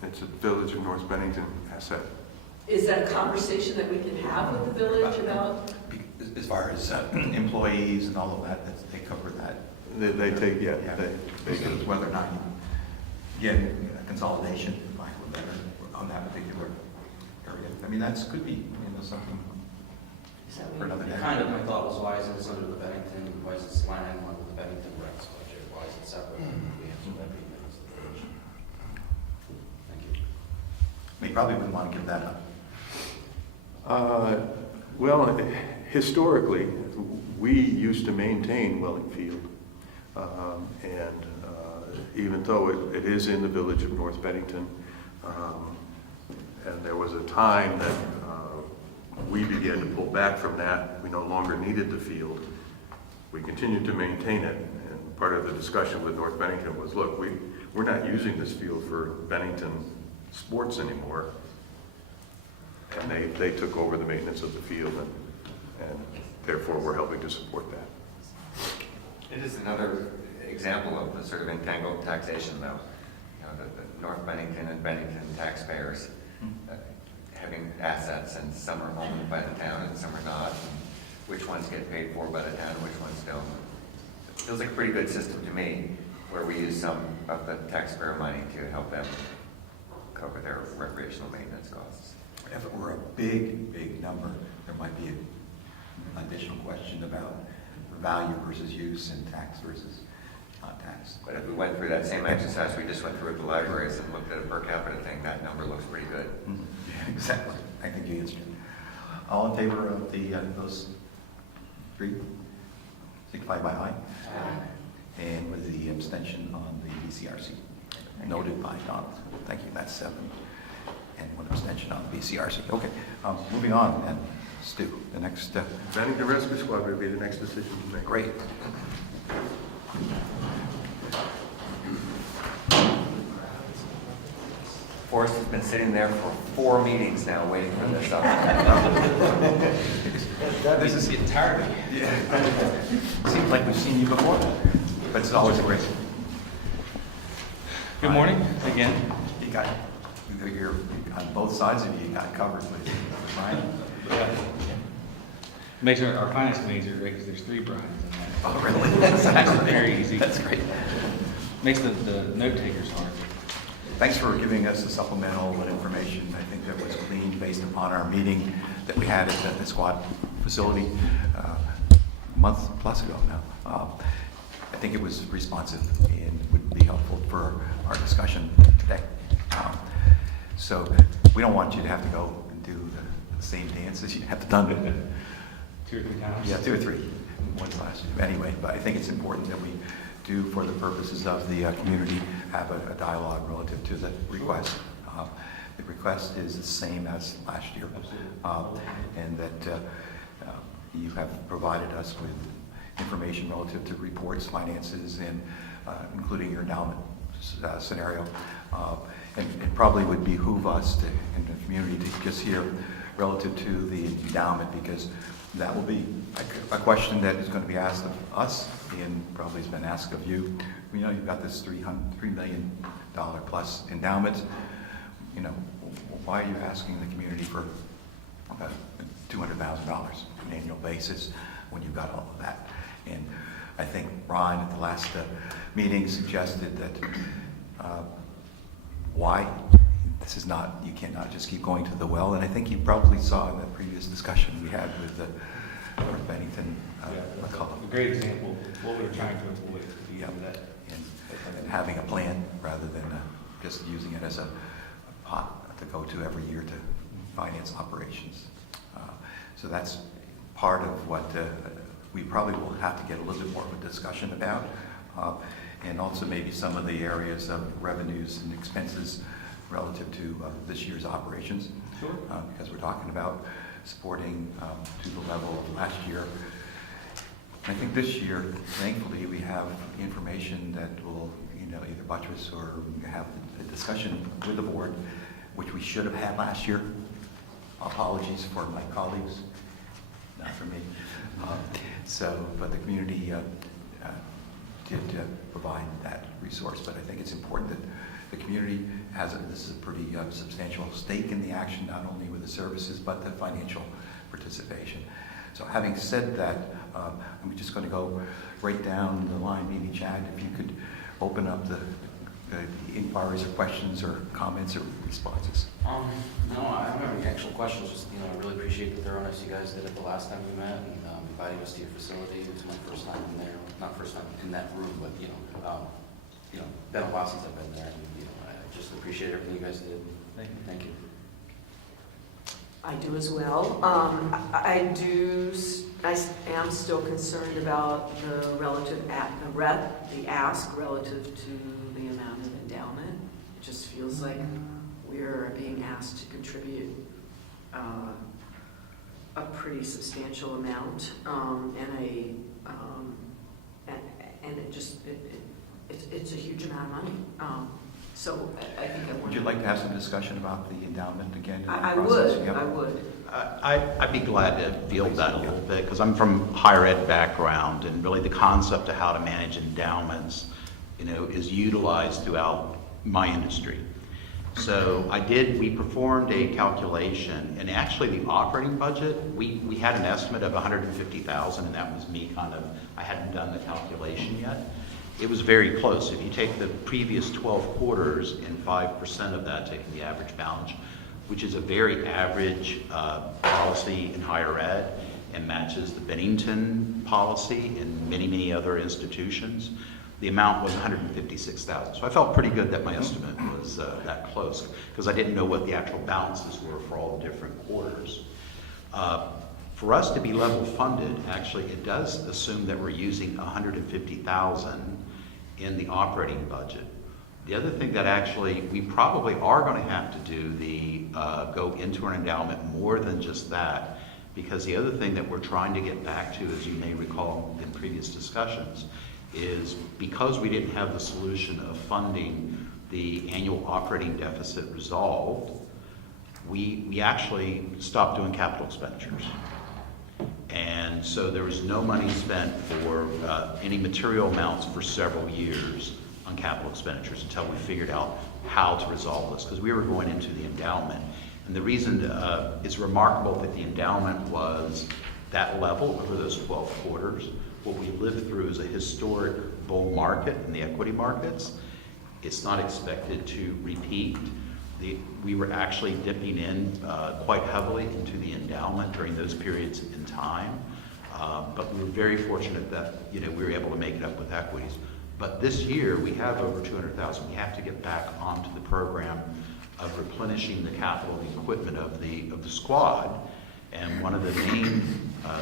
It's a Village of North Bennington asset. Is that a conversation that we can have with the village about? As far as employees and all of that, they cover that. They take, yeah, Yeah. they So it's whether or not you get a consolidation, for lack of a better, on that particular area. I mean, could be, something for another day. Kind of, my thought was, why is it under the Bennington, why is it slang under the Bennington Recs budget? Why is it separate? We have so many things. Thank you. We probably wouldn't want to give that up. Well, historically, we used to maintain Welling Field. And even though it is in the Village of North Bennington, and there was a time that we began to pull back from that, we no longer needed the field. We continued to maintain it, and part of the discussion with North Bennington was, look, we're not using this field for Bennington sports anymore. And they took over the maintenance of the field, and therefore we're helping to support that. It is another example of the sort of entangled taxation, though. The North Bennington and Bennington taxpayers having assets, and some are owned by the town and some are not. And which ones get paid for by the town and which ones don't. It feels like a pretty good system to me, where we use some of the taxpayer money to help them cover their recreational maintenance costs. If it were a big, big number, there might be an additional question about value versus use and tax versus not tax. But if we went through that same exercise we just went through at the libraries and looked at a per capita thing, that number looks pretty good. Mm-hmm. Yeah, exactly. I think you answered it. All in favor of those three? Signify by aye. Aye. And with the abstention on the BCRC. Noted by Donald. Thank you. That's 7. And 1 abstention on the BCRC. Okay. Moving on, and Stu, the next. Bennington Rescue Squad would be the next decision to make. Great. Forrest has been sitting there for 4 meetings now waiting for this up. This is getting tired of you. Yeah. Seems like we've seen you before, but it's always great. Good morning again. You got, you're on both sides of you got covered with Brian. Yeah. Makes our finance committees are great because there's 3 Brians in there. Oh, really? That's actually very easy. That's great. Makes the note takers hard. Thanks for giving us the supplemental information. I think that was gleaned based upon our meeting that we had at the squad facility a month plus ago now. I think it was responsive and would be helpful for our discussion today. So we don't want you to have to go and do the same dances you have done. 2 or 3 times? Yeah, 2 or 3. One's last year. Anyway, but I think it's important that we do, for the purposes of the community, have a dialogue relative to the request. The request is the same as last year. And that you have provided us with information relative to reports, finances, and including your endowment scenario. And it probably would behoove us in the community to just hear relative to the endowment, because that will be a question that is going to be asked of us and probably has been asked of you. We know you've got this $3 million plus endowment. You know, why are you asking the community for about $200,000 on an annual basis when you've got all of that? And I think Ron at the last meeting suggested that why this is not, you cannot just keep going to the well. And I think you probably saw in the previous discussion we had with the North Bennington McCullough. A great example of what we're trying to avoid. That. And having a plan rather than just using it as a pot to go to every year to finance operations. So that's part of what we probably will have to get a little bit more of a discussion about. And also maybe some of the areas of revenues and expenses relative to this year's operations. Sure. Because we're talking about supporting to the level of last year. I think this year, thankfully, we have information that will, either buttress or have a discussion with the board, which we should have had last year. Apologies for my colleagues, not for me. But the community did provide that resource. But I think it's important that the community this is a pretty substantial stake in the action, not only with the services, but the financial participation. So having said that, I'm just going to go right down the line. Maybe Chad, if you could open up the inquiries or questions or comments or responses. No, I don't have any actual questions. Just, I really appreciate the thoroughness you guys did it the last time we met and inviting us to your facility. It was my first time in there, not first time in that room, but been a while since I've been there. And, I just appreciate everything you guys did. Thank you. I do as well. I am still concerned about the the ask relative to the amount of endowment. It just feels like we're being asked to contribute a pretty substantial amount, it's a huge amount of money. So I think I want. Would you like to have some discussion about the endowment again? I would. I'd be glad to field that a little bit, because I'm from higher ed background, and really the concept of how to manage endowments, is utilized throughout my industry. So we performed a calculation, and actually the operating budget, we had an estimate of $150,000, and that was me I hadn't done the calculation yet. It was very close. If you take the previous 12 quarters and 5% of that, taking the average balance, which is a very average policy in higher ed and matches the Bennington policy and many, many other institutions, the amount was $156,000. So I felt pretty good that my estimate was that close, because I didn't know what the actual balances were for all the different quarters. For us to be level funded, actually, it does assume that we're using $150,000 in the operating budget. The other thing that actually we probably are going to have to do go into an endowment more than just that, because the other thing that we're trying to get back to, as you may recall in previous discussions, is because we didn't have the solution of funding the annual operating deficit resolved, we actually stopped doing capital expenditures. And so there was no money spent for any material amounts for several years on capital expenditures until we figured out how to resolve this, because we were going into the endowment. And the reason it's remarkable that the endowment was that level over those 12 quarters. What we lived through is a historic bull market in the equity markets. It's not expected to repeat. We were actually dipping in quite heavily into the endowment during those periods in time. But we were very fortunate that we were able to make it up with equities. But this year we have over $200,000. We have to get back onto the program of replenishing the capital and equipment of the squad. And one of the main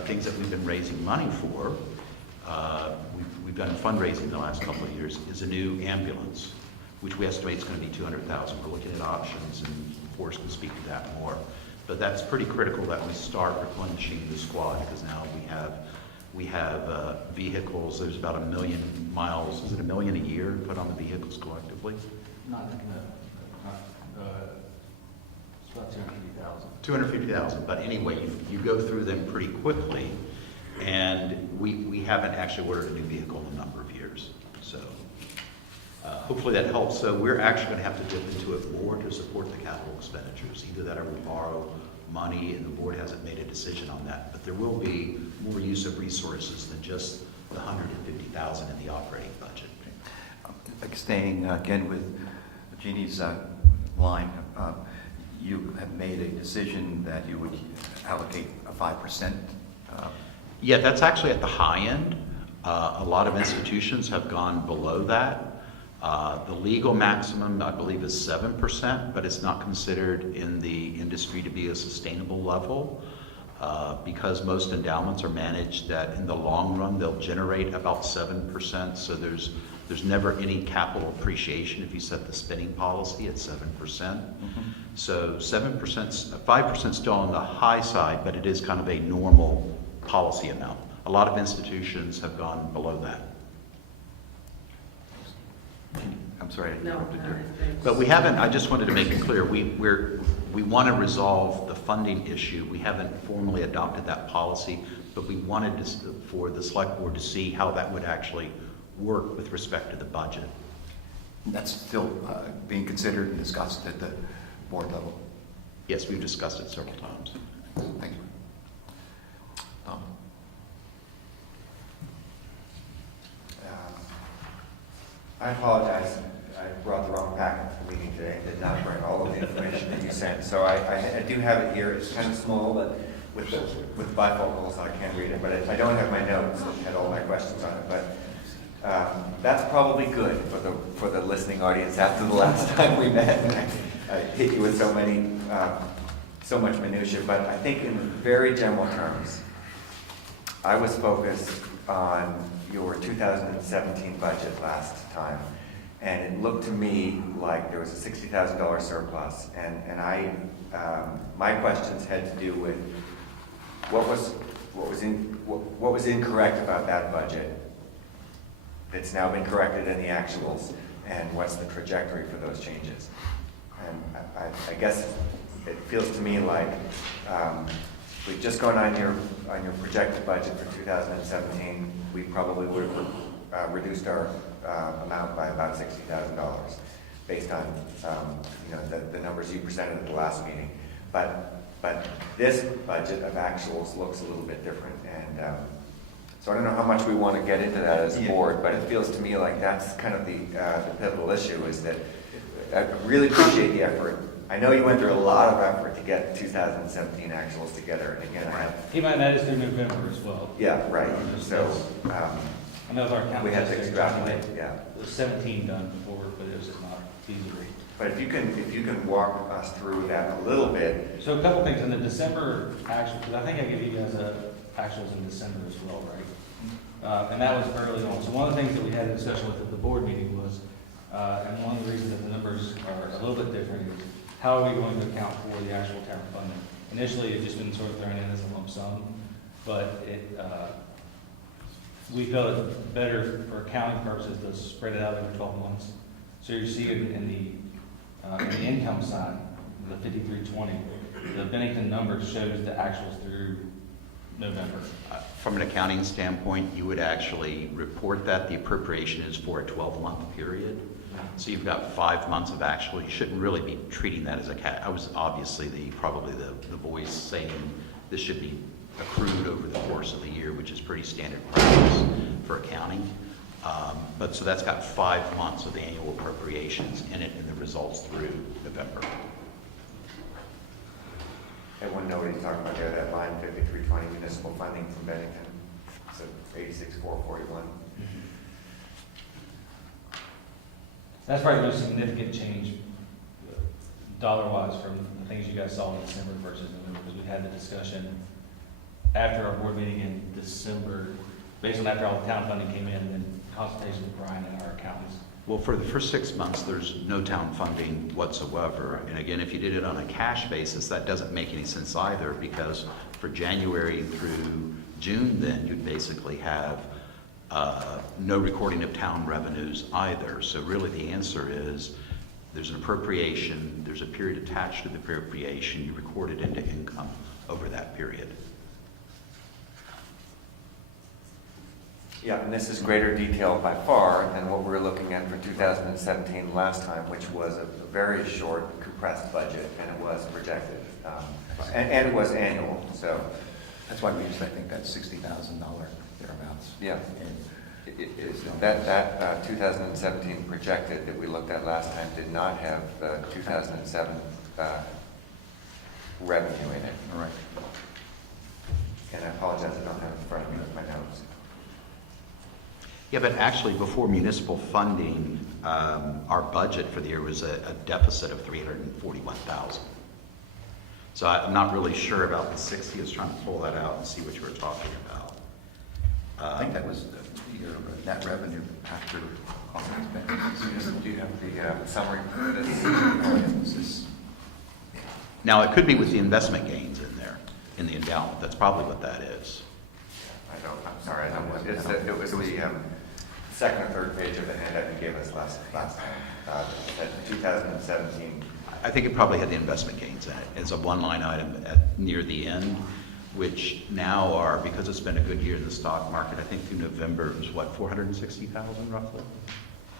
things that we've been raising money for, we've done fundraising the last couple of years, is a new ambulance, which we estimate is going to be $200,000. We're looking at options, and Forrest can speak to that more. But that's pretty critical that we start replenishing the squad, because now we have vehicles. There's about 1 million miles. Is it 1 million a year put on the vehicles collectively? Not looking at, it's about 250,000. 250,000. But anyway, you go through them pretty quickly, and we haven't actually ordered a new vehicle in a number of years. So hopefully that helps. So we're actually going to have to dip into it more to support the capital expenditures. Either that or we borrow money, and the board hasn't made a decision on that. But there will be more use of resources than just the $150,000 in the operating budget. Staying again with Jeannie's line, you have made a decision that you would allocate a 5%. Yeah, that's actually at the high end. A lot of institutions have gone below that. The legal maximum, I believe, is 7%, but it's not considered in the industry to be a sustainable level because most endowments are managed that in the long run they'll generate about 7%. So there's never any capital appreciation if you set the spending policy at 7%. Mm-hmm. So 7%, 5% still on the high side, but it is kind of a normal policy amount. A lot of institutions have gone below that. I'm sorry. But we haven't, I just wanted to make it clear, we want to resolve the funding issue. We haven't formally adopted that policy, but we wanted for the select board to see how that would actually work with respect to the budget. That's still being considered and discussed at the board level. Yes, we've discussed it several times. Thank you. Tom? I apologize. I brought the wrong packet to the meeting today. I did not bring all of the information that you sent. So I do have it here. It's kind of small, but with bifocals, I can't read it. But I don't have my notes that had all my questions on it. But that's probably good for the listening audience after the last time we met. I hit you with so much minutia. But I think in very general terms, I was focused on your 2017 budget last time, and it looked to me like there was a $60,000 surplus, and my questions had to do with what was incorrect about that budget that's now been corrected in the actuals, and what's the trajectory for those changes. And I guess it feels to me like we've just gone on your projected budget for 2017. We probably would have reduced our amount by about $60,000 based on the numbers you presented at the last meeting. But this budget of actuals looks a little bit different, and so I don't know how much we want to get into that as a board, but it feels to me like that's kind of the pivotal issue. Is that I really appreciate the effort. I know you went through a lot of effort to get 2017 actuals together, and again, Keep in mind that is through November as well. Yeah, right. So I know our account. we had to extrapolate. Yeah. It was 17 done before, but it was just not feasible. But if you can walk us through that a little bit. So a couple things in the December actual, because I think I gave you guys actuals in December as well, right? And that was early on. So one of the things that we had a discussion with at the board meeting was, and one of the reasons that the numbers are a little bit different is how are we going to account for the actual town funding? Initially, it's just been sort of thrown in as a lump sum, but we felt it better for accounting purposes to spread it out over 12 months. So you see in the income side, the 5320, the Bennington number shows the actuals through November. From an accounting standpoint, you would actually report that the appropriation is for a 12-month period. So you've got 5 months of actual. You shouldn't really be treating that as a I was obviously probably the voice saying this should be accrued over the course of the year, which is pretty standard practice for accounting. But so that's got 5 months of the annual appropriations in it, and the results through November. Everyone know what he's talking about there, that line 5320 municipal funding from Bennington. So 86,441. That's probably the most significant change, dollar-wise, from the things you guys saw in December versus November, because we had the discussion after our board meeting in December, based on after all the town funding came in, and then consultation with Brian and our accountants. Well, for the first 6 months, there's no town funding whatsoever. And again, if you did it on a cash basis, that doesn't make any sense either, because for January through June, then you'd basically have no recording of town revenues either. So really the answer is there's an appropriation, there's a period attached to the appropriation, you record it into income over that period. Yeah, and this is greater detail by far than what we were looking at for 2017 last time, which was a very short, compressed budget, and it was projected, and it was annual. So that's why we used, I think, that $60,000 thereabouts. Yeah, that 2017 projected that we looked at last time did not have the 2007 revenue in it. All right. And I apologize, I don't have it in front of me with my notes. Yeah, but actually before municipal funding, our budget for the year was a deficit of $341,000. So I'm not really sure about the 60. I was trying to pull that out and see what you were talking about. I think that was the year of net revenue after all expenses. Do you have the summary for this? Now, it could be with the investment gains in there, in the endowment. That's probably what that is. I'm sorry, I don't want, it was the second or third page of the handout you gave us last time, at 2017. I think it probably had the investment gains in it as a one-line item near the end, which now are, because it's been a good year in the stock market, I think through November it was what, 460,000 roughly?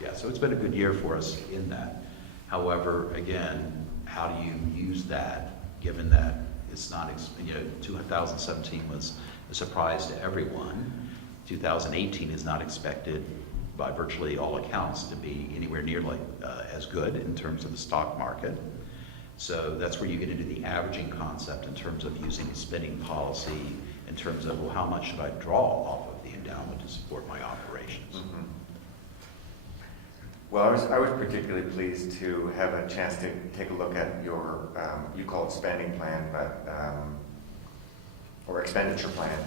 Yeah, so it's been a good year for us in that. However, again, how do you use that, given that it's not, 2017 was a surprise to everyone. 2018 is not expected, by virtually all accounts, to be anywhere near like as good in terms of the stock market. So that's where you get into the averaging concept in terms of using a spending policy, in terms of, well, how much should I draw off of the endowment to support my operations? Mm-hmm. Well, I was particularly pleased to have a chance to take a look at your, you call it spending plan, but, or expenditure plan,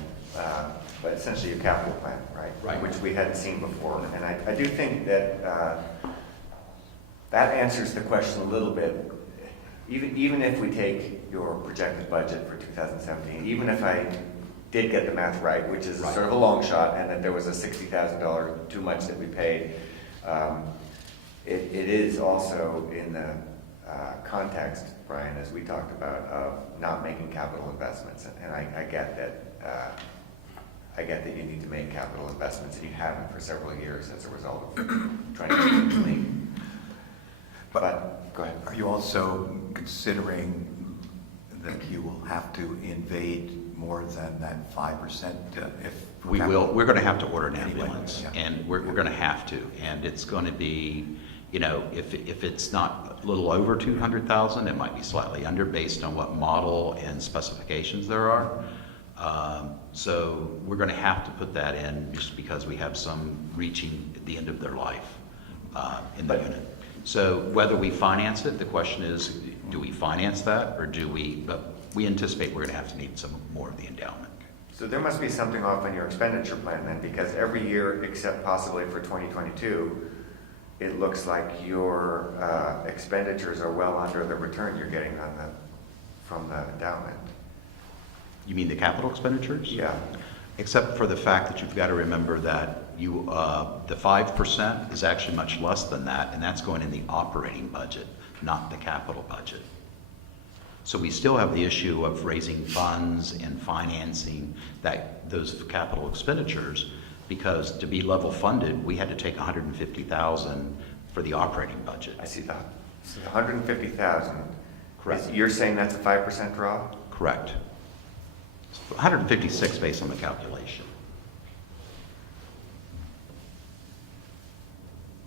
but essentially your capital plan, right? Right. Which we hadn't seen before. And I do think that that answers the question a little bit. Even if we take your projected budget for 2017, even if I did get the math right, which is Right. sort of a long shot, and that there was a $60,000 too much that we paid, it is also in the context, Brian, as we talked about, of not making capital investments. And I get that. I get that you need to make capital investments, and you haven't for several years as a result of trying to keep things lean. But go ahead. Are you also considering that you will have to invade more than that 5% if We will. We're going to have to order an Anyway, ambulance, yeah. and we're going to have to. And it's going to be, if it's not a little over 200,000, it might be slightly under based on what model and specifications there are. So we're going to have to put that in just because we have some reaching at the end of their life in the unit. So whether we finance it, the question is, do we finance that or do we? But we anticipate we're going to have to need some more of the endowment. So there must be something off in your expenditure plan then, because every year except possibly for 2022, it looks like your expenditures are well under the return you're getting from the endowment. You mean the capital expenditures? Yeah. Except for the fact that you've got to remember that the 5% is actually much less than that, and that's going in the operating budget, not the capital budget. So we still have the issue of raising funds and financing those capital expenditures, because to be level funded, we had to take $150,000 for the operating budget. I see that. So 150,000. Correct. You're saying that's a 5% draw? Correct. 156 based on the calculation.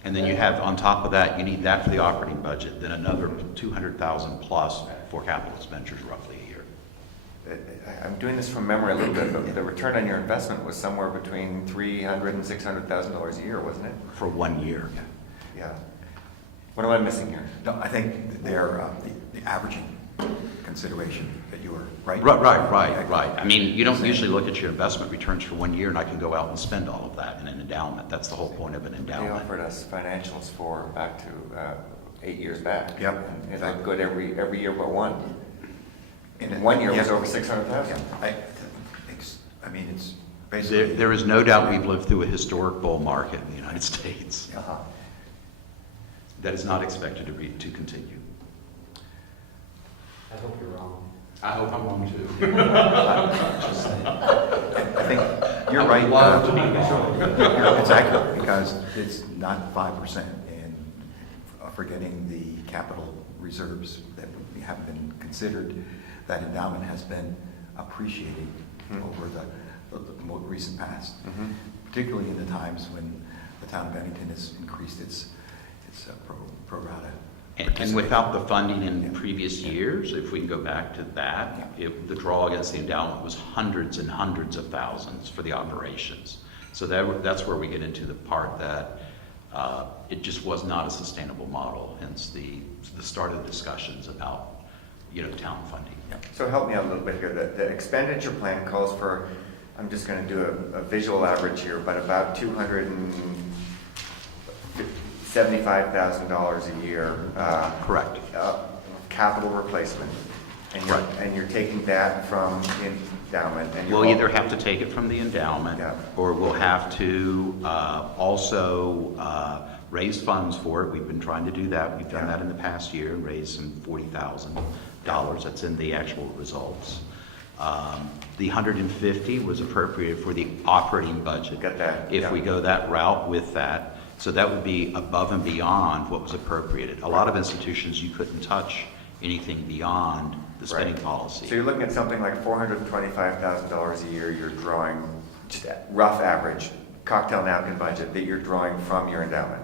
And then you have, on top of that, you need that for the operating budget, then another 200,000 plus for capital expenditures roughly a year. I'm doing this from memory a little bit, but the return on your investment was somewhere between $300,000 and $600,000 a year, wasn't it? For 1 year. Yeah. What am I missing here? No, I think they're the averaging consideration that you were right. Right. I mean, you don't usually look at your investment returns for 1 year and I can go out and spend all of that in an endowment. That's the whole point of an They endowment. offered us financials for back to 8 years back. Yep. And it looked good every year but one. And 1 year was yeah. over 600,000. I mean, it's basically. There is no doubt we've lived through a historic bull market in the United States. Uh-huh. That is not expected to continue. I hope you're wrong. I hope I'm wrong too. I think you're right. Love to be wrong. It's accurate because it's not 5%, and forgetting the capital reserves that haven't been considered, that endowment has been appreciated over the more recent past, particularly in the times when the town of Bennington has increased its pro rata. And without the funding in previous years, if we can go back to that, the draw against the endowment was hundreds and hundreds of thousands for the operations. So that's where we get into the part that it just was not a sustainable model, hence the start of the discussions about town funding. So help me out a little bit here. The expenditure plan calls for, I'm just going to do a visual average here, but about $275,000 a year. Correct. Capital replacement. And you're taking that from endowment. And We'll either have to take it from the endowment, or we'll have to also raise funds for it. We've been trying to do that. We've done that in the past year, raised some $40,000. That's in the actual results. The 150 was appropriated for the operating budget. Got that. If we go that route with that, So that would be above and beyond what was appropriated. A lot of institutions, you couldn't touch anything beyond the spending policy. So you're looking at something like $425,000 a year you're drawing, just rough average, cocktail napkin budget that you're drawing from your endowment.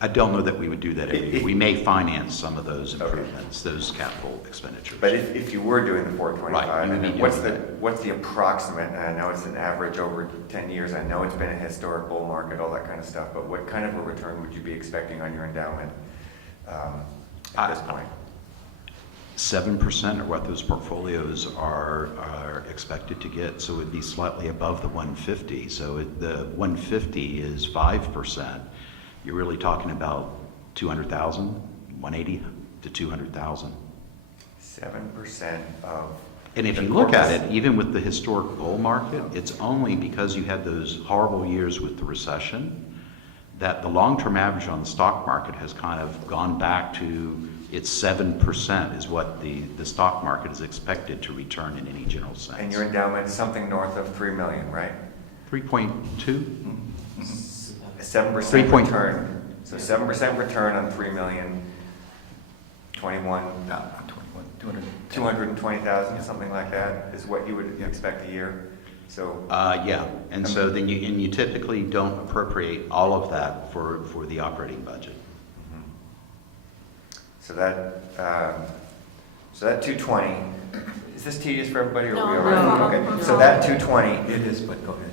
I don't know that we would do that every year. We may finance some of those improvements, those capital expenditures. But if you were doing the 425, Right, you would and be what's doing the what's the approximate? And I know it's an average over 10 years. I know it's been a historic bull market, all that kind of stuff. But what kind of a return would you be expecting on your endowment at this point? 7% are what those portfolios are expected to get, so it'd be slightly above the 150. So the 150 is 5%. You're really talking about 200,000, 180 to 200,000. 7% of. And if you look at it, even with the historic bull market, it's only because you had those horrible years with the recession that the long-term average on the stock market has kind of gone back to its 7% is what the stock market is expected to return in any general sense. And your endowment is something north of $3 million, right? 3.2? 7% return. So 7% return on $3 million, 220,000, something like that, is what you would expect a year. So Yeah, and so then you typically don't appropriate all of that for the operating budget. So that 220, is this tedious for everybody? Or No, are we all right? no, Okay, no. so that 220, It is, but go ahead.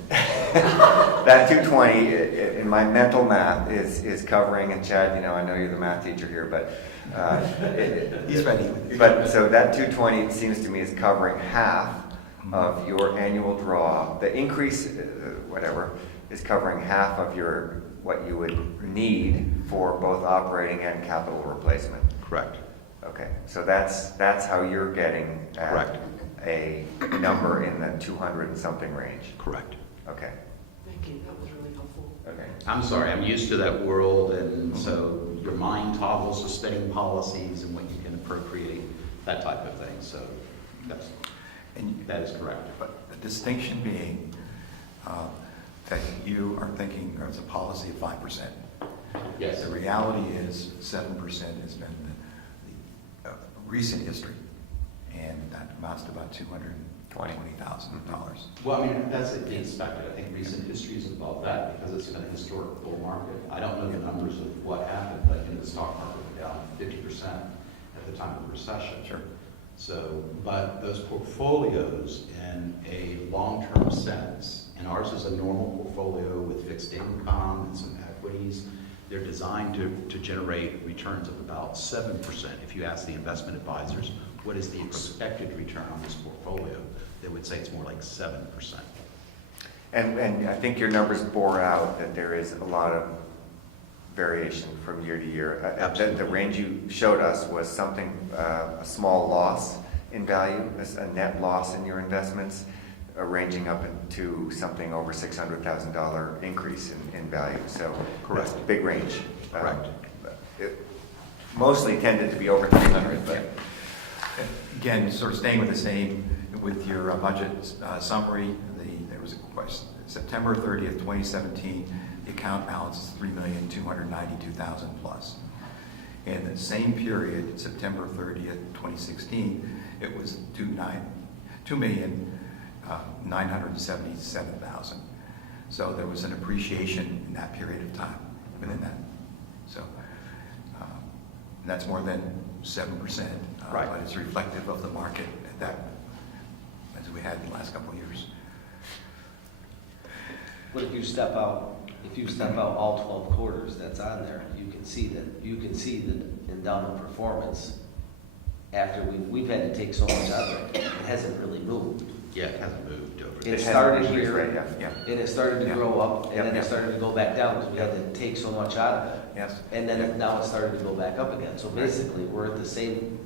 that 220 in my mental math is covering, and Chad, you know, I know you're the math teacher here, but He's ready. But so that 220 it seems to me is covering half of your annual draw. The increase, whatever, is covering half of what you would need for both operating and capital replacement. Correct. Okay, so that's how you're getting at Correct. a number in the 200 and something range. Correct. Okay. Thank you, that was really helpful. Okay. I'm sorry, I'm used to that world, and so your mind toggles to spending policies and what you can appropriate, that type of thing. So that is correct. But the distinction being that you are thinking there's a policy of 5%. Yes. The reality is 7% has been the recent history, and that amounts to about $220,000. Well, I mean, that's to be expected. I think recent history is above that because it's been a historic bull market. I don't know the numbers of what happened, but in the stock market went down 50% at the time of the recession. Sure. So, but those portfolios in a long-term sense, and ours is a normal portfolio with fixed income and some equities, they're designed to generate returns of about 7%. If you ask the investment advisors, what is the expected return on this portfolio, they would say it's more like 7%. And I think your numbers bore out that there is a lot of variation from year to year. The range you showed us was something, a small loss in value, a net loss in your investments, ranging up into something over $600,000 increase in value. So Correct. That's a big range. Correct. It mostly tended to be over 300, but Again, sort of staying with the same, with your budget summary, there was a question, September 30th, 2017, the account balance is $3,292,000 plus. In the same period, September 30th, 2016, it was $2,977,000. So there was an appreciation in that period of time within that. So that's more than 7%, Right. But it's reflective of the market at that, as we had in the last couple of years. But if you step out all 12 quarters that's on there, you can see the endowment performance after we've had to take so much out of it. It hasn't really moved. Yeah, it hasn't moved over. It started hasn't here, increased, right, yeah. and it started to Yeah. grow up, and Yep, then yep. it started to go back down because we had to take so much out of it. Yes. And then now it started to go back up again. So basically, we're at the same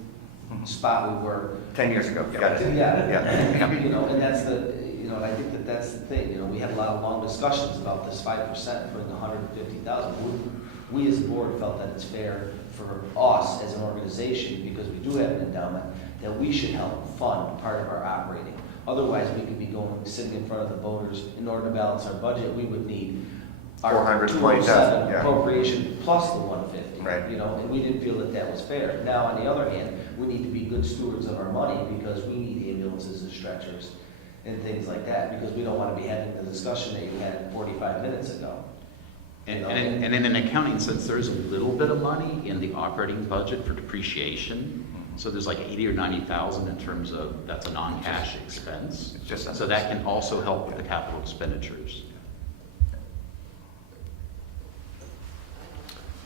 spot we were 10 years ago. Got it. Yeah, you know, and that's and I think that's the thing, we had a lot of long discussions about this 5% putting 150,000. We as a board felt that it's fair for us as an organization, because we do have an endowment, that we should help fund part of our operating. Otherwise, we could be sitting in front of the voters, in order to balance our budget, we would need our 420,000, 207 yeah. appropriation plus the 150. Right. You know, and we didn't feel that that was fair. Now, on the other hand, we need to be good stewards of our money because we need ambulances and stretchers and things like that, because we don't want to be having the discussion that you had 45 minutes ago. And in an accounting sense, there's a little bit of money in the operating budget for depreciation. So there's like 80 or 90,000 in terms of, that's a non-cash expense. So that can also help with the capital expenditures.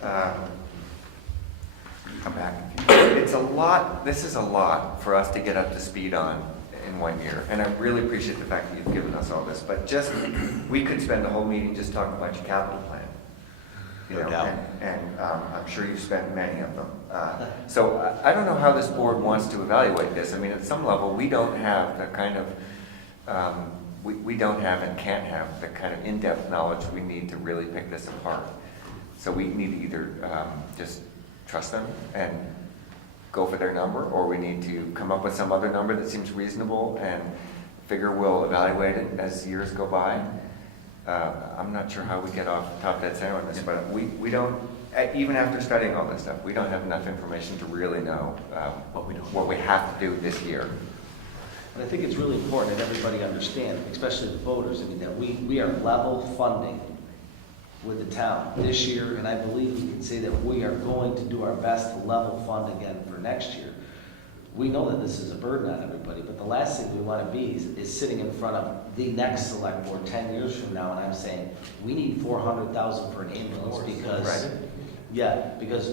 Come back. It's a lot, this is a lot for us to get up to speed on in 1 year. And I really appreciate the fact that you've given us all this, but just, we could spend the whole meeting just talking about your capital plan. You No know, doubt. and I'm sure you've spent many of them. So I don't know how this board wants to evaluate this. I mean, at some level, we don't have the kind of, we don't have and can't have the kind of in-depth knowledge we need to really pick this apart. So we need to either just trust them and go for their number, or we need to come up with some other number that seems reasonable and figure we'll evaluate it as years go by. I'm not sure how we get off the top dead center on this, but we don't, even after studying all this stuff, we don't have enough information to really know what we have to do this year. And I think it's really important that everybody understand, especially the voters, I mean, that we are level funding with the town this year, and I believe we can say that we are going to do our best to level fund again for next year. We know that this is a burden on everybody, but the last thing we want to be is sitting in front of the next select board 10 years from now, and I'm saying, we need 400,000 for an ambulance because, Right. yeah, because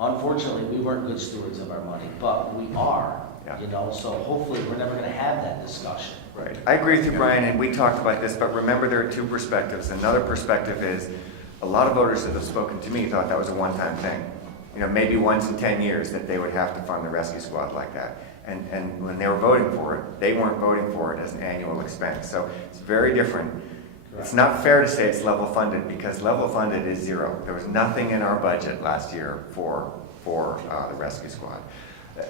unfortunately, we weren't good stewards of our money, but we are, Yeah. you know, so hopefully we're never going to have that discussion. Right. I agree with you, Brian, and we talked about this, but remember there are two perspectives. Another perspective is a lot of voters that have spoken to me thought that was a one-time thing. You know, maybe once in 10 years that they would have to fund the rescue squad like that. And when they were voting for it, they weren't voting for it as an annual expense. So it's very different. It's not fair to say it's level funded because level funded is zero. There was nothing in our budget last year for the rescue squad.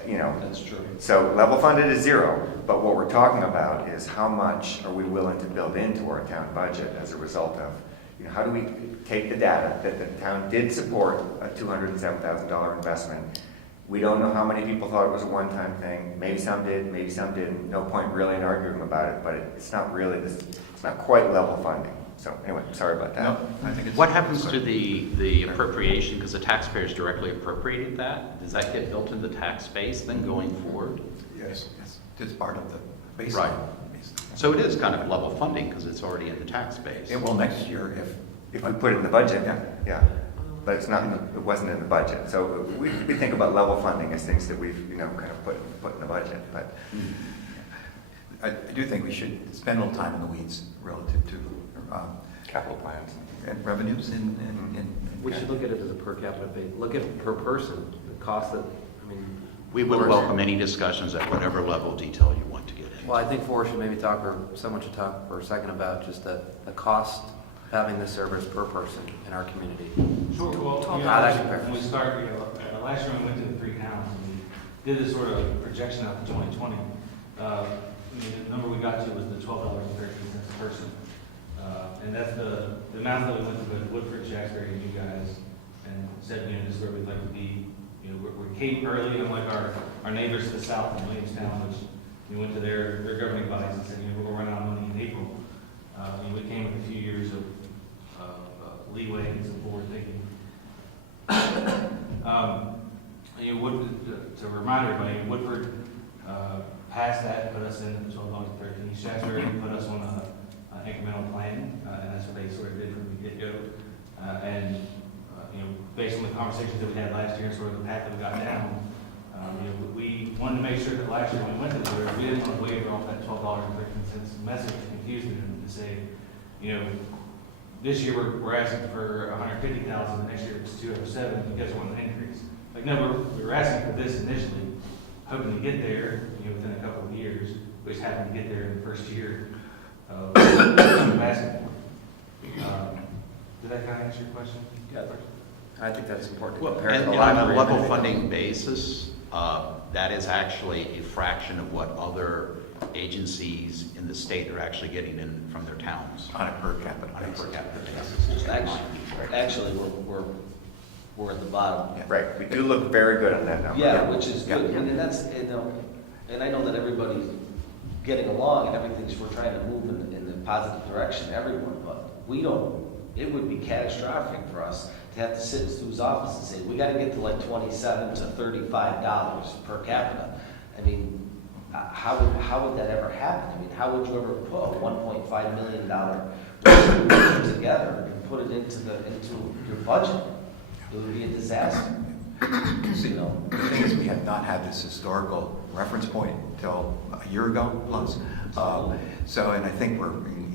You know, That's true. so level funded is zero, but what we're talking about is how much are we willing to build into our town budget as a result of, you know, how do we take the data that the town did support a $207,000 investment. We don't know how many people thought it was a one-time thing. Maybe some did, maybe some didn't. No point really in arguing about it, but it's not really this, it's not quite level funding. So anyway, sorry about that. No, I think it's. What happens to the appropriation, because the taxpayers directly appropriated that? Does that get built into the tax base then going forward? Yes, yes, it's part of the baseline. Right. So it is kind of level funding because it's already in the tax base. It will next year If we put it in the budget, Yeah. yeah. But it's not, it wasn't in the budget. So we think about level funding as things that we've, you know, kind of put in the budget, but. I do think we should spend a little time in the weeds relative to Capital plans. and revenues and. We should look at it as a per capita base, look at it per person, the cost that, I mean. We would Forrest- welcome any discussions at whatever level of detail you want to get in. Well, I think Forrest should maybe talk, or someone should talk for a second about just the cost of having this service per person in our community. Sure, well, How you that know, compares. when we start, you know, last year when we went to the 3 towns, and we did this sort of projection out to 2020. I mean, the number we got to was the $12.13 a person. And that's the amount that we went to the Woodford, Jacksbury, and you guys, and said, you know, this is where we'd like to be. You know, we came early, unlike our neighbors to the south in Williamstown, which we went to their governing bodies and said, you know, we're going to run out of money in April. We came with a few years of leeway and some forward thinking. You know, to remind everybody, Woodford passed that, put us in at $12.13. Shaftesbury put us on an incremental plan, and that's what they sort of did from the get-go. You know, based on the conversations that we had last year and sort of the path that we got down, you know, we wanted to make sure that last year when we went to the board, we didn't want to waive off that $12.13 message to confuse them and to say, you know, this year we're asking for $150,000, the next year it's $207,000, you guys want an increase. Like, no, we were asking for this initially, hoping to get there, you know, within a couple of years. We just happened to get there in the first year of passing. Did that kind of answer your question? Yeah, I think that's important to Well, compare to and the on a library. level funding basis, that is actually a fraction of what other agencies in the state are actually getting in from their towns. On a per capita On a per basis. capita basis. Actually, we're at the bottom. Right, we do look very good on that number. Yeah, which is good, Yeah. and that's, and I know that everybody's getting along and everything's, we're trying to move in the positive direction, everyone, but we don't, it would be catastrophic for us to have to sit in Stu's office and say, we gotta get to like $27 to $35 per capita. I mean, how would that ever happen? I mean, how would you ever put a $1.5 million budget together and put it into your budget? It would be a disaster. See, the thing is, we have not had this historical reference point until a year ago plus. So, and I think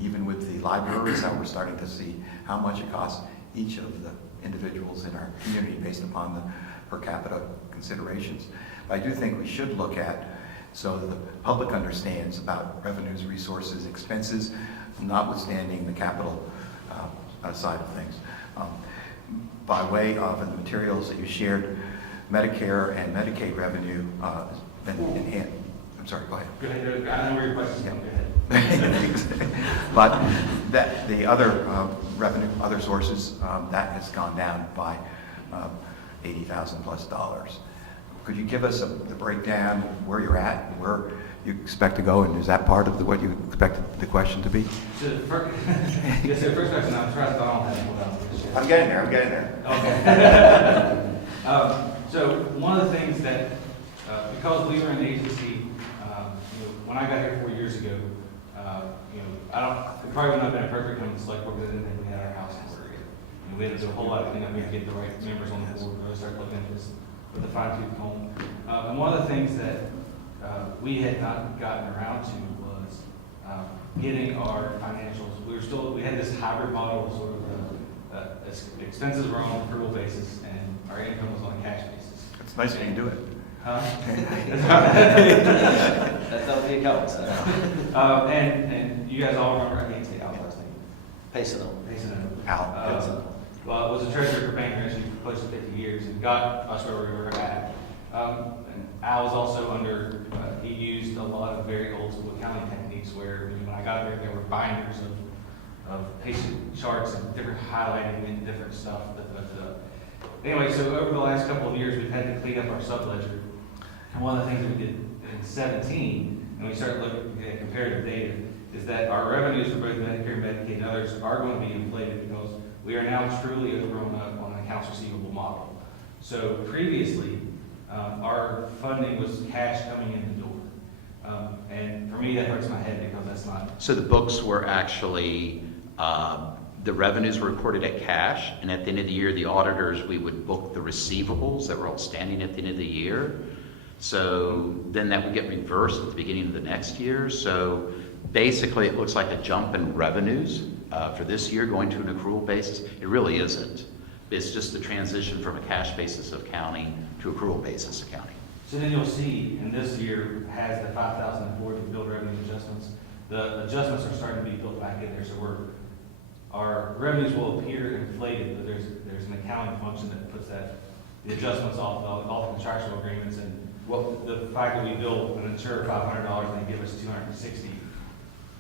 even with the libraries, now we're starting to see how much it costs each of the individuals in our community based upon the per capita considerations. But I do think we should look at, so that the public understands about revenues, resources, expenses, notwithstanding the capital side of things. By way of in the materials that you shared, Medicare and Medicaid revenue has been enhanced. I'm sorry, go ahead. Go ahead, I know where your question's going, go ahead. But that the other revenue, other sources, that has gone down by $80,000 plus. Could you give us the breakdown of where you're at, and where you expect to go, and is that part of what you expected the question to be? So the first, yes, sir, first question, I'm surprised I don't have one. I'm getting there. Okay. So one of the things that, because we were an agency, when I got here 4 years ago, it probably would not have been perfect when the select board didn't think we had our house in order yet. We had to do a whole lot of cleanup, we had to get the right members on the board, really start looking at this with a fine tooth comb. And one of the things that we had not gotten around to was getting our financials. We had this hybrid model, sort of expenses were on an accrual basis and our income was on a cash basis. It's nice when you do it. That's not what the account said. And you guys all remember, I can't say Al's last name. Payson. Al. Well, I was a treasurer for Bennington actually for close to 50 years and got us where we were at. And Al was also under, he used a lot of very old school accounting techniques where when I got there were binders of patient charts and different highlighting and different stuff. Anyway, so over the last couple of years, we've had to clean up our subledger. And one of the things that we did in 17, and we started looking at comparative data, is that our revenues for both Medicare, Medicaid, and others are going to be inflated because we are now truly over on an accounts receivable model. So previously, our funding was cash coming in the door. And for me, that hurts my head because that's not. So the books were actually, the revenues were recorded at cash, and at the end of the year, the auditors, we would book the receivables that were outstanding at the end of the year. So then that would get reversed at the beginning of the next year. So basically, it looks like a jump in revenues for this year going to an accrual basis. It really isn't. It's just the transition from a cash basis of accounting to accrual basis accounting. So then you'll see, and this year has the 5,004 to build revenue adjustments. The adjustments are starting to be built back in there, so our revenues will appear inflated, but there's an accounting function that puts the adjustments off the contractual agreements, and the fact that we bill an insurer $500 and they give us $260,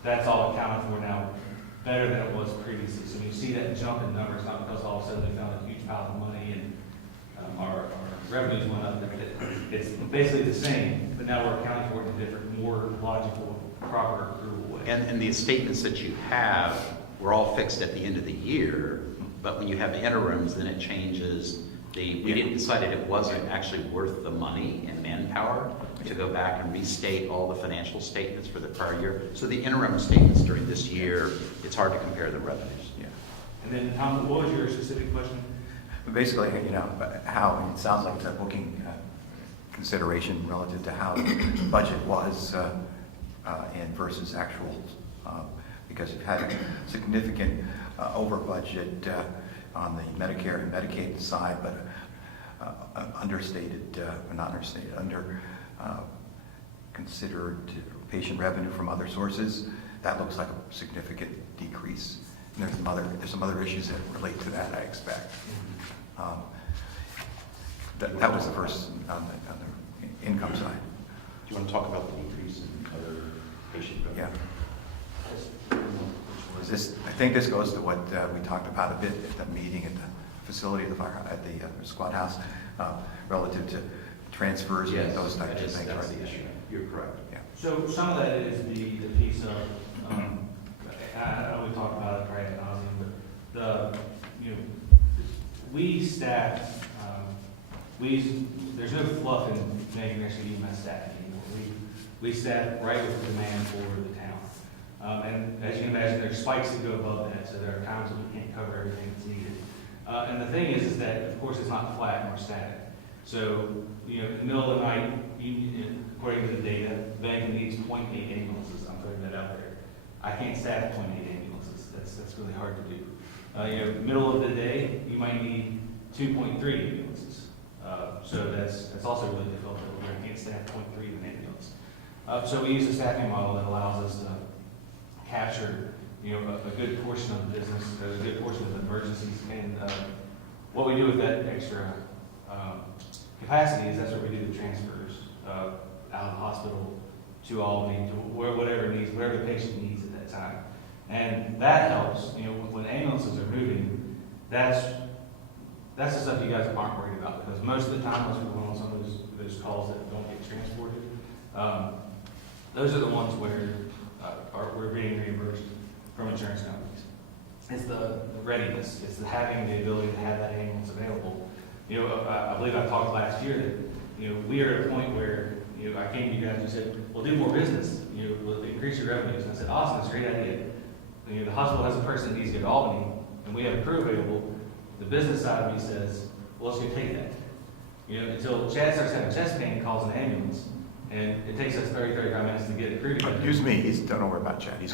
that's all accounted for now better than it was previously. So when you see that jump in numbers, not because all of a sudden they found a huge pile of money and our revenues went up. It's basically the same, but now we're accounting for it in a different, more logical, proper accrual way. And the statements that you have were all fixed at the end of the year, but when you have interims, then it changes. We didn't decide that it wasn't actually worth the money and manpower to go back and restate all the financial statements for the prior year. So the interim statements during this year, it's hard to compare the revenues. Yeah. And then Tom, what was your specific question? Basically, how, it sounds like the booking consideration relative to how the budget was and versus actuals, because you've had a significant over budget on the Medicare and Medicaid side, but considered patient revenue from other sources. That looks like a significant decrease. And there's some other issues that relate to that, I expect. That was the first on the income side. Do you want to talk about the decrease in other patient. Yeah. I think this goes to what we talked about a bit at the meeting at the facility, at the squad house, relative to transfers and Yes, those types of things. that's Right? the issue. You're correct. Yeah. So some of that is the piece of, I know we talked about it right at nauseam, but we staff, there's no fluff in making actually EMS staff anymore. We staff right with the demand for the town. And as you can imagine, there's spikes that go above that, so there are times when we can't cover everything that's needed. And the thing is that, of course, it's not flat nor static. So, in the middle of the night, according to the data, Bennington needs 0.8 ambulances. I'm putting that out there. I can't staff 0.8 ambulances. That's really hard to do. Middle of the day, you might need 2.3 ambulances. So that's also really difficult. I can't staff 0.3 of an ambulance. So we use a staffing model that allows us to capture, a good portion of the business, a good portion of the emergencies, and what we do with that extra capacity is that's where we do the transfers out of the hospital to Albany, to whatever the patient needs at that time. And that helps, when ambulances are moving, that's the stuff you guys aren't worried about, because most of the time, most people on some of those calls that don't get transported, those are the ones where we're being reimbursed from insurance companies. It's the readiness, it's the having the ability to have that ambulance available. I believe I talked last year that, we are at a point where, I came to you guys and said, well, do more business, we'll increase your revenues. And I said, awesome, that's a great idea. The hospital has a person that needs to go to Albany, and we have a crew available. The business side of me says, well, let's go take that. Until Chad starts having chest pain and calls an ambulance, and it takes us 35 minutes to get a crew together. Excuse me, don't worry about Chad. He's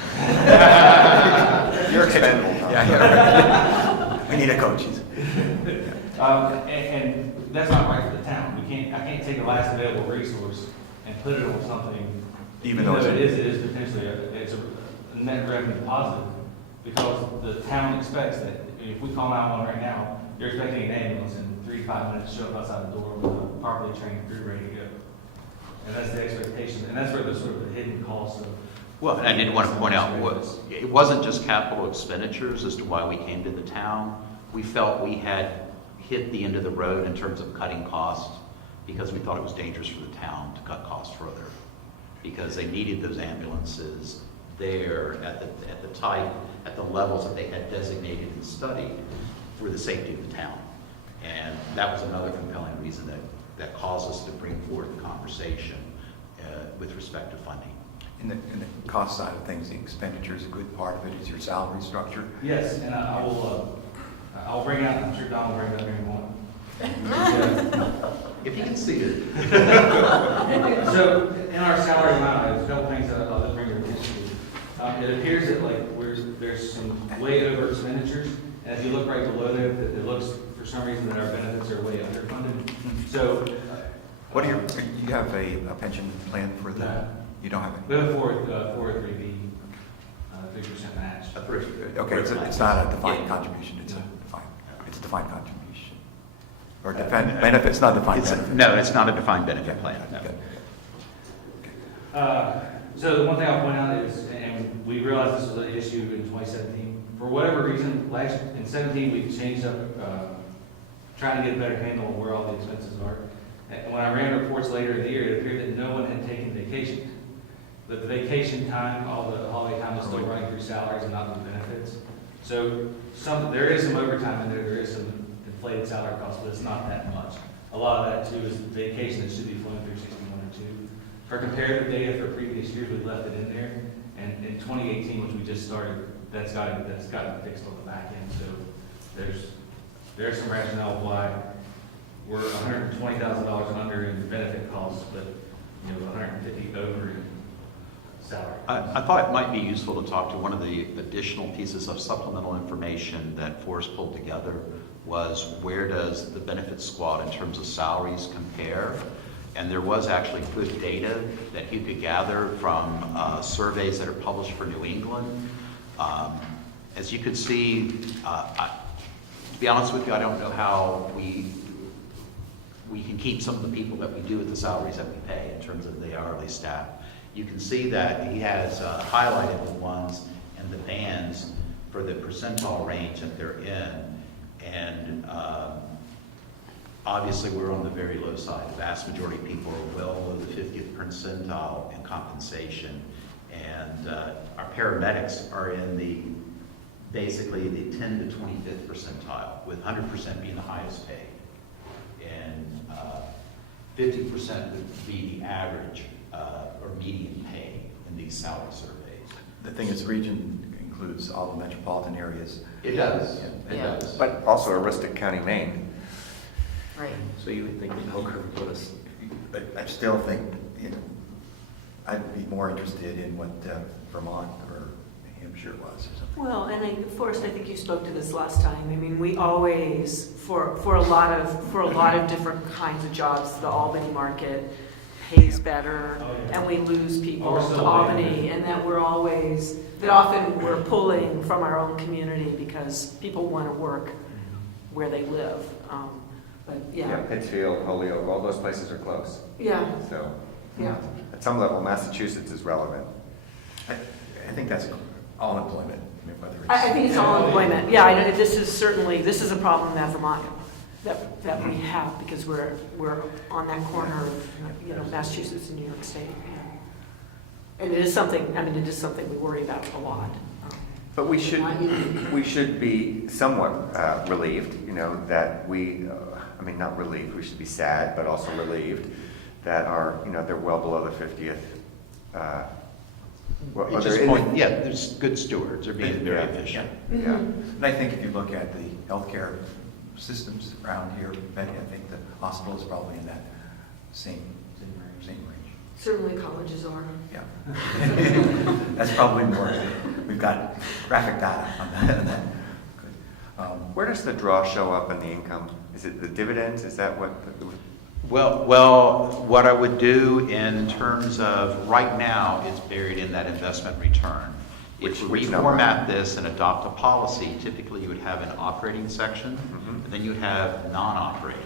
You're expendable. Yeah. We need a coach. And that's not right for the town. I can't take the last available resource and put it on something, Even though it is potentially it's a net revenue positive, because the town expects that if we call 911 right now, you're expecting an ambulance in 3 to 5 minutes to show up outside the door with a properly trained crew ready to go. And that's the expectation, and that's where the sort of the hidden cost of. Well, and I did want to point out, it wasn't just capital expenditures as to why we came to the town. We felt we had hit the end of the road in terms of cutting costs, because we thought it was dangerous for the town to cut costs further, because they needed those ambulances there at the type, at the levels that they had designated and studied for the safety of the town. And that was another compelling reason that caused us to bring forward the conversation with respect to funding. In the cost side of things, the expenditure is a good part of it. Is your salary structure? Yes, and I'll bring out, I'm sure Don will bring it up here in a moment. If you can see it. So, in our salary amount, there's a couple things that I'll just bring your attention to. It appears that there's some way over expenditures, and if you look right below there, it looks for some reason that our benefits are way underfunded. So, What are you have a pension plan for the? No. You don't have it. we have a 403B, 3% match. Okay, it's not a defined contribution. It's a defined contribution. Or defined benefit. It's not a defined benefit. No, it's not a defined benefit plan. No. So the one thing I'll point out is, and we realized this was an issue in 2017. For whatever reason, in 17 we changed up, trying to get a better handle on where all the expenses are. And when I ran reports later in the year, it appeared that no one had taken vacation. But the vacation time, all the holiday time, is still running through salaries and not through benefits. So there is some overtime in there. There is some inflated salary costs, but it's not that much. A lot of that too is vacation that should be flowing through 6102. For comparative data for previous years, we left it in there. And in 2018, which we just started, that's gotten fixed on the back end. So there's some rationale why we're $120,000 under in benefit costs, but $150 over in salary. I thought it might be useful to talk to one of the additional pieces of supplemental information that Forrest pulled together was where does the benefits squad in terms of salaries compare? And there was actually good data that you could gather from surveys that are published for New England. As you could see, to be honest with you, I don't know how we can keep some of the people that we do at the salaries that we pay in terms of the hourly staff. you can see that he has highlighted the ones and the bands for the percentile range that they're in. And obviously, we're on the very low side. The vast majority of people are well below the 50th percentile in compensation. And our paramedics are in basically the 10 to 25th percentile, with 100% being the highest paid. And 50% would be the average or median pay in these salary surveys. The thing is, region includes all the metropolitan areas. It does. Yeah. It does. But also Aroostook County, Maine. Right. So you would think the bell curve put us, But I still think, I'd be more interested in what Vermont or New Hampshire was or something. Well, and Forrest, I think you spoke to this last time. I mean, we always, for a lot of different kinds of jobs, the Albany market pays better, and we lose people to Albany, and that often we're pulling from our own community because people want to work where they live. But yeah. Pittsfield, Holyoke, all those places are close. Yeah. So, Yeah. at some level, Massachusetts is relevant. I think that's all employment. I mean, whether it's, I think it's all employment. Yeah, I know, this is a problem that Vermont, that we have, because we're on that corner of, Massachusetts and New York State. And it is something we worry about a lot. But we should be somewhat relieved, that not relieved, we should be sad, but also relieved that they're well below the 50th. There's good stewards. They're being very efficient. Yeah. And I think if you look at the healthcare systems around here, Betty, I think the hospital is probably in that same range. Certainly colleges are. Yeah. That's probably more. We've got graphic data on that. Good. Where does the draw show up in the income? Is it the dividends? Is that what? Well, what I would do in terms of right now, it's buried in that investment return. If we reformat this and adopt a policy, typically you would have an operating section, and then you have non-operated.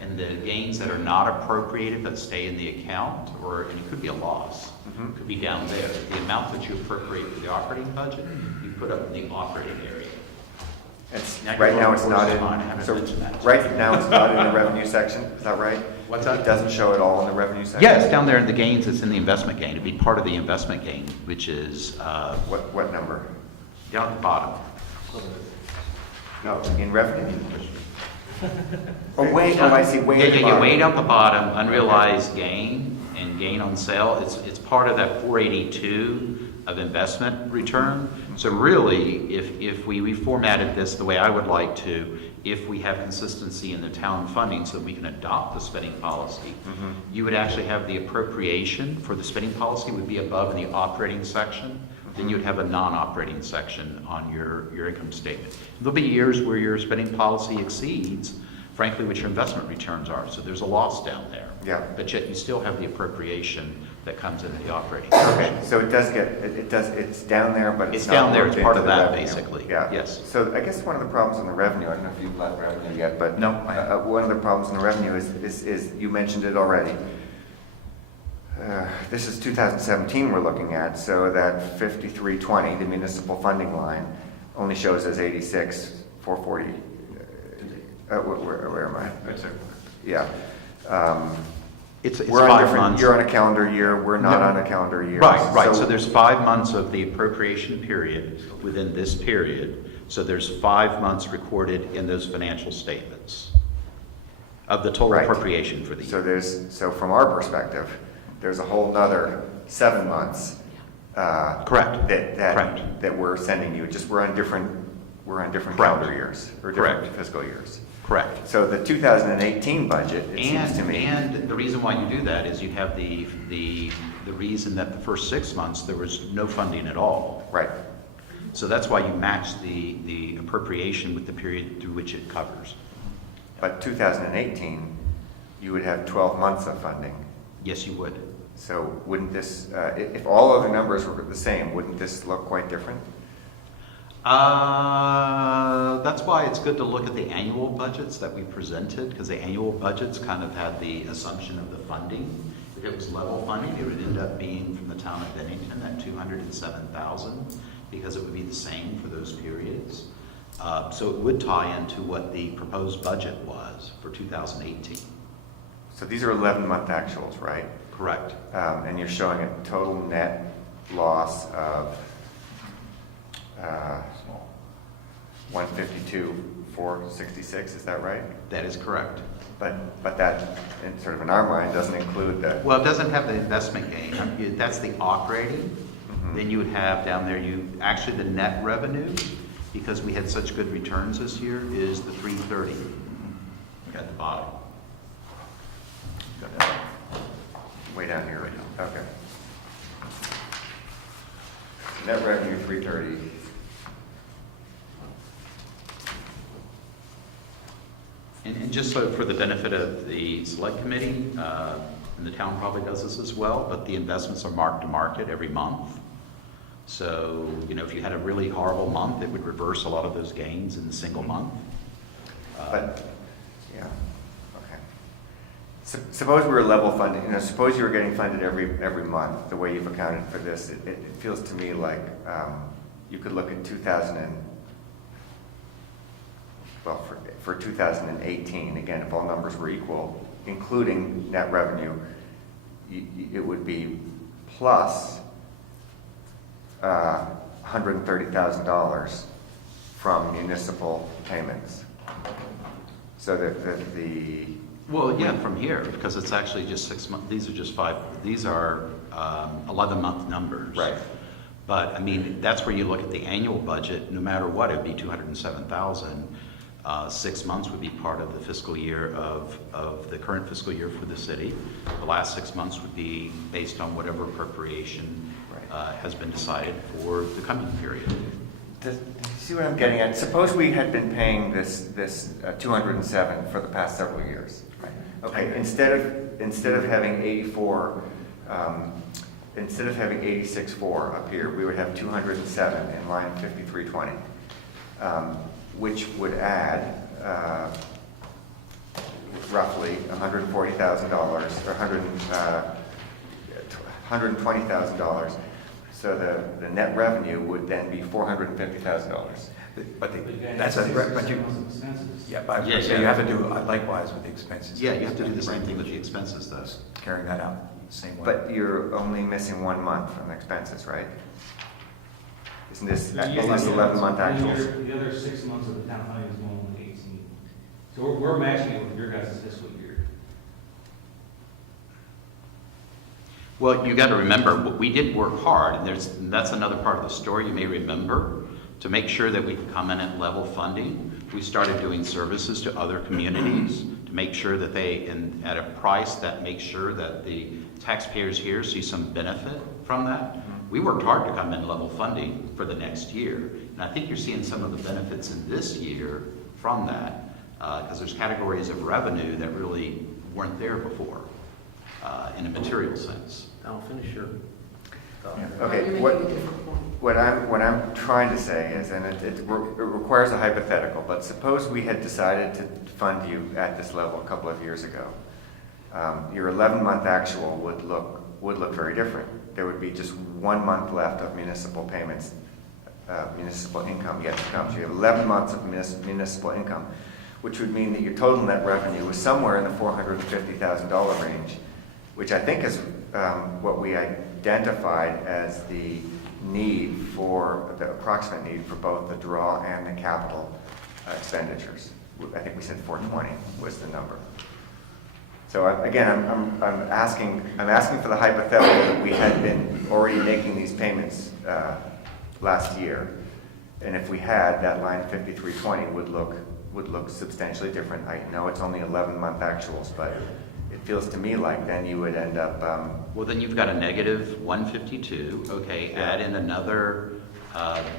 And the gains that are not appropriated but stay in the account, and it could be a loss, could be down there. The amount that you appropriate for the operating budget, you put up in the operating area. Right now it's not in the revenue section, is that right? What's that? It doesn't show it all in the revenue section? Yes, down there in the gains, it's in the investment gain. It'd be part of the investment gain, which is... What number? Down at the bottom. No, in revenue? I see, way at the Yeah, bottom. way down at the bottom, unrealized gain and gain on sale. It's part of that 482 of investment return. So really, if we reformatted this the way I would like to, if we have consistency in the town funding so that we can adopt the spending policy, you would actually have the appropriation for the spending policy would be above in the operating section. Then you would have a non-operating section on your income statement. There'll be years where your spending policy exceeds, frankly, what your investment returns are. So there's a loss down there. Yeah. But yet you still have the appropriation that comes into the operating Okay, section. so it's down there, but It's not down there, moved it's part into of the that, revenue. basically. Yeah. Yes. So I guess one of the problems in the revenue, I don't know if you've left revenue yet, but No. one of the problems in the revenue is you mentioned it already. This is 2017 we're looking at, so that 5320, the municipal funding line, only shows as 86,440. Where am I? Right, sir. Yeah. It's We're on 5 different, months. you're on a calendar year, we're not on a calendar year. Right. So there's 5 months of the appropriation period within this period. So there's 5 months recorded in those financial statements of the total Right. appropriation for the year. So from our perspective, there's a whole nother 7 months. Correct. That we're sending you. Just we're on different Correct. calendar years or different Correct. fiscal years. Correct. So the 2018 budget, it seems to me. And the reason why you do that is you have the reason that the first 6 months there was no funding at all. Right. So that's why you match the appropriation with the period through which it covers. But 2018, you would have 12 months of funding. Yes, you would. So wouldn't this, if all other numbers were the same, wouldn't this look quite different? That's why it's good to look at the annual budgets that we presented, because the annual budgets kind of had the assumption of the funding. If it was level funding, it would end up being from the town of Bennington at $207,000 because it would be the same for those periods. So it would tie into what the proposed budget was for 2018. So these are 11-month actuals, right? Correct. And you're showing a total net loss of 152,466, is that right? That is correct. But that, sort of in our mind, doesn't include the... Well, it doesn't have the investment gain. That's the operating. Mm-hmm. Then you would have down there, actually the net revenue, because we had such good returns this year, is the 330 at the bottom. Way down here, right now. Okay. Net revenue 330. And just so for the benefit of the select committee, and the town probably does this as well, but the investments are marked to market every month. So, if you had a really horrible month, it would reverse a lot of those gains in the single month. But, yeah, okay. Suppose we were level funding, suppose you were getting funded every month, the way you've accounted for this, it feels to me like you could look at for 2018, again, if all numbers were equal, including net revenue, it would be plus $130,000 from municipal payments. So that the... Well, yeah, from here, because it's actually just 6 months. These are just 11-month numbers. Right. But, that's where you look at the annual budget. No matter what, it would be $207,000. 6 months would be part of the fiscal year of the current fiscal year for the city. The last 6 months would be based on whatever appropriation has been decided for the coming period. Do you see what I'm getting at? Suppose we had been paying this 207 for the past several years. Right. Okay. Instead of having 84, instead of having 86.4 up here, we would have 207 in line 5320, which would add roughly $140,000 or $120,000. So the net revenue would then be $450,000. But that's a direct, but you have to do likewise with the expenses. Yeah, you have to do the same thing with the expenses, though. Carrying that out the same way. But you're only missing 1 month from the expenses, right? Isn't this 11-month actuals? The other 6 months of the town funding is going on 18. So we're matching it with your guys' fiscal year. Well, you got to remember, we did work hard, and that's another part of the story you may remember, to make sure that we could come in at level funding. We started doing services to other communities to make sure that at a price that makes sure that the taxpayers here see some benefit from that. We worked hard to come in level funding for the next year, and I think you're seeing some of the benefits in this year from that, because there's categories of revenue that really weren't there before in a material sense. I'll finish your thought. Yeah. Okay. What I'm trying to say is, and it requires a hypothetical, but suppose we had decided to fund you at this level a couple of years ago. Your 11-month actual would look very different. There would be just 1 month left of municipal payments, municipal income yet to come. So you have 11 months of municipal income, which would mean that your total net revenue was somewhere in the $450,000 range, which I think is what we identified as the approximate need for both the draw and the capital expenditures. I think we said 420 was the number. So again, I'm asking for the hypothetical that we had been already making these payments last year, and if we had, that line 5320 would look substantially different. I know it's only 11-month actuals, but it feels to me like then you would end up. Well, then you've got a negative 152. Okay, add in another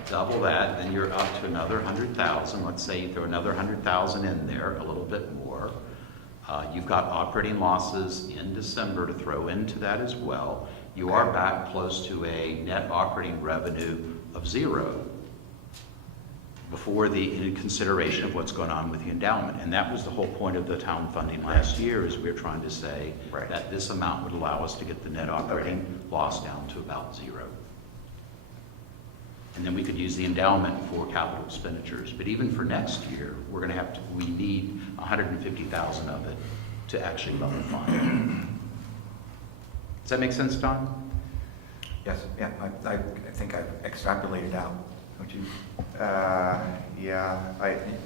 double that, then you're up to another 100,000. Let's say you throw another 100,000 in there, a little bit more. You've got operating losses in December to throw into that as well. You are back close to a net operating revenue of 0. before the consideration of what's going on with the endowment. And that was the whole point of the town funding last year, is we were trying to say Right. that this amount would allow us to get the net operating loss down to about zero. And then we could use the endowment for capital expenditures. But even for next year, we need 150,000 of it to actually level fund. Does that make sense, Don? Yes, yeah, I think I've extrapolated out, don't you? Yeah,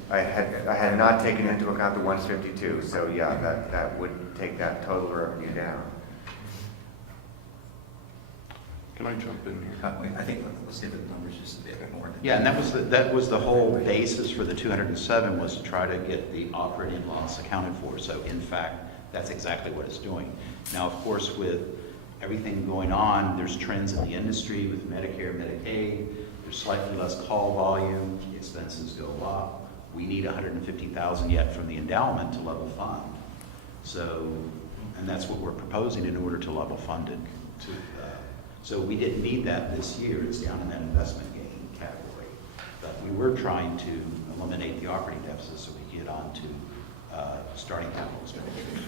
I had not taken into account the 152, so yeah, that would take that total revenue down. Can I jump in here? I think let's give it the numbers just a bit more. Yeah, and that was the whole basis for the 207, was to try to get the operating loss accounted for. So in fact, that's exactly what it's doing. Now, of course, with everything going on, there's trends in the industry with Medicare, Medicaid, there's slightly less call volume, expenses go up. We need 150,000 yet from the endowment to level fund. So, and that's what we're proposing in order to level fund it. So we didn't need that this year. It's down in that investment gain category. But we were trying to eliminate the operating deficit so we get on to starting capital expenditures.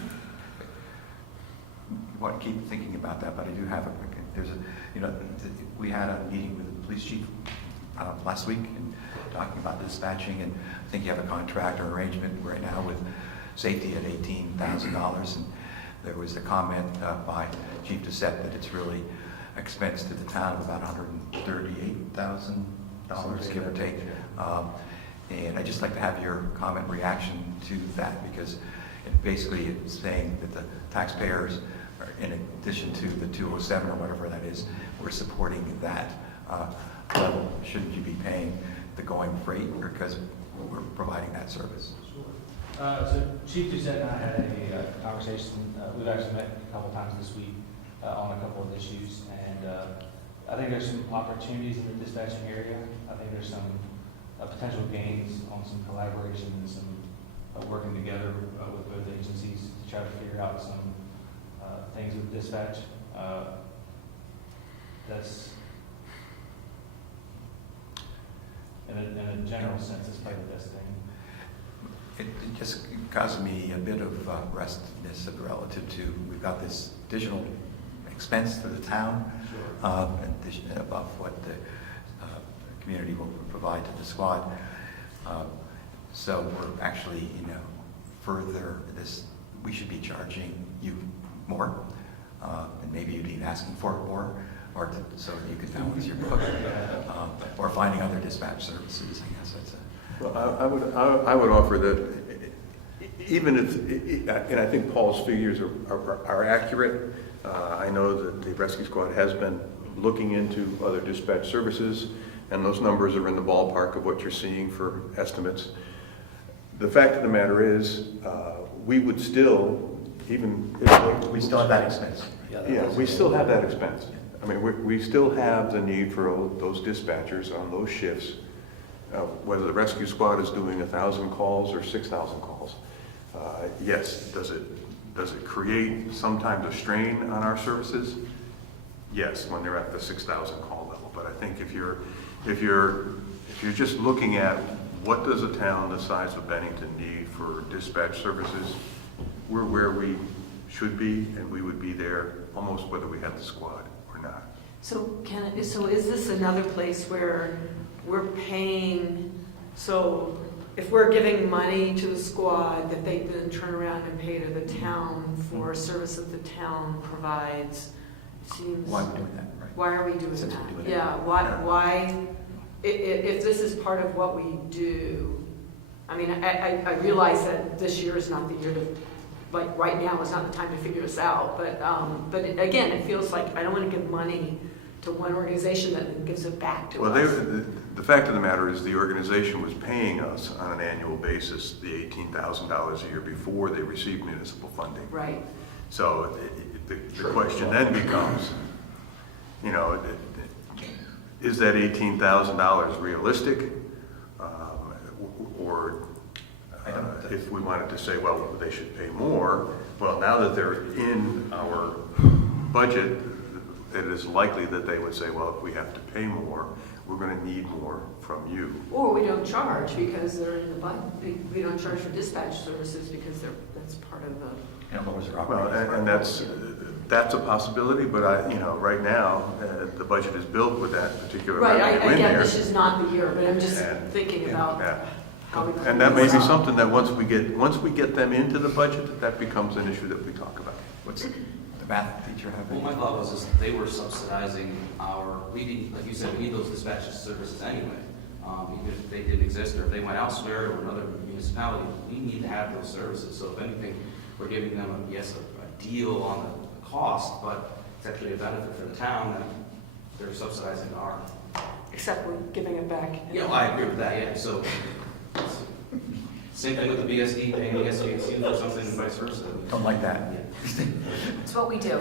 I want to keep thinking about that, but I do have we had a meeting with the police chief last week and talking about dispatching, and I think you have a contract or arrangement right now with safety at $18,000, and there was a comment by Chief Doucette that it's really expense to the town of about $138,000, give or take. And I'd just like to have your comment reaction to that, because basically it's saying that the taxpayers, in addition to the 207 or whatever that is, we're supporting that level. Shouldn't you be paying the going freight because we're providing that service? So Chief Doucette and I had a conversation. We've actually met a couple times this week on a couple of issues, and I think there's some opportunities in the dispatching area. I think there's some potential gains on some collaboration and some working together with both agencies to try to figure out some things with dispatch. That's, in a general sense, it's probably the best thing. It just causes me a bit of restlessness relative to, we've got this additional expense to the town, in addition above what the community will provide to the squad. So we're actually, further this, we should be charging you more, and maybe you'd be asking for it more, or so you could balance your book, or finding other dispatch services. I guess that's a. Well, I would offer that even if, and I think Paul's figures are accurate. I know that the rescue squad has been looking into other dispatch services, and those numbers are in the ballpark of what you're seeing for estimates. The fact of the matter is, we would still, even if we still have that expense. Yeah, we still have that expense. I mean, we still have the need for those dispatchers on those shifts, whether the rescue squad is doing 1,000 calls or 6,000 calls. Yes, does it create sometimes a strain on our services? Yes, when they're at the 6,000 call level. But I think if you're just looking at what does a town the size of Bennington need for dispatch services, we're where we should be, and we would be there almost whether we had the squad or not. So is this another place where we're paying, so if we're giving money to the squad that they then turn around and pay to the town for a service that the town provides, it seems. Why are we doing that? Right. Why are we doing Since that? we're doing it. Yeah, why, if this is part of what we do, I mean, I realize that this year is not the year to, like, right now is not the time to figure this out, but again, it feels like I don't want to give money to one organization that then gives it back to us. Well, the fact of the matter is the organization was paying us on an annual basis the $18,000 a year before they received municipal funding. Right. So the question then becomes, is that $18,000 realistic? Or if we wanted to say, well, they should pay more, well, now that they're in our budget, it is likely that they would say, well, if we have to pay more, we're going to need more from you. Or we don't charge because they're in the budget. We don't charge for dispatch services because that's part of the. And it lowers their Well, operating. and that's a possibility, but right now, the budget is built with that particular Right, revenue in again, there. this is not the year, but I'm just And- thinking about Yeah. how we. And that may be something that once we get them into the budget, that becomes an issue that we talk about. What's the math teacher have? Well, my thought was is they were subsidizing we need, like you said, we need those dispatch services anyway. Even if they didn't exist or if they went elsewhere or another municipality, we need to have those services. So if anything, we're giving them, a deal on the cost, but it's actually a benefit for the town that they're subsidizing our. Except we're giving it back. Yeah, I agree with that, yeah. So same thing with the BSD paying the SASU or something and vice versa. Don't like that. It's what we do. Do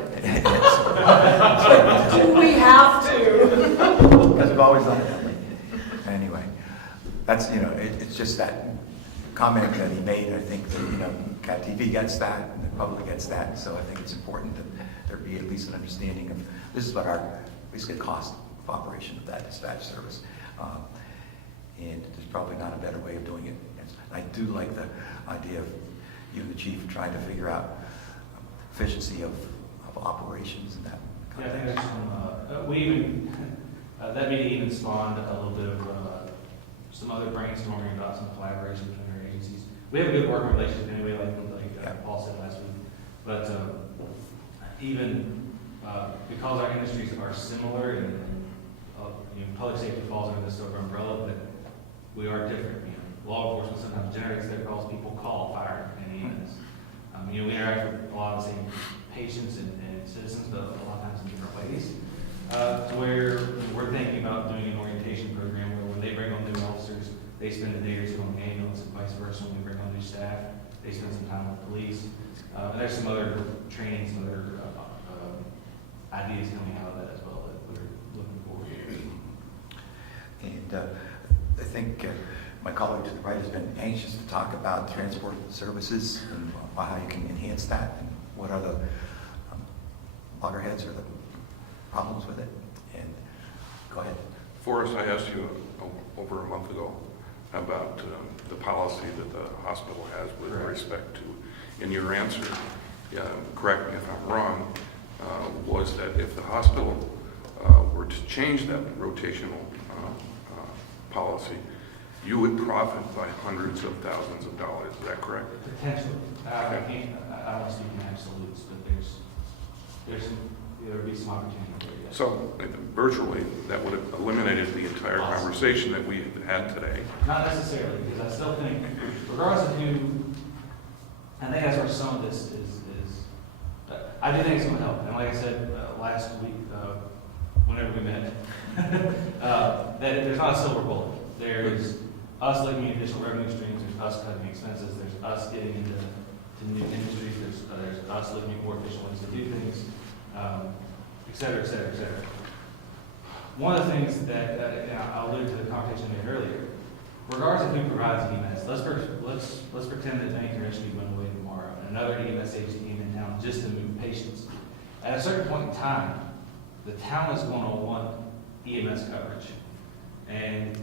we have to? Because we've always done it that way. Anyway, that's, it's just that comment that he made. I think that, Cat TV gets that, and the public gets that, so I think it's important that there be at least an understanding of, this is what our, basically, cost of operation of that dispatch service. And there's probably not a better way of doing it. I do like the idea of you and the chief trying to figure out efficiency of operations and that. Yeah, I think there's some, that meeting even spawned a little bit of some other brainstorming about some collaboration between our agencies. We have a good working relationship anyway, like Paul said last week. But even because our industries are similar and public safety falls under this sort of umbrella, but we are different. Law enforcement sometimes generates their calls, people call fire and EMS. We interact with a lot of the same patients and citizens, but a lot of times in different ways. To where we're thinking about doing an orientation program where when they bring on new officers, they spend a day or two on the ambulance and vice versa. When we bring on new staff, they spend some time with police. And there's some other training, some other ideas coming out of that as well that we're looking forward to. And I think my colleague to the right has been anxious to talk about transport services and how you can enhance that and what are the loggerheads or the problems with it. And go ahead. Forrest, I asked you over a month ago about the policy that the hospital has with respect to, and your answer, correct me if I'm wrong, was that if the hospital were to change that rotational policy, you would profit by hundreds of thousands of dollars. Is that correct? Potentially. I don't speak in absolutes, but there would be some opportunity there. Yes. So virtually, that would have eliminated the entire conversation that we had today. Not necessarily, because I still think, regardless of who, I think that's where some of this is I do think it's going to help. And like I said last week, whenever we met, that there's not a silver bullet. There's us looking at additional revenue streams, there's us cutting expenses, there's us getting into new industries, there's us looking at more efficient ways to do things, et cetera, et cetera, et cetera. One of the things that I'll allude to the conversation I made earlier, regardless of who provides EMS, let's pretend that Bennington Rescue went away tomorrow and another EMS agency came in town just to move patients. At a certain point in time, the town is going to want EMS coverage. And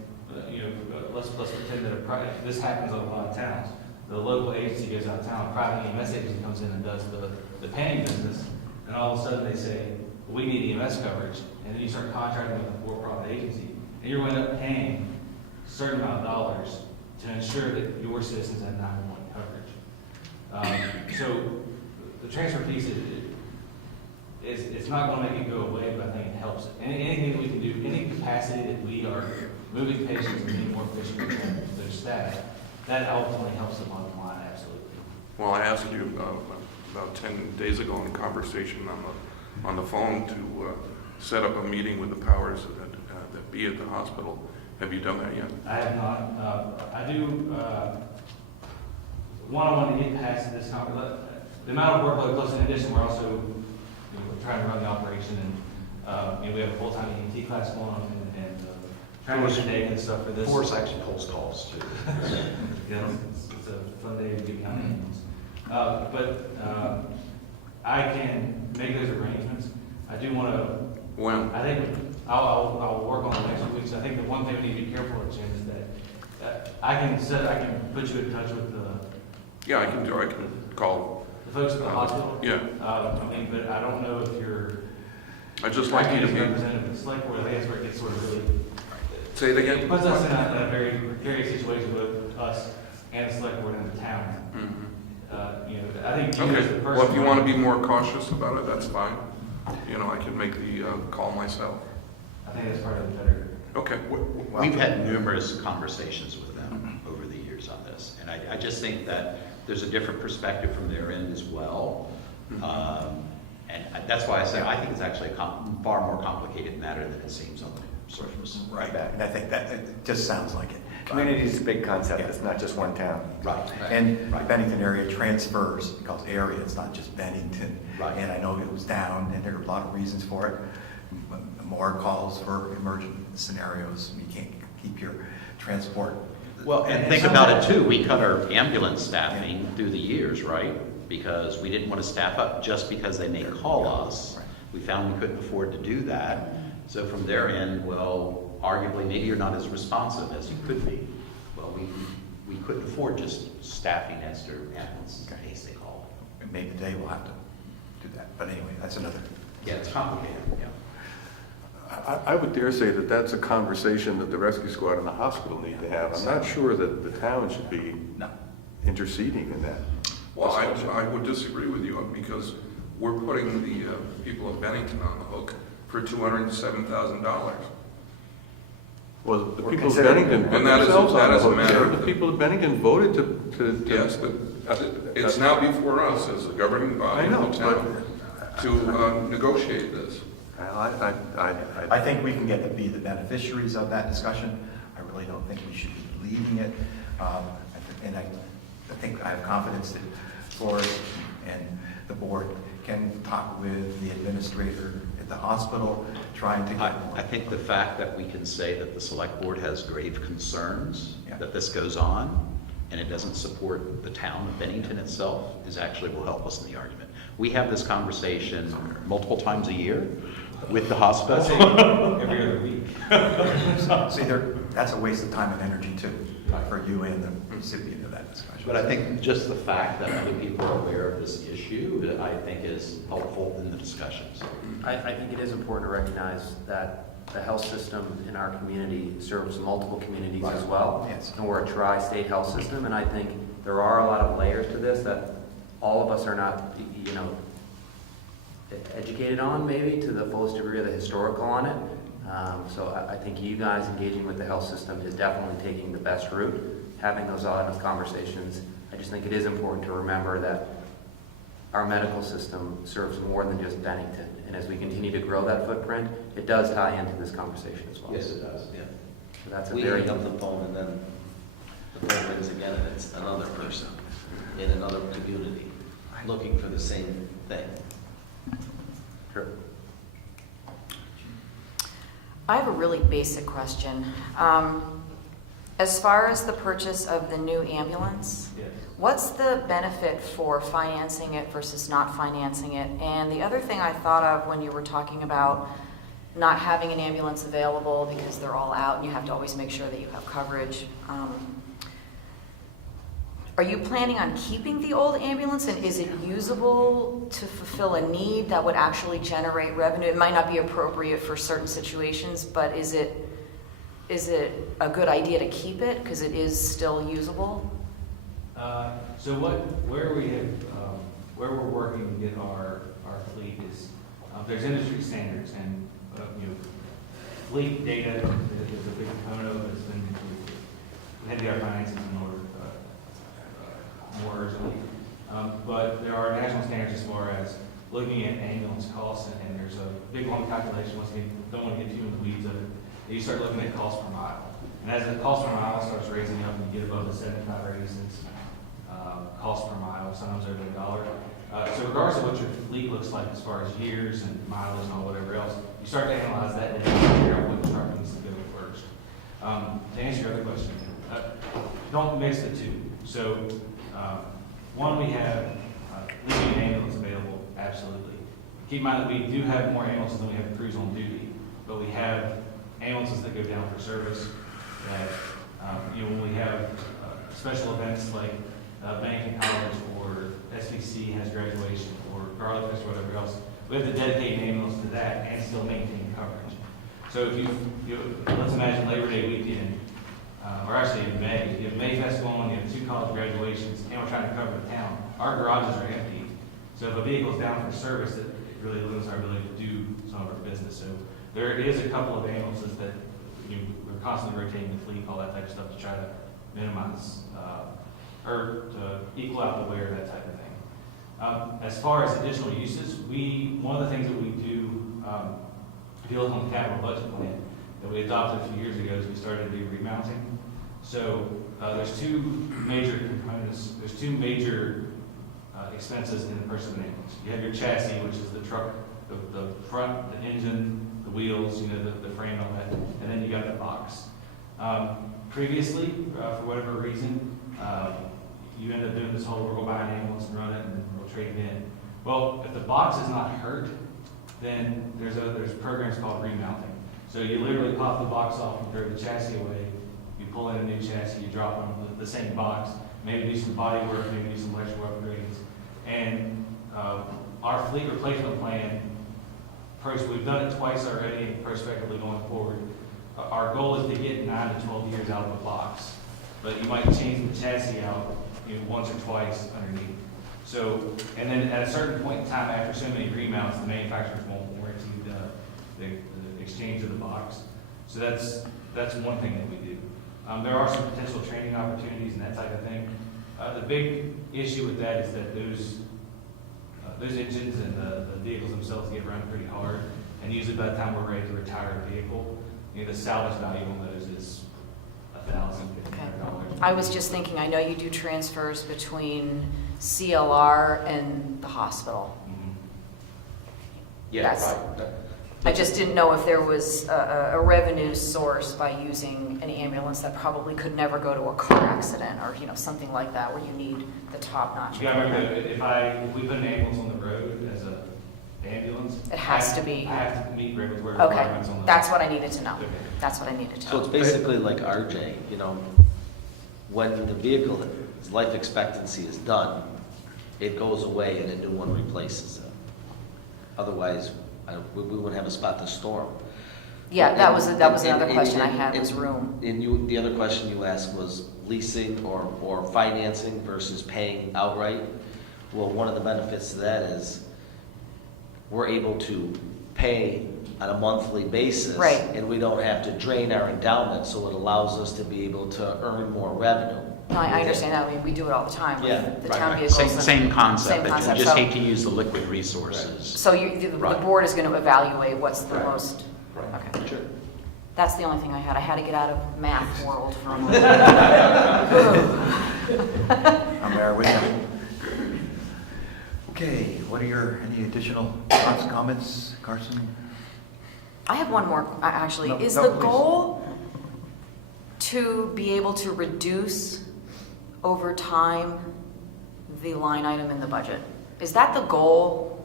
let's pretend that this happens in a lot of towns. The local agency goes out of town, a private EMS agency comes in and does the painting business, and all of a sudden they say, we need EMS coverage, and then you start contracting with a for-profit agency, and you're going to end up paying a certain amount of dollars to ensure that your citizens have 911 coverage. So the transfer piece it's not going to make it go away, but I think it helps. Anything that we can do, any capacity that we are moving patients and being more efficient with their staff, that ultimately helps the bottom line, absolutely. Well, I asked you about 10 days ago in a conversation on the phone to set up a meeting with the powers that be at the hospital. Have you done that yet? I have not. I do want to get past this conference. The amount of workload, plus in addition, we're also we're trying to run the operation, and we have a full-time EMT class going on, and trying to coordinate and stuff for this. Force actually holds calls too. It's a fun day to get behind meetings. But I can make those arrangements. I do want to. When? I think I'll work on the next weeks. I think the one thing we need to be careful of, Jim, is that I can put you in touch with the Yeah, I can call. the folks at the hospital. Yeah. I mean, but I don't know if you're. I'd just like you to be. Representative of the select board. I think that's where it gets sort of really. Say it again? It puts us in a very precarious situation with us and the select board and the town. You know, I think you as the Okay, person. well, if you want to be more cautious about it, that's fine. You know, I can make the call myself. I think that's part of the better. Okay. We've had numerous conversations with them over the years on this, and I just think that there's a different perspective from their end as well. And that's why I say I think it's actually a far more complicated matter than it seems on the surface. Right, and I think that it just sounds like it. Community is a big concept, it's not just one town. Right, and the Bennington area transfers because area, it's not just Bennington. Right. And I know it was down, and there are a lot of reasons for it. More calls for emergent scenarios. You can't keep your transport. Well, and think about it too, we cut our ambulance staffing through the years, right? Because we didn't want to staff up just because they may call us. We found we couldn't afford to do that. So from their end, well, arguably, maybe you're not as responsive as you could be. Well, we couldn't afford just staffing extra ambulance in case they call. And maybe today we'll have to do that. But anyway, that's another. Yeah, it's complicated, yeah. I would dare say that that's a conversation that the rescue squad and the hospital need to have. I'm not sure that the town should be interceding in that. Well, I would disagree with you because we're putting the people of Bennington on the hook for $207,000. Well, the people of Bennington put And that is themselves on the a hook. matter The of. people of Bennington voted to. Yes, but it's now before us as the governing body of the town to negotiate this. I think we can get to be the beneficiaries of that discussion. I really don't think we should be leading it. And I think I have confidence that Forrest and the board can talk with the administrator at the hospital, trying to get. I think the fact that we can say that the select board has grave concerns that this goes on, and it doesn't support the town of Bennington itself, is actually will help us in the argument. We have this conversation multiple times a year with the hospital. Every other week. See, that's a waste of time and energy too, for you and the recipient of that discussion. But I think just the fact that other people are aware of this issue, I think is helpful in the discussions. I think it is important to recognize that the health system in our community serves multiple communities as well. Yes. And we're a tri-state health system, and I think there are a lot of layers to this that all of us are not, educated on maybe to the fullest degree of the historical on it. So I think you guys engaging with the health system is definitely taking the best route, having those honest conversations. I just think it is important to remember that our medical system serves more than just Bennington. And as we continue to grow that footprint, it does tie into this conversation as well. Yes, it does, yeah. So that's a We very... hang up the phone and then the phone rings again and it's another person in another community looking for the same thing. Sure. I have a really basic question. As far as the purchase of the new ambulance, Yes. what's the benefit for financing it versus not financing it? And the other thing I thought of when you were talking about not having an ambulance available because they're all out and you have to always make sure that you have coverage. Are you planning on keeping the old ambulance, and is it usable to fulfill a need that would actually generate revenue? It might not be appropriate for certain situations, but is it a good idea to keep it because it is still usable? So where we're working to get our fleet is, there's industry standards, and fleet data is a big component of it. We had to get our finances in order more urgently. But there are national standards as far as looking at ambulance costs, and there's a big long calculation. Once again, don't want to get too in the weeds of it. You start looking at cost per mile. And as the cost per mile starts raising up and you get above the 75 or 80 cents cost per mile, sometimes over $1. So regardless of what your fleet looks like as far as years and mileage and all whatever else, you start to analyze that and figure out what truck needs to go first. To answer your other question, don't mix the two. So one, we have leaving an ambulance available, absolutely. Keep in mind that we do have more ambulances than we have crews on duty. but we have ambulances that go down for service. That when we have special events like Bennington College or SVC has graduation or Garlic Fest or whatever else, we have to dedicate an ambulance to that and still maintain coverage. So if let's imagine Labor Day weekend, or actually in May, you have May Festival on, you have 2 college graduations, and we're trying to cover the town. Our garages are empty. So if a vehicle's down for service, it really limits our ability to do some of our business. So there is a couple of ambulances that we're constantly rotating the fleet, all that type of stuff to try to minimize or to equal out the wear, that type of thing. As far as additional uses, one of the things that we do, if you look on the capital budget plan that we adopted a few years ago, is we started to do remounting. So there's 2 major components. There's 2 major expenses in the purchase of an ambulance. You have your chassis, which is the truck, the front, the engine, the wheels, the frame and all that, and then you got the box. Previously, for whatever reason, you end up doing this whole, we'll go buy an ambulance and run it and we'll trade it in. Well, if the box is not hurt, then there's programs called remounting. So you literally pop the box off and throw the chassis away, you pull in a new chassis, you drop on the same box, maybe do some body work, maybe do some electrical upgrades. And our fleet replacement plan, we've done it twice already and prospectively going forward. Our goal is to get 9 to 12 years out of the box, but you might change the chassis out once or twice underneath. So, and then at a certain point in time, after so many remounts, the manufacturers won't warranty the exchange of the box. So that's one thing that we do. There are some potential training opportunities and that type of thing. The big issue with that is that those engines and the vehicles themselves get run pretty hard, and usually by the time we're ready to retire a vehicle, the salvage value on those is $1,000, $1,500. I was just thinking, I know you do transfers between CLR and the hospital. Yeah, That's- right. I just didn't know if there was a revenue source by using an ambulance that probably could never go to a car accident or something like that where you need the top-notch. You gotta remember, if we put an ambulance on the road as an ambulance, It has to be. I have to meet regulatory Okay, requirements on the. that's what I needed to know. Okay. That's what I needed to So know. it's basically like RJ, when the vehicle's life expectancy is done, it goes away and a new one replaces it. Otherwise, we wouldn't have a spot to store them. Yeah, that was another question I had, was room. And the other question you asked was leasing or financing versus paying outright. Well, one of the benefits to that is we're able to pay on a monthly basis. Right. And we don't have to drain our endowment, so it allows us to be able to earn more revenue. No, I understand that. We do it all the time with Yeah, the right, town right. vehicles. Same concept, Same but you concept. just So- hate to use the liquid resources. So the Right. board is going to evaluate what's the most, Right. okay. Sure. That's the only thing I had. I had to get out of math world for a moment. I'm there with you. Okay, any additional thoughts, comments, Carson? I have one more, actually. No, Is no, the please. goal to be able to reduce over time the line item in the budget? Is that the goal?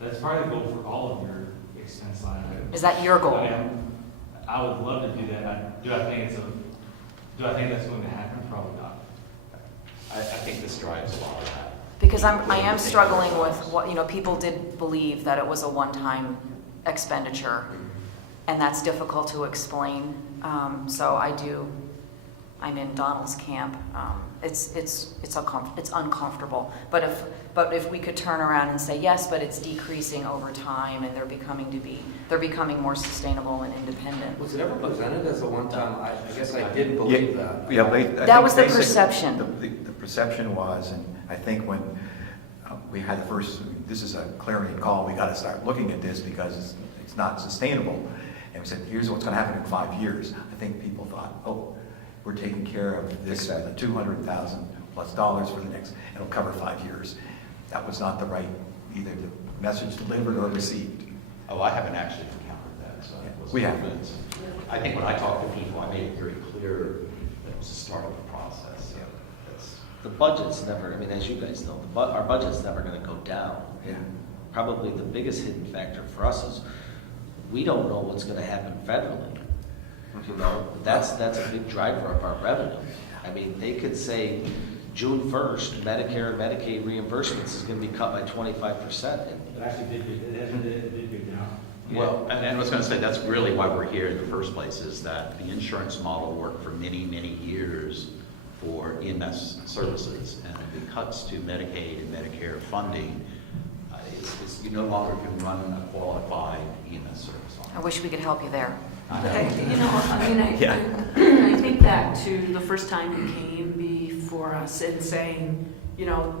That's probably the goal for all of your expense line items. Is that your goal? I would love to do that. Do I think that's going to happen? Probably not. I think this drives a lot of that. Because I am struggling with what, people did believe that it was a one-time expenditure, and that's difficult to explain. So I'm in Donald's camp. It's uncomfortable. But if we could turn around and say, yes, but it's decreasing over time, and they're becoming more sustainable and independent. Was it ever presented as a one-time? I guess I did believe that. Yeah, That was the perception. The perception was, and I think when we had this is a clarion call, we got to start looking at this because it's not sustainable. And we said, here's what's going to happen in 5 years. I think people thought, oh, we're taking care of this with the $200,000+ for the next, it'll cover 5 years. That was not the right, either the message delivered or received. Oh, I haven't actually encountered that, so it was. We have. I think when I talked to people, I made it very clear that it was the start of the process. So that's. The budget's never, as you guys know, our budget's never going to go down. Yeah. Probably the biggest hidden factor for us is we don't know what's gonna happen federally. You know, that's a big driver of our revenue. I mean, they could say June 1st, Medicare and Medicaid reimbursements is gonna be cut by 25%. It actually did go down. Well, and I was going to say, that's really why we're here in the first place, is that the insurance model worked for many, many years for EMS services, and the cuts to Medicaid and Medicare funding, you no longer can run a qualified EMS service on it. I wish we could help you there. You know, I mean, Yeah. I think back to the first time you came before us and saying, you know,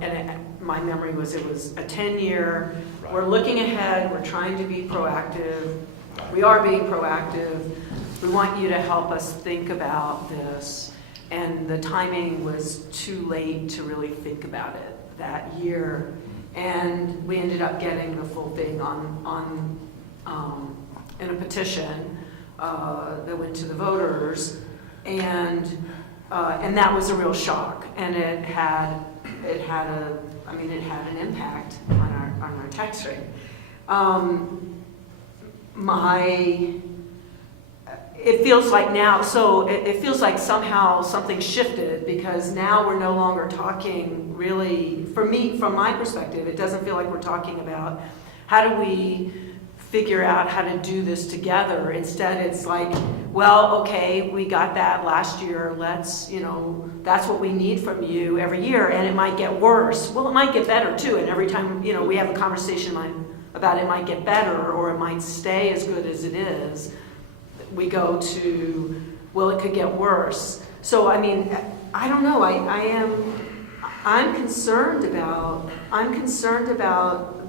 my memory was it was a 10-year, Right. we're looking ahead, we're trying to be proactive, we are being proactive, we want you to help us think about this, and the timing was too late to really think about it that year, and we ended up getting the full thing in a petition that went to the voters, and that was a real shock, and it had an impact on our tax rate. It feels like now, so it feels like somehow something shifted, because now we're no longer talking really, for me, from my perspective, it doesn't feel like we're talking about how do we figure out how to do this together. Instead, it's like, well, okay, we got that last year, let's, you know, that's what we need from you every year, and it might get worse. Well, it might get better too, and every time, you know, we have a conversation about it might get better, or it might stay as good as it is, we go to, well, it could get worse. So, I mean, I don't know, I'm concerned about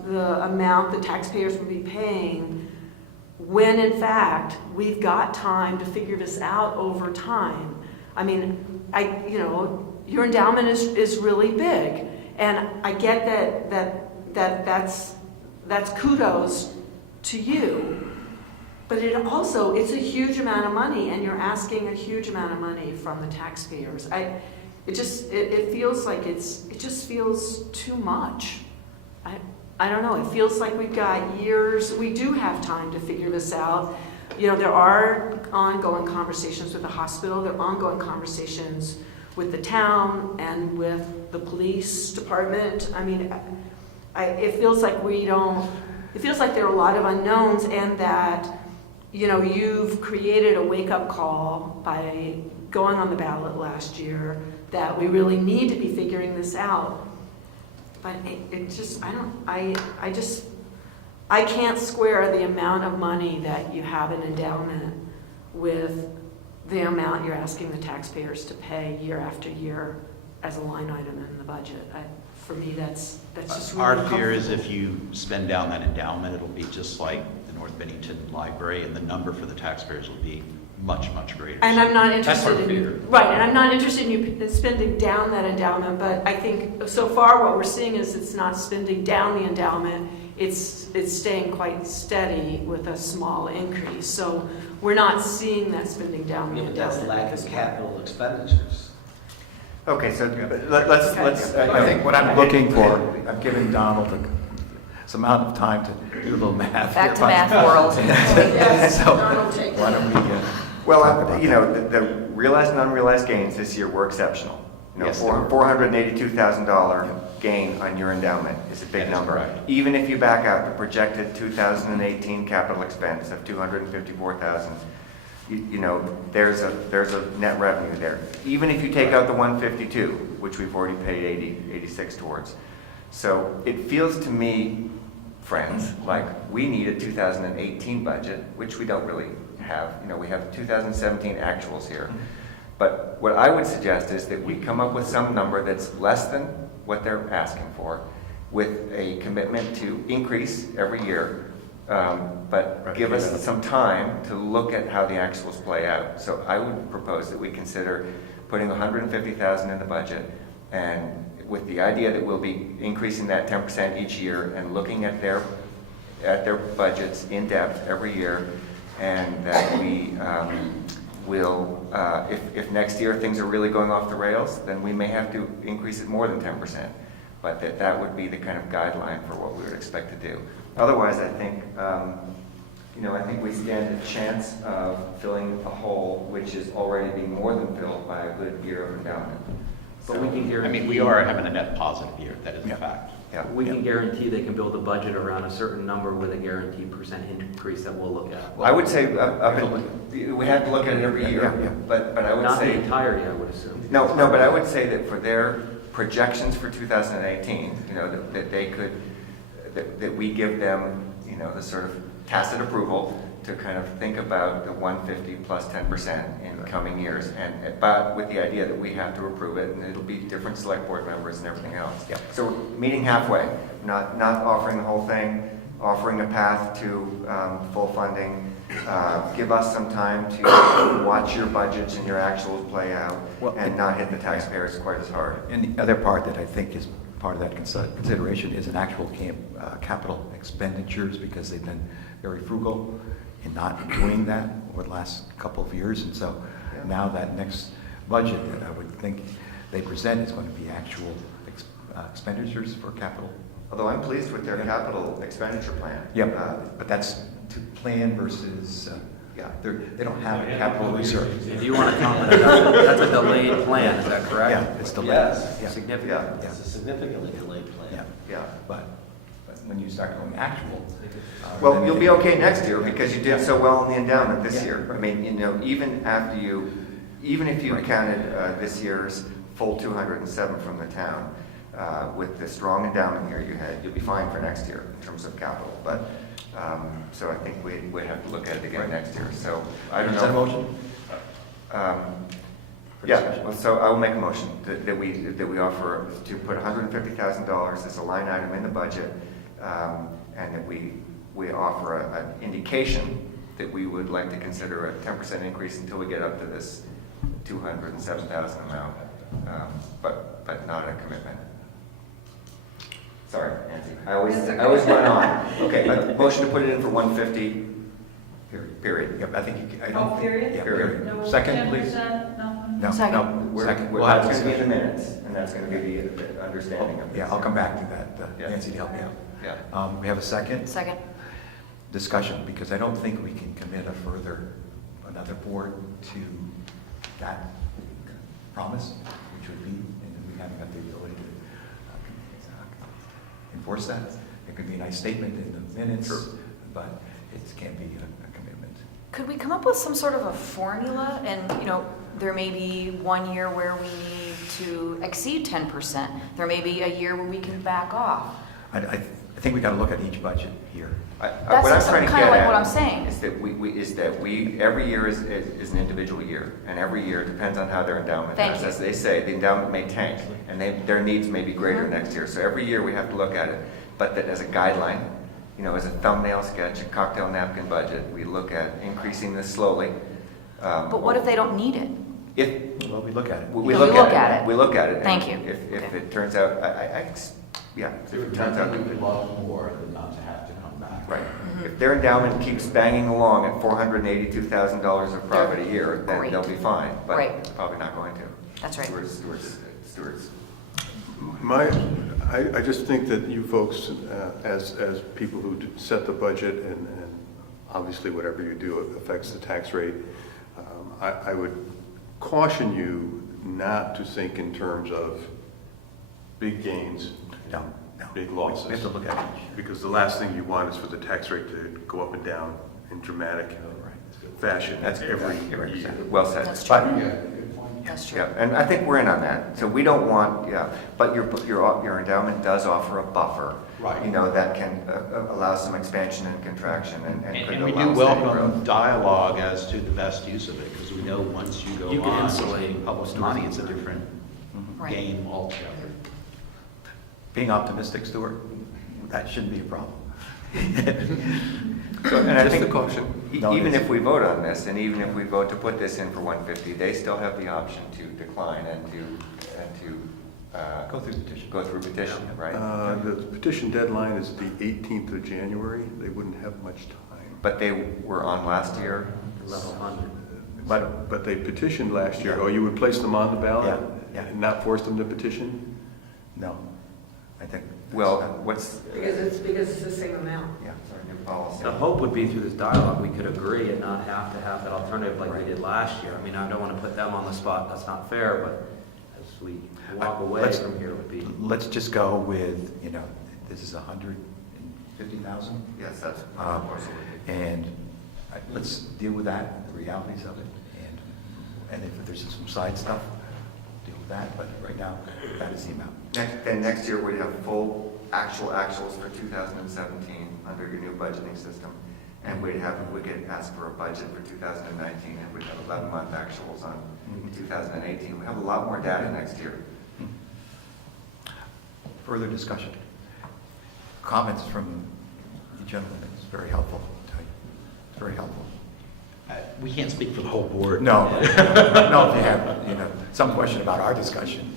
the amount the taxpayers will be paying when, in fact, we've got time to figure this out over time. I mean, you know, your endowment is really big, and I get that's kudos to you, but it's a huge amount of money, and you're asking a huge amount of money from the taxpayers. It just feels too much. I don't know, it feels like we've got years, we do have time to figure this out. You know, there are ongoing conversations with the hospital, there are ongoing conversations with the town and with the police department. I mean, it feels like there are a lot of unknowns, and that, you know, you've created a wake-up call by going on the ballot last year that we really need to be figuring this out. But I can't square the amount of money that you have in endowment with the amount you're asking the taxpayers to pay year after year as a line item in the budget. For me, that's just really Our fear is if you spend down that endowment, it'll be just like the North Bennington Library, and the number for the taxpayers will be much, much greater. And I'm not That's our interested fear. in, right, and I'm not interested in you spending down that endowment, but I think so far what we're seeing is it's not spending down the endowment, it's staying quite steady with a small increase. So we're not seeing that spending down the Yeah, but that's endowment. lack of capital expenditures. Okay, so let's. I think what I'm looking for, I'm giving Donald some amount of time to do a little math. Back to math world. Yes, So, Donald, take why don't we, Well, you know, the realized and unrealized gains this year were exceptional. You know, Yes, they were. $482,000 gain on your endowment is a big That is number. correct. Even if you back out the projected 2018 capital expense of $254,000, you know, there's a net revenue there. Even if you take out the 152, which we've already paid 86 towards. So it feels to me, friends, like we need a 2018 budget, which we don't really have. You know, we have 2017 actuals here. But what I would suggest is that we come up with some number that's less than what they're asking for, with a commitment to increase every year, but give us some time to look at how the actuals play out. So I would propose that we consider putting $150,000 in the budget, and with the idea that we'll be increasing that 10% each year and looking at their budgets in depth every year, and that we will, if next year things are really going off the rails, then we may have to increase it more than 10%. But that would be the kind of guideline for what we would expect to do. Otherwise, I think I think we stand a chance of filling a hole which is already being more than filled by a good year of endowment. But we can I guarantee. mean, we are having a net positive year, that is a fact. Yeah. We can guarantee they can build a budget around a certain number with a guaranteed percent increase that we'll look at. I would say, we have to look at it every year, but I would Not the say, entire year, I would assume. no, but I would say that for their projections for 2018, that they could, that we give them, the sort of tacit approval to kind of think about the 150 plus 10% in coming years, but with the idea that we have to approve it, and it'll be different select board members and everything else. Yeah. So we're meeting halfway, not offering the whole thing, offering a path to full funding. Give us some time to watch your budgets and your actuals play out, and not hit the taxpayers quite as hard. And the other part that I think is part of that consideration is an actual capital expenditures, because they've been very frugal in not doing that over the last couple of years. And so now that next budget that I would think they present is going to be actual expenditures for capital. Although I'm pleased with their capital expenditure plan. But that's to plan versus, they don't have a capital reserve. If you want to comment, that's a delayed plan, is that correct? Yeah, it's delayed. Yes. Yeah. Significant. Yeah. It's a significantly delayed plan. Yeah. But when you start going actual. Well, then you'll it- be okay next year because you did so well in the endowment this year. I mean, even after even if you counted this year's full 207 from the town, with the strong endowment year you had, you'll be fine for next year in terms of capital. But, so I think we have to look at it again next year. So I don't know. Is that a motion? Yeah, well, so I will make a motion that we offer to put $150,000 as a line item in the budget, and that we offer an indication that we would like to consider a 10% increase until we get up to this 207,000 amount, but not a commitment. Sorry, Nancy. I always run on. Okay, but motion to put it in for 150. Period. Yep, I think I don't. Oh, period? Yeah, Period. No Second, please. 10%, nothing? No, Second. no, second. Well, that's going to be in the minutes, and that's going to be the understanding of this. Yeah, I'll come back to that, Nancy, to help me out. Yeah. We have a second Second. discussion, because I don't think we can commit another board to that promise, which would be, and we haven't got the ability to enforce that. It could be a nice statement in the minutes, but it can't be a commitment. Could we come up with some sort of a formula? And, there may be one year where we need to exceed 10%. There may be a year where we can back off. I think we got to look at each budget here. That's What I'm trying to kind of get like at what I'm saying. is that we every year is an individual year, and every year depends on how their endowment Thank does. you. As they say, the endowment may tank, and their needs may be greater next year. So every year we have to look at it, but that as a guideline, as a thumbnail sketch, a cocktail napkin budget, we look at increasing this slowly. But what if they don't need it? Well, we look at it. We So look we look at at it. it. We look at it. Thank and you. If Okay. it turns out, if it turns out, we could love more than not to have to come back. right. If their endowment keeps banging along at $482,000 of profit a year, then Great. they'll be fine. But Right. probably not going to. That's right. Stewards. I just think that you folks, as people who set the budget, and obviously whatever you do affects the tax rate, I would caution you not to think in terms of big gains, No. big losses. We have to look at each. Because the last thing you want is for the tax rate to go up and down in dramatic fashion every year. Well said. That's true. But, That's true. yeah, and I think we're in on that. So we don't want, but your endowment does offer a buffer. Right. That can allow some expansion and contraction and could And we allow do steady welcome growth. dialogue as to the best use of it, because we know once you go You can on insulate public money, it's a different Right. game altogether. Being optimistic, Stuart, that shouldn't be a problem. So, and I Just think a caution. No, it even is. if we vote on this, and even if we vote to put this in for 150, they still have the option to decline and to Go through the petition. go through petition, right? The petition deadline is the 18th of January. They wouldn't have much time. But they were on last year. Level 100. But they petitioned last year. Oh, you would place them on the ballot? Yeah. And not force them to petition? No, I think. Well, what's, Because it's the same amount. yeah, sorry. policy. The hope would be through this dialogue, we could agree and not have to have that alternative like we did last year. I mean, I don't want to put them on the spot, that's not fair, but as we walk away from here would be. Let's just go with, this is 150,000? Yes, that's And let's deal with that, the realities of it, and if there's some side stuff, deal with that, but right now, that is the amount. Next year, we'd have full actuals for 2017 under your new budgeting system. And we could ask for a budget for 2019, and we'd have 11-month actuals on 2018. We have a lot more data next year. Further discussion? Comments from you gentlemen, it's very helpful. It's very helpful. We can't speak for the whole board. No, no, if you have, some question about our discussion.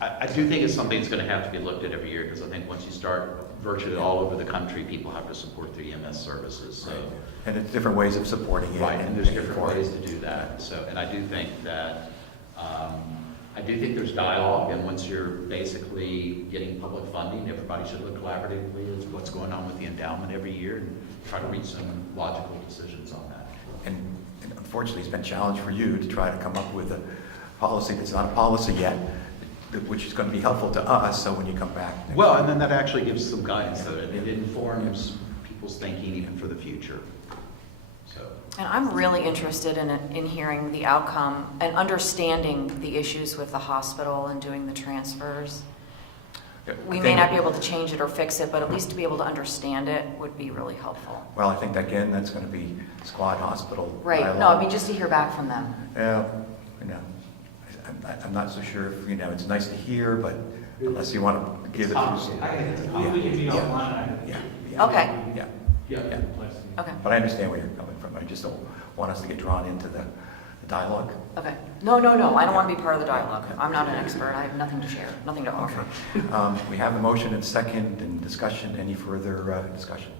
I do think it's something that's going to have to be looked at every year, because I think once you start virtually all over the country, people have to support their EMS services. So, And it's different ways of supporting it. right, and there's different ways to do that. So, and I do think that, there's dialogue, and once you're basically getting public funding, everybody should look collaboratively at what's going on with the endowment every year and try to reach some logical decisions on that. And unfortunately, it's been a challenge for you to try to come up with a policy that's not a policy yet, which is going to be helpful to us, so when you come back. Well, and then that actually gives some guidance, so it informs people's thinking even for the future. So. And I'm really interested in hearing the outcome and understanding the issues with the hospital and doing the transfers. We may not be able to change it or fix it, but at least to be able to understand it would be really helpful. Well, I think that, again, that's going to be squad hospital. Right, dialogue. no, I mean, just to hear back from them. I'm not so sure if, it's nice to hear, but unless you want to give it. We can be online. Okay. Yeah. Okay. But I understand where you're coming from. I just don't want us to get drawn into the dialogue. Okay. No, I don't want to be part of the dialogue. I'm not an expert. I have nothing to share, nothing to offer. Okay. We have the motion and second and discussion. Any further discussion?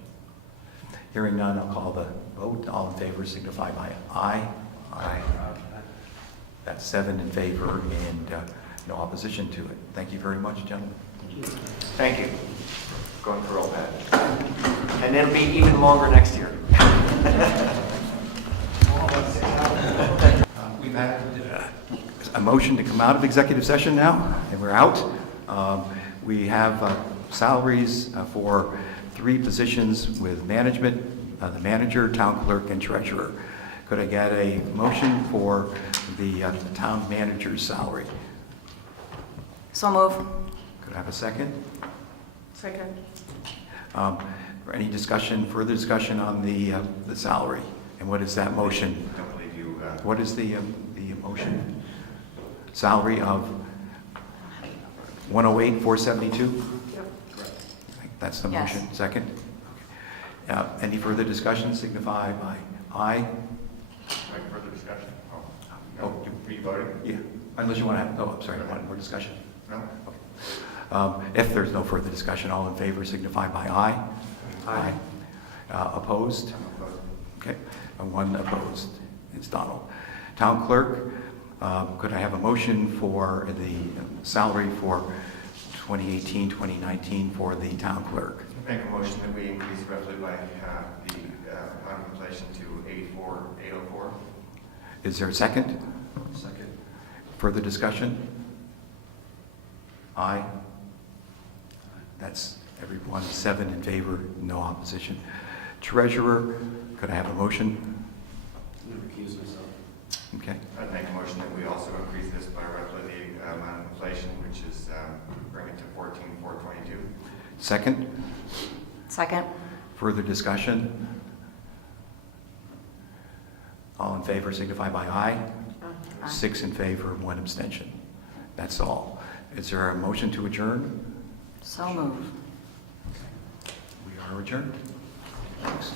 Hearing none, I'll call the vote. All in favor signify by aye. Aye. That's 7 in favor and no opposition to it. Thank you very much, gentlemen. Thank you. Going through all that. And it'll be even longer next year. We've had a motion to come out of executive session now, and we're out. We have salaries for 3 positions with management, the manager, town clerk, and treasurer. Could I get a motion for the town manager's salary? So move. Could I have a second? Second. Any discussion, further discussion on the salary? And what is that motion? I don't believe you. What is the motion? Salary of 108,472? Yep. That's the Yes. motion. Second? Any further discussion? Signify by aye. Any further discussion? Oh, Are you voting? yeah. Unless you want to have, I'm sorry, you want more discussion? No? If there's no further discussion, all in favor signify by aye. Aye. Opposed? Okay, 1 opposed. It's Donald. Town clerk, could I have a motion for the salary for 2018, 2019 for the town clerk? Make a motion that we increase roughly by the amount of inflation to 84,804. Is there a second? Second. Further discussion? Aye. That's everyone, 7 in favor, no opposition. Treasurer, could I have a motion? Recuse myself. Okay. I'd make a motion that we also increase this by roughly the amount of inflation, which is bring it to 14,422. Second? Second. Further discussion? All in favor signify by aye. Aye. 6 in favor, 1 abstention. That's all. Is there a motion to adjourn? So move. We are adjourned. Thanks.